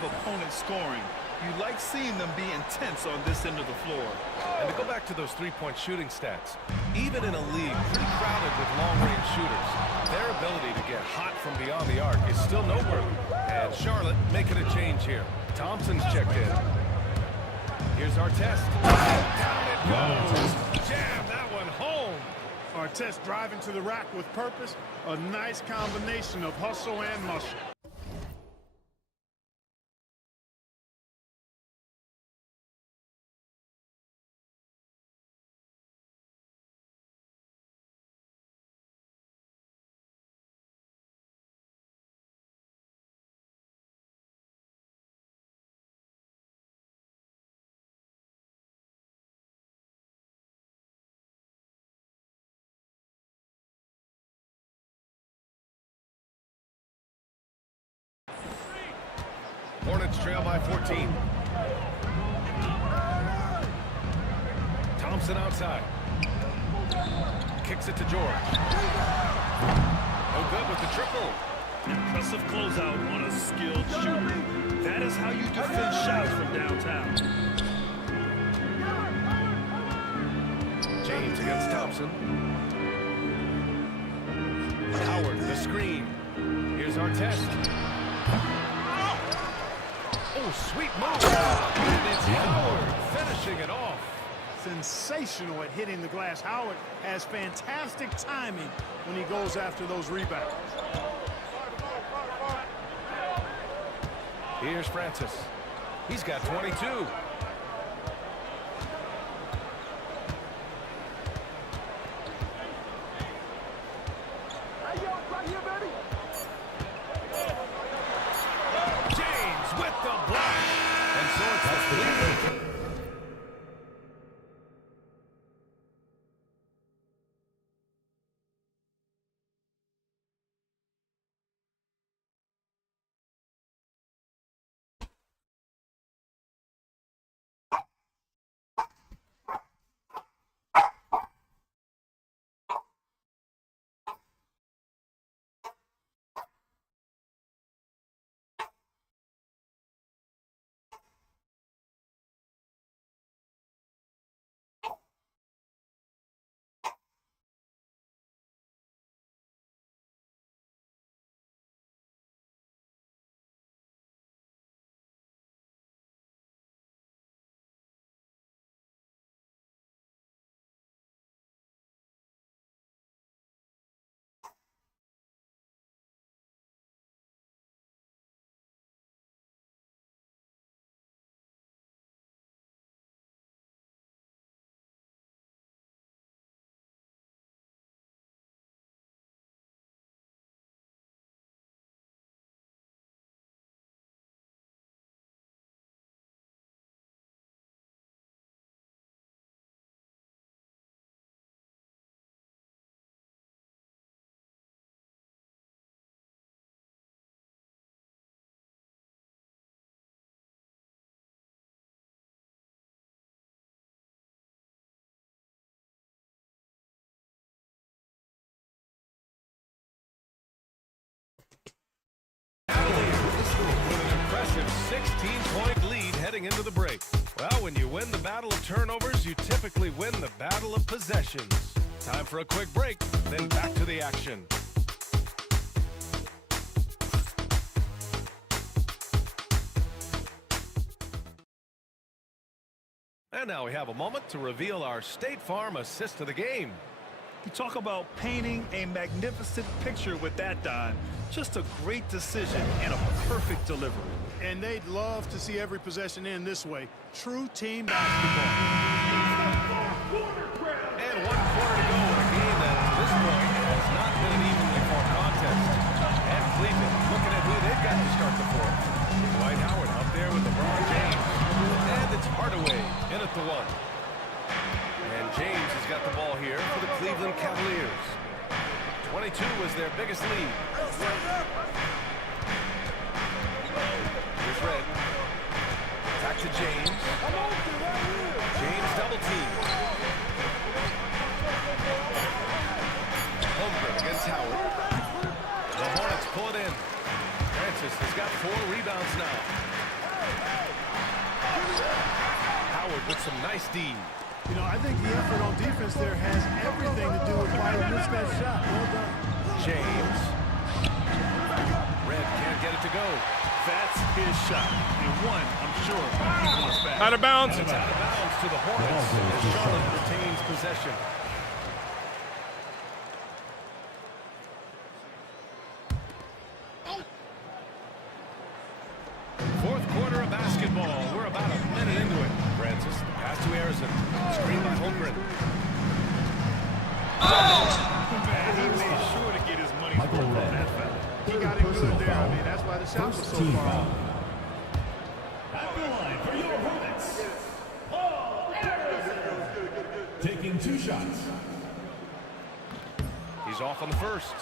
opponent scoring. You like seeing them be intense on this end of the floor. And to go back to those three-point shooting stats, even in a league pretty crowded with long-range shooters, their ability to get hot from beyond the arc is still noteworthy. And Charlotte making a change here. Thompson's checked in. Here's Artest. Down it goes. Jam that one home. Artest driving to the rack with purpose. A nice combination of hustle and muscle. Hornets trail by 14. Thompson outside. Kicks it to George. No good with the triple. impressive closeout on a skilled shooter. That is how you defend shots from downtown. James against Thompson. Howard, the screen. Here's Artest. Oh, sweet move. And it's Howard finishing it off. Sensational at hitting the glass. Howard has fantastic timing when he goes after those rebounds. Here's Francis. He's got 22. massive 16-point lead heading into the break. Well, when you win the battle of turnovers, you typically win the battle of possessions. Time for a quick break, then back to the action. And now we have a moment to reveal our State Farm assist of the game. You talk about painting a magnificent picture with that, Don. Just a great decision and a perfect delivery. And they'd love to see every possession end this way. True team basketball. And 1 quarter to go in a game that, to this point, has not been an evenly fought contest. And Cleveland looking at who they've got to start the fourth. Dwight Howard up there with LeBron James. And it's Hardaway in at the 1. And James has got the ball here for the Cleveland Cavaliers. 22 was their biggest lead. Here's Red. Back to James. James double team. Holmgren against Howard. The Hornets pull it in. Francis has got 4 rebounds now. Howard with some nice D. You know, I think the effort on defense there has everything to do with why he missed that shot. Well done. James. Red can't get it to go. That's his shot. And one, I'm sure, he wants back. Out of bounds. It's out of bounds to the Hornets as Charlotte retains possession. Fourth quarter of basketball. We're about a minute into it. Francis, the pass to Harrison. Screen by Holmgren. Man, he made sure to get his money's worth on that foul. He got it good there. I mean, that's why the shot was so far. At the line for your Hornets, taking 2 shots. He's off on the first.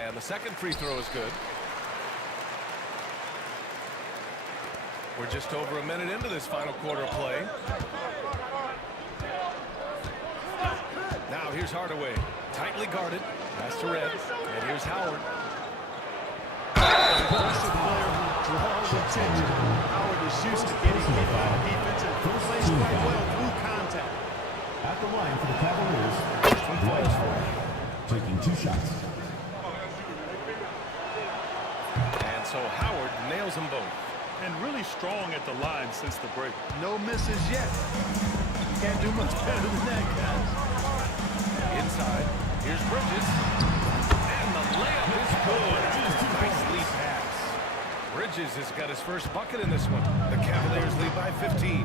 And the second free throw is good. We're just over a minute into this final quarter of play. Now here's Hardaway. Tightly guarded. Pass to Red. And here's Howard. Aggressive player who draws attention. Howard is used to getting hit by the defense and plays quite well through contact. At the line for the Cavaliers, Dwight Howard, taking 2 shots. And so Howard nails them both. And really strong at the line since the break. No misses yet. Can't do much better than that, guys. Inside. Here's Bridges. And the layup is good. Nice lead pass. Bridges has got his first bucket in this one. The Cavaliers lead by 15.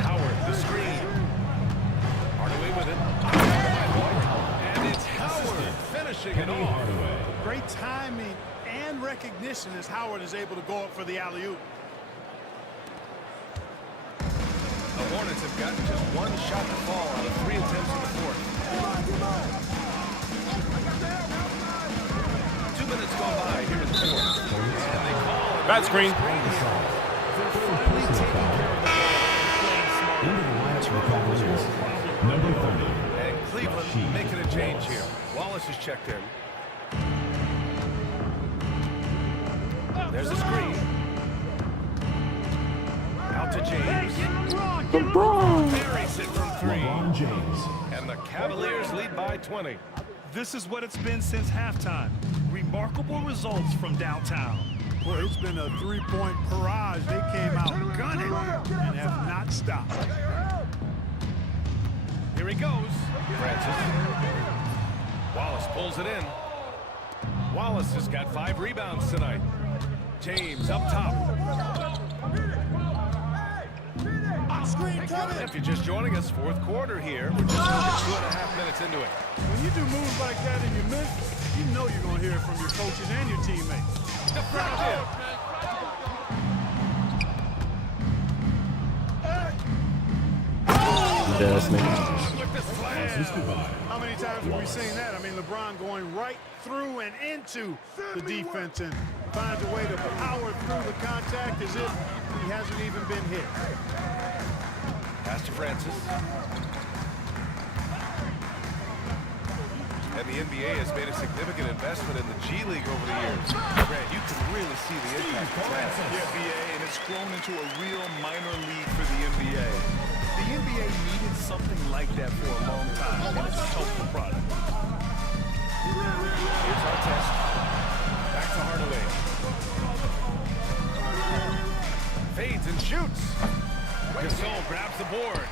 Howard, the screen. Hardaway with it. And it's Howard finishing it off. Great timing and recognition as Howard is able to go up for the alley-oop. The Hornets have gotten just 1 shot to fall out of 3 attempts in the fourth. 2 minutes gone by here in the fourth. And they call it bad screen. They're finally taking care of the ball. Number 30. And Cleveland making a change here. Wallace is checked in. There's a screen. Out to James. Buries it from 3. LeBron James. And the Cavaliers lead by 20. This is what it's been since halftime. Remarkable results from downtown. Well, it's been a 3-point barrage. They came out gunning and have not stopped. Here he goes. Francis. Wallace pulls it in. Wallace has got 5 rebounds tonight. James up top. If you're just joining us, fourth quarter here. We're just over 2.5 minutes into it. When you do moves like that and you miss, you know you're going to hear it from your coaches and your teammates. Deflected. How many times have we seen that? I mean, LeBron going right through and into the defense and finds a way to power through the contact as if he hasn't even been hit. Pass to Francis. And the NBA has made a significant investment in the G League over the years. Grant, you can really see the impact it's had. Yeah, BA, and it's grown into a real minor league for the NBA. The NBA needed something like that for a long time, and it's a helpful product. Here's our test. Back to Hardaway. Fades and shoots. Gasol grabs the board.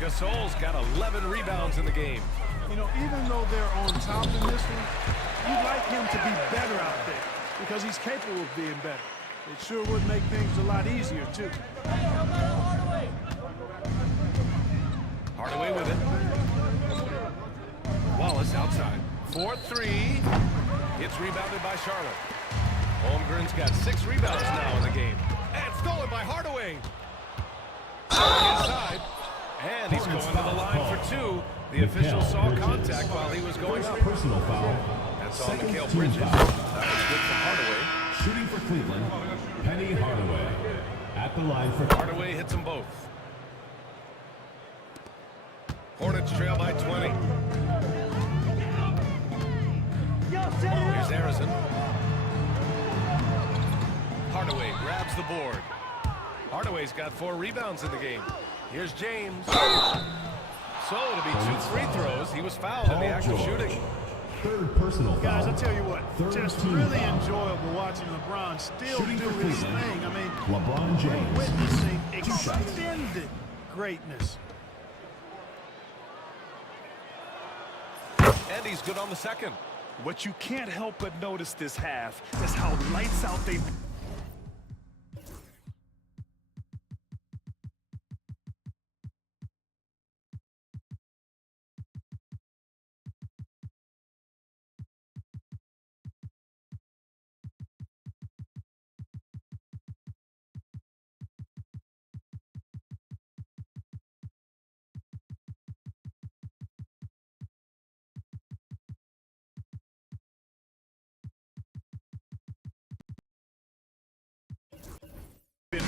Gasol's got 11 rebounds in the game. You know, even though they're on top in this one, you'd like him to be better out there because he's capable of being better. It sure would make things a lot easier, too. Hardaway with it. Wallace outside. 4-3. It's rebounded by Charlotte. Holmgren's got 6 rebounds now in the game. And stolen by Hardaway. Inside. And he's going to the line for 2. The official saw contact while he was going up. Personal foul. That's on Mikal Bridges. That was good for Hardaway. Shooting for Cleveland, Penny Hardaway. At the line for Hardaway hits them both. Hornets trail by 20. Here's Harrison. Hardaway grabs the board. Hardaway's got 4 rebounds in the game. Here's James. So it'll be 2 free throws. He was fouled in the act of shooting. Third personal foul. Guys, I'll tell you what, just really enjoyable watching LeBron still do his thing. I mean, LeBron James. Witnessing extended greatness. And he's good on the second. What you can't help but notice this half is how lights out they've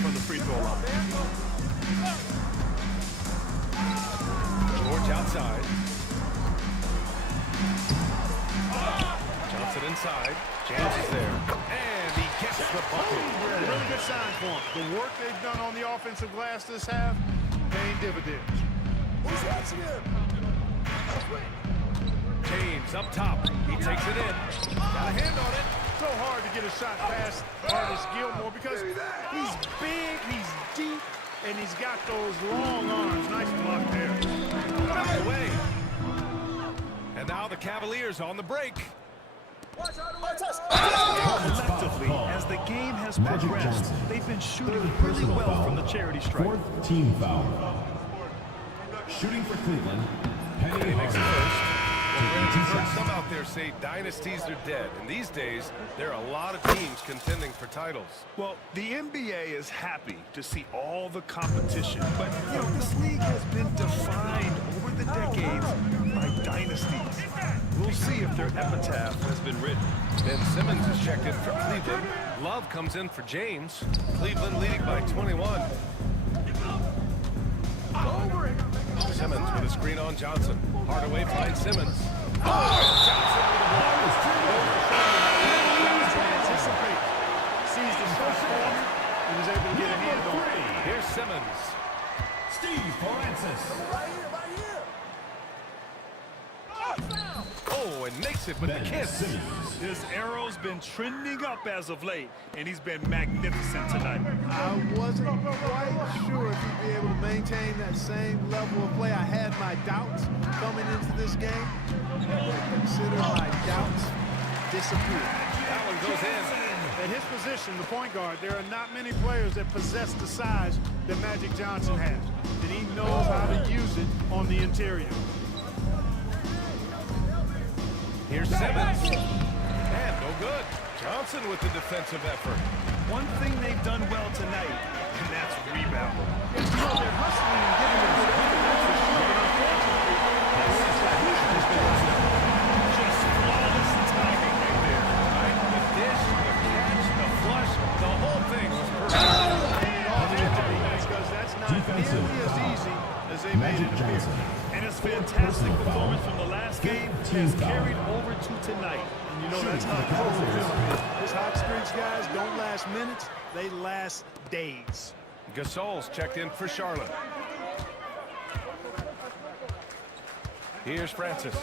from the free throw line. George outside. Johnson inside. James is there. And he gets the bucket. Really good sign for him. The work they've done on the offensive glass this half, paying dividends. Who's watching him? James up top. He takes it in. Got a hand on it. So hard to get a shot past Artis Gilmore because he's big, he's deep, and he's got those long arms. Nice block there. Knocked away. And now the Cavaliers on the break. Collectively, as the game has progressed, they've been shooting really well from the charity stripe. 4th team foul. Shooting for Cleveland, Penny Hardaway. I've heard some out there say dynasties are dead, and these days there are a lot of teams contending for titles. Well, the NBA is happy to see all the competition, but you know, this league has been defined over the decades by dynasties. We'll see if their epitaph has been written. Ben Simmons is checked in for Cleveland. Love comes in for James. Cleveland leading by 21. Simmons with a screen on Johnson. Hardaway finds Simmons. Oh, Johnson with the ball. Anticipate. Sees the shot form and is able to get a hand on it. Here's Simmons. Steve Francis. Oh, and makes it with the kiss. His arrow's been trending up as of late, and he's been magnificent tonight. I wasn't quite sure if he'd be able to maintain that same level of play. I had my doubts coming into this game, but consider my doubts disappeared. That one goes in. At his position, the point guard, there are not many players that possess the size that Magic Johnson has, and he knows how to use it on the interior. Here's Simmons. And no good. Johnson with the defensive effort. One thing they've done well tonight, and that's rebounding. You know, they're hustling and giving them good defense for sure, but unfortunately, that substitution has been just flawless timing right there. Right? The dish, the catch, the flush, the whole thing was perfect. Personal performance foul. from the last game 15 has foul. carried over to tonight. And you know that's not close. Those hot streaks, guys, don't last minutes. They last days. Gasol's checked in for Charlotte. Here's Francis.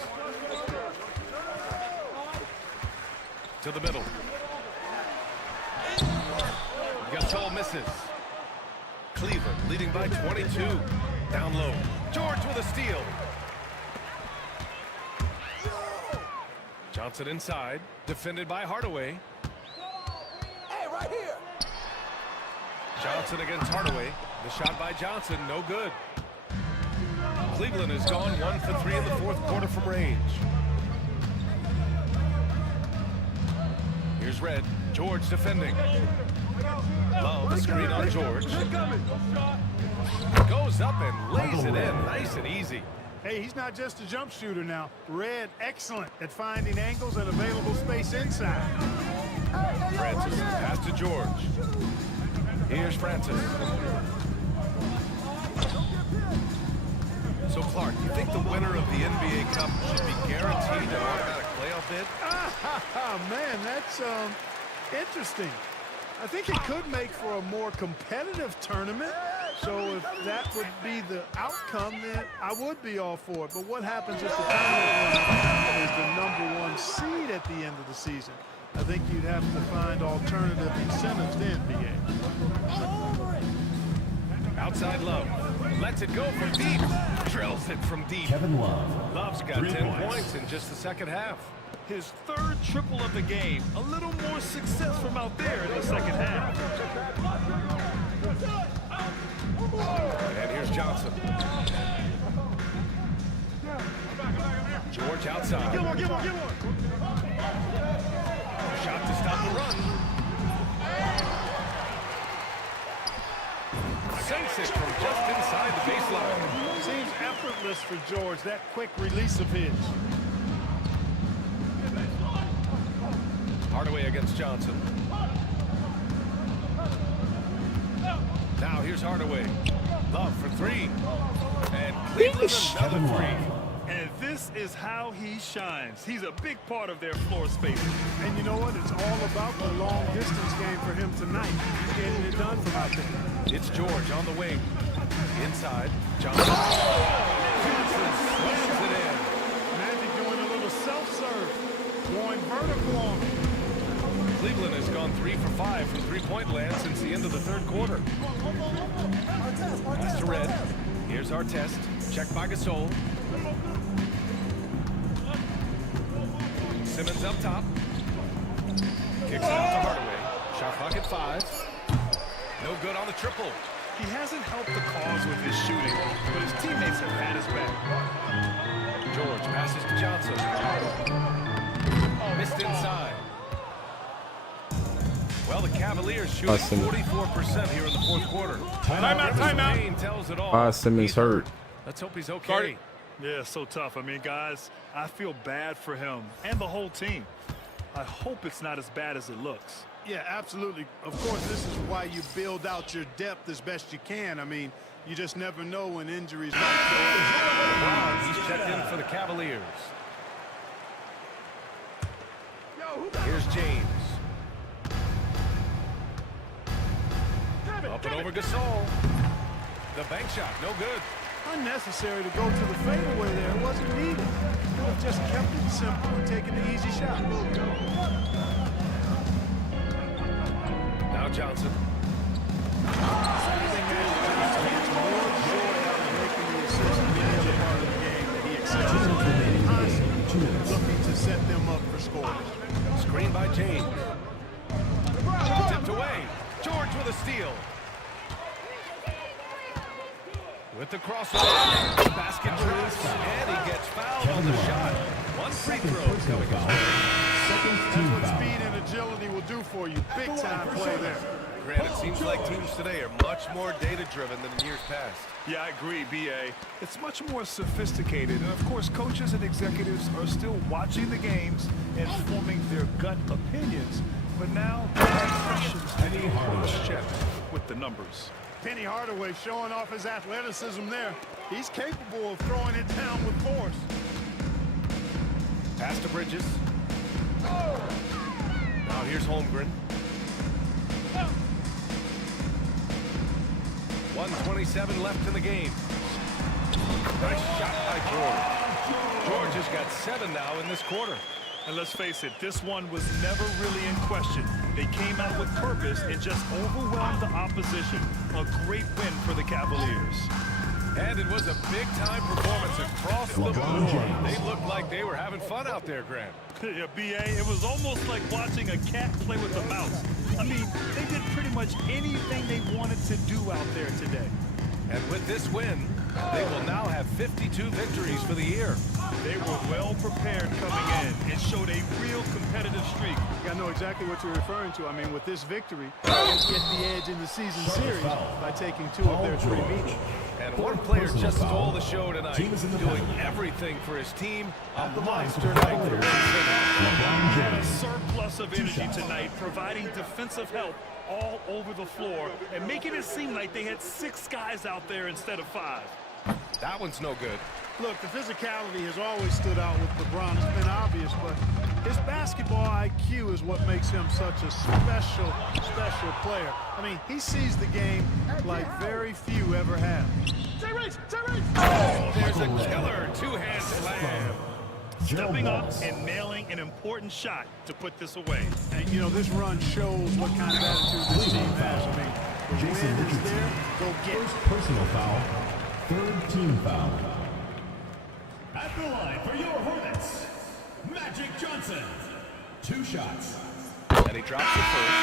To the middle. Gasol misses. Cleveland leading by 22. Down low. George with a steal. Johnson inside. Defended by Hardaway. Hey, right here. Johnson against Hardaway. The shot by Johnson, no good. Cleveland has gone 1 for 3 in the fourth quarter from range. Here's Red. George defending. Love, a screen on George. Goes up and lays it in, nice and easy. Hey, he's not just a jump shooter now. Red, excellent at finding angles and available space inside. Francis, pass to George. Here's Francis. So, Clark, you think the winner of the NBA Cup should be guaranteed an automatic playoff bid? Man, that's interesting. I think it could make for a more competitive tournament. So if that would be the outcome, then I would be all for it. But what happens if the tournament is the #1 seed at the end of the season? I think you'd have to find alternative incentives then, BA. Outside Love. Lets it go from deep. Drills it from deep. Kevin Love. Love's got 10 points in just the second half. His third triple of the game. A little more success from out there in the second half. And here's Johnson. George outside. Get one. Shot to stop the run. Sinks it from just inside the baseline. Seems effortless for George, that quick release of his. Hardaway against Johnson. Now here's Hardaway. Love for 3. And Cleveland another 3. And this is how he shines. He's a big part of their floor space. And you know what? It's all about the long distance game for him tonight. He's getting it done from out there. It's George on the wing. Inside. Johnson. Johnson slams it in. Magic doing a little self-serve. Going vertical on him. Cleveland has gone 3 for 5 from three-point land since the end of the third quarter. Pass to Red. Here's our test. Checked by Gasol. Simmons up top. Kicks it out to Hardaway. Shot clock at 5. No good on the triple. He hasn't helped the cause with his shooting, but his teammates have had his back. George passes to Johnson. Missed inside. Well, the Cavaliers shooting 44% here in the fourth quarter. Timeout. Tells it all. Simmons hurt. Let's hope he's okay. Yeah, so tough. I mean, guys, I feel bad for him and the whole team. I hope it's not as bad as it looks. Yeah, absolutely. Of course, this is why you build out your depth as best you can. I mean, you just never know when injuries might LeBron, he's checked in for the Cavaliers. Here's James. Up and over Gasol. The bank shot, no good. unnecessary to go to the fadeaway there. It wasn't needed. Could have just kept it simple and taken the easy shot. Now Johnson. Looking to set them up for scores. Screen by James. Tipped away. George with a steal. With the crossover. Basket traps. And he gets fouled on the shot. One free throw coming up. That's what speed and agility will do for you. Big time play there. Grant, it seems like teams today are much more data-driven than in years past. Yeah, I agree, B.A. It's much more sophisticated. And, of course, coaches and executives are still watching the games and forming their gut opinions. But now, there are questions to be cross-checked with the numbers. Penny Hardaway showing off his athleticism there. He's capable of throwing it down with force. Pass to Bridges. Now here's Holmgren. 1:27 left in the game. Nice shot by George. George has got 7 now in this quarter. And let's face it, this one was never really in question. They came out with purpose and just overwhelmed the opposition. A great win for the Cavaliers. And it was a big-time performance across the board. They looked like they were having fun out there, Grant. Yeah, B.A., it was almost like watching a cat play with a mouse. I mean, they did pretty much anything they wanted to do out there today. And with this win, they will now have 52 victories for the year. They were well prepared coming in and showed a real competitive streak. I know exactly what you're referring to. I mean, with this victory, they get the edge in the season series by taking 2 of their 3 meetings. And one player just stole the show tonight, doing everything for his team. A monster night for LeBron had a surplus of energy tonight, providing defensive help all over the floor and making it seem like they had 6 guys out there instead of 5. That one's no good. Look, the physicality has always stood out with LeBron. It's been obvious, but his basketball IQ is what makes him such a special player. I mean, he sees the game like very few ever have. Oh, there's a killer 2-hand slam. Stepping up and nailing an important shot to put this away. And, you know, this run shows what kind of attitude this team has. I mean, the win is there, go get it. First personal foul, 3rd team foul. At the line for your Hornets, Magic Johnson. 2 shots. And he drops it first.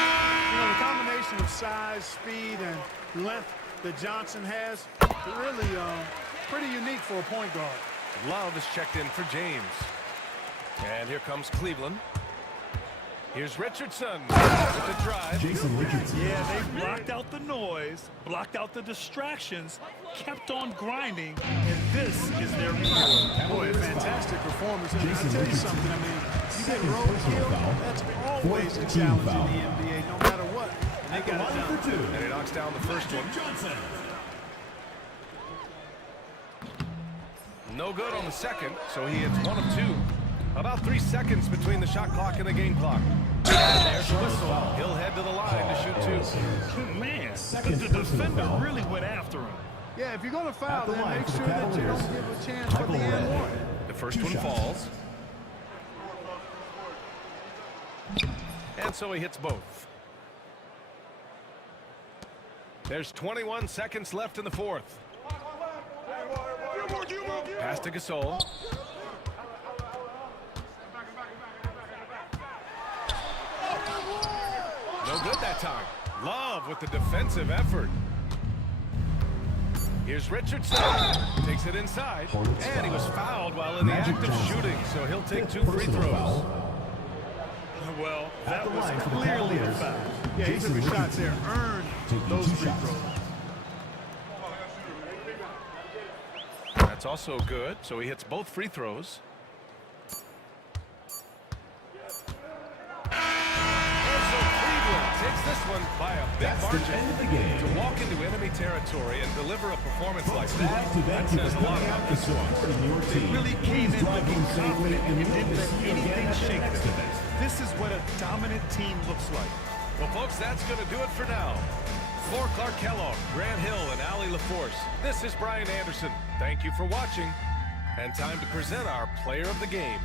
You know, the combination of size, speed, and length that Johnson has, really pretty unique for a point guard. Love is checked in for James. And here comes Cleveland. Here's Richardson with the drive. Jason Richardson. Yeah, they blocked out the noise, blocked out the distractions, kept on grinding, and this is their reward. Boy, a fantastic performance. And I'll tell you something, I mean, you get roadkill, that's always a challenge in the NBA, no matter what. And they got it done. And he knocks down the first one. No good on the second, so he hits 1 of 2. About 3 seconds between the shot clock and the game clock. And there's the whistle. He'll head to the line to shoot 2. Man, the defender really went after him. Yeah, if you're going to foul, then make sure that you don't give a chance for the and one. The first one falls. And so he hits both. There's 21 seconds left in the 4th. Pass to Gasol. No good that time. Love with the defensive effort. Here's Richardson. Takes it inside. And he was fouled while in the act of shooting, so he'll take 2 free throws. Well, that was clearly a foul. Yeah, he took the shots there, earned those free throws. That's also good, so he hits both free throws. Takes this one by a big margin. To walk into enemy territory and deliver a performance like that says a lot about this one. They really came in looking confident and didn't let anything shake them. This is what a dominant team looks like. Well, folks, that's going to do it for now. For Clark Kellogg, Grant Hill, and Allie LaForce, this is Brian Anderson. Thank you for watching. And time to present our player of the game.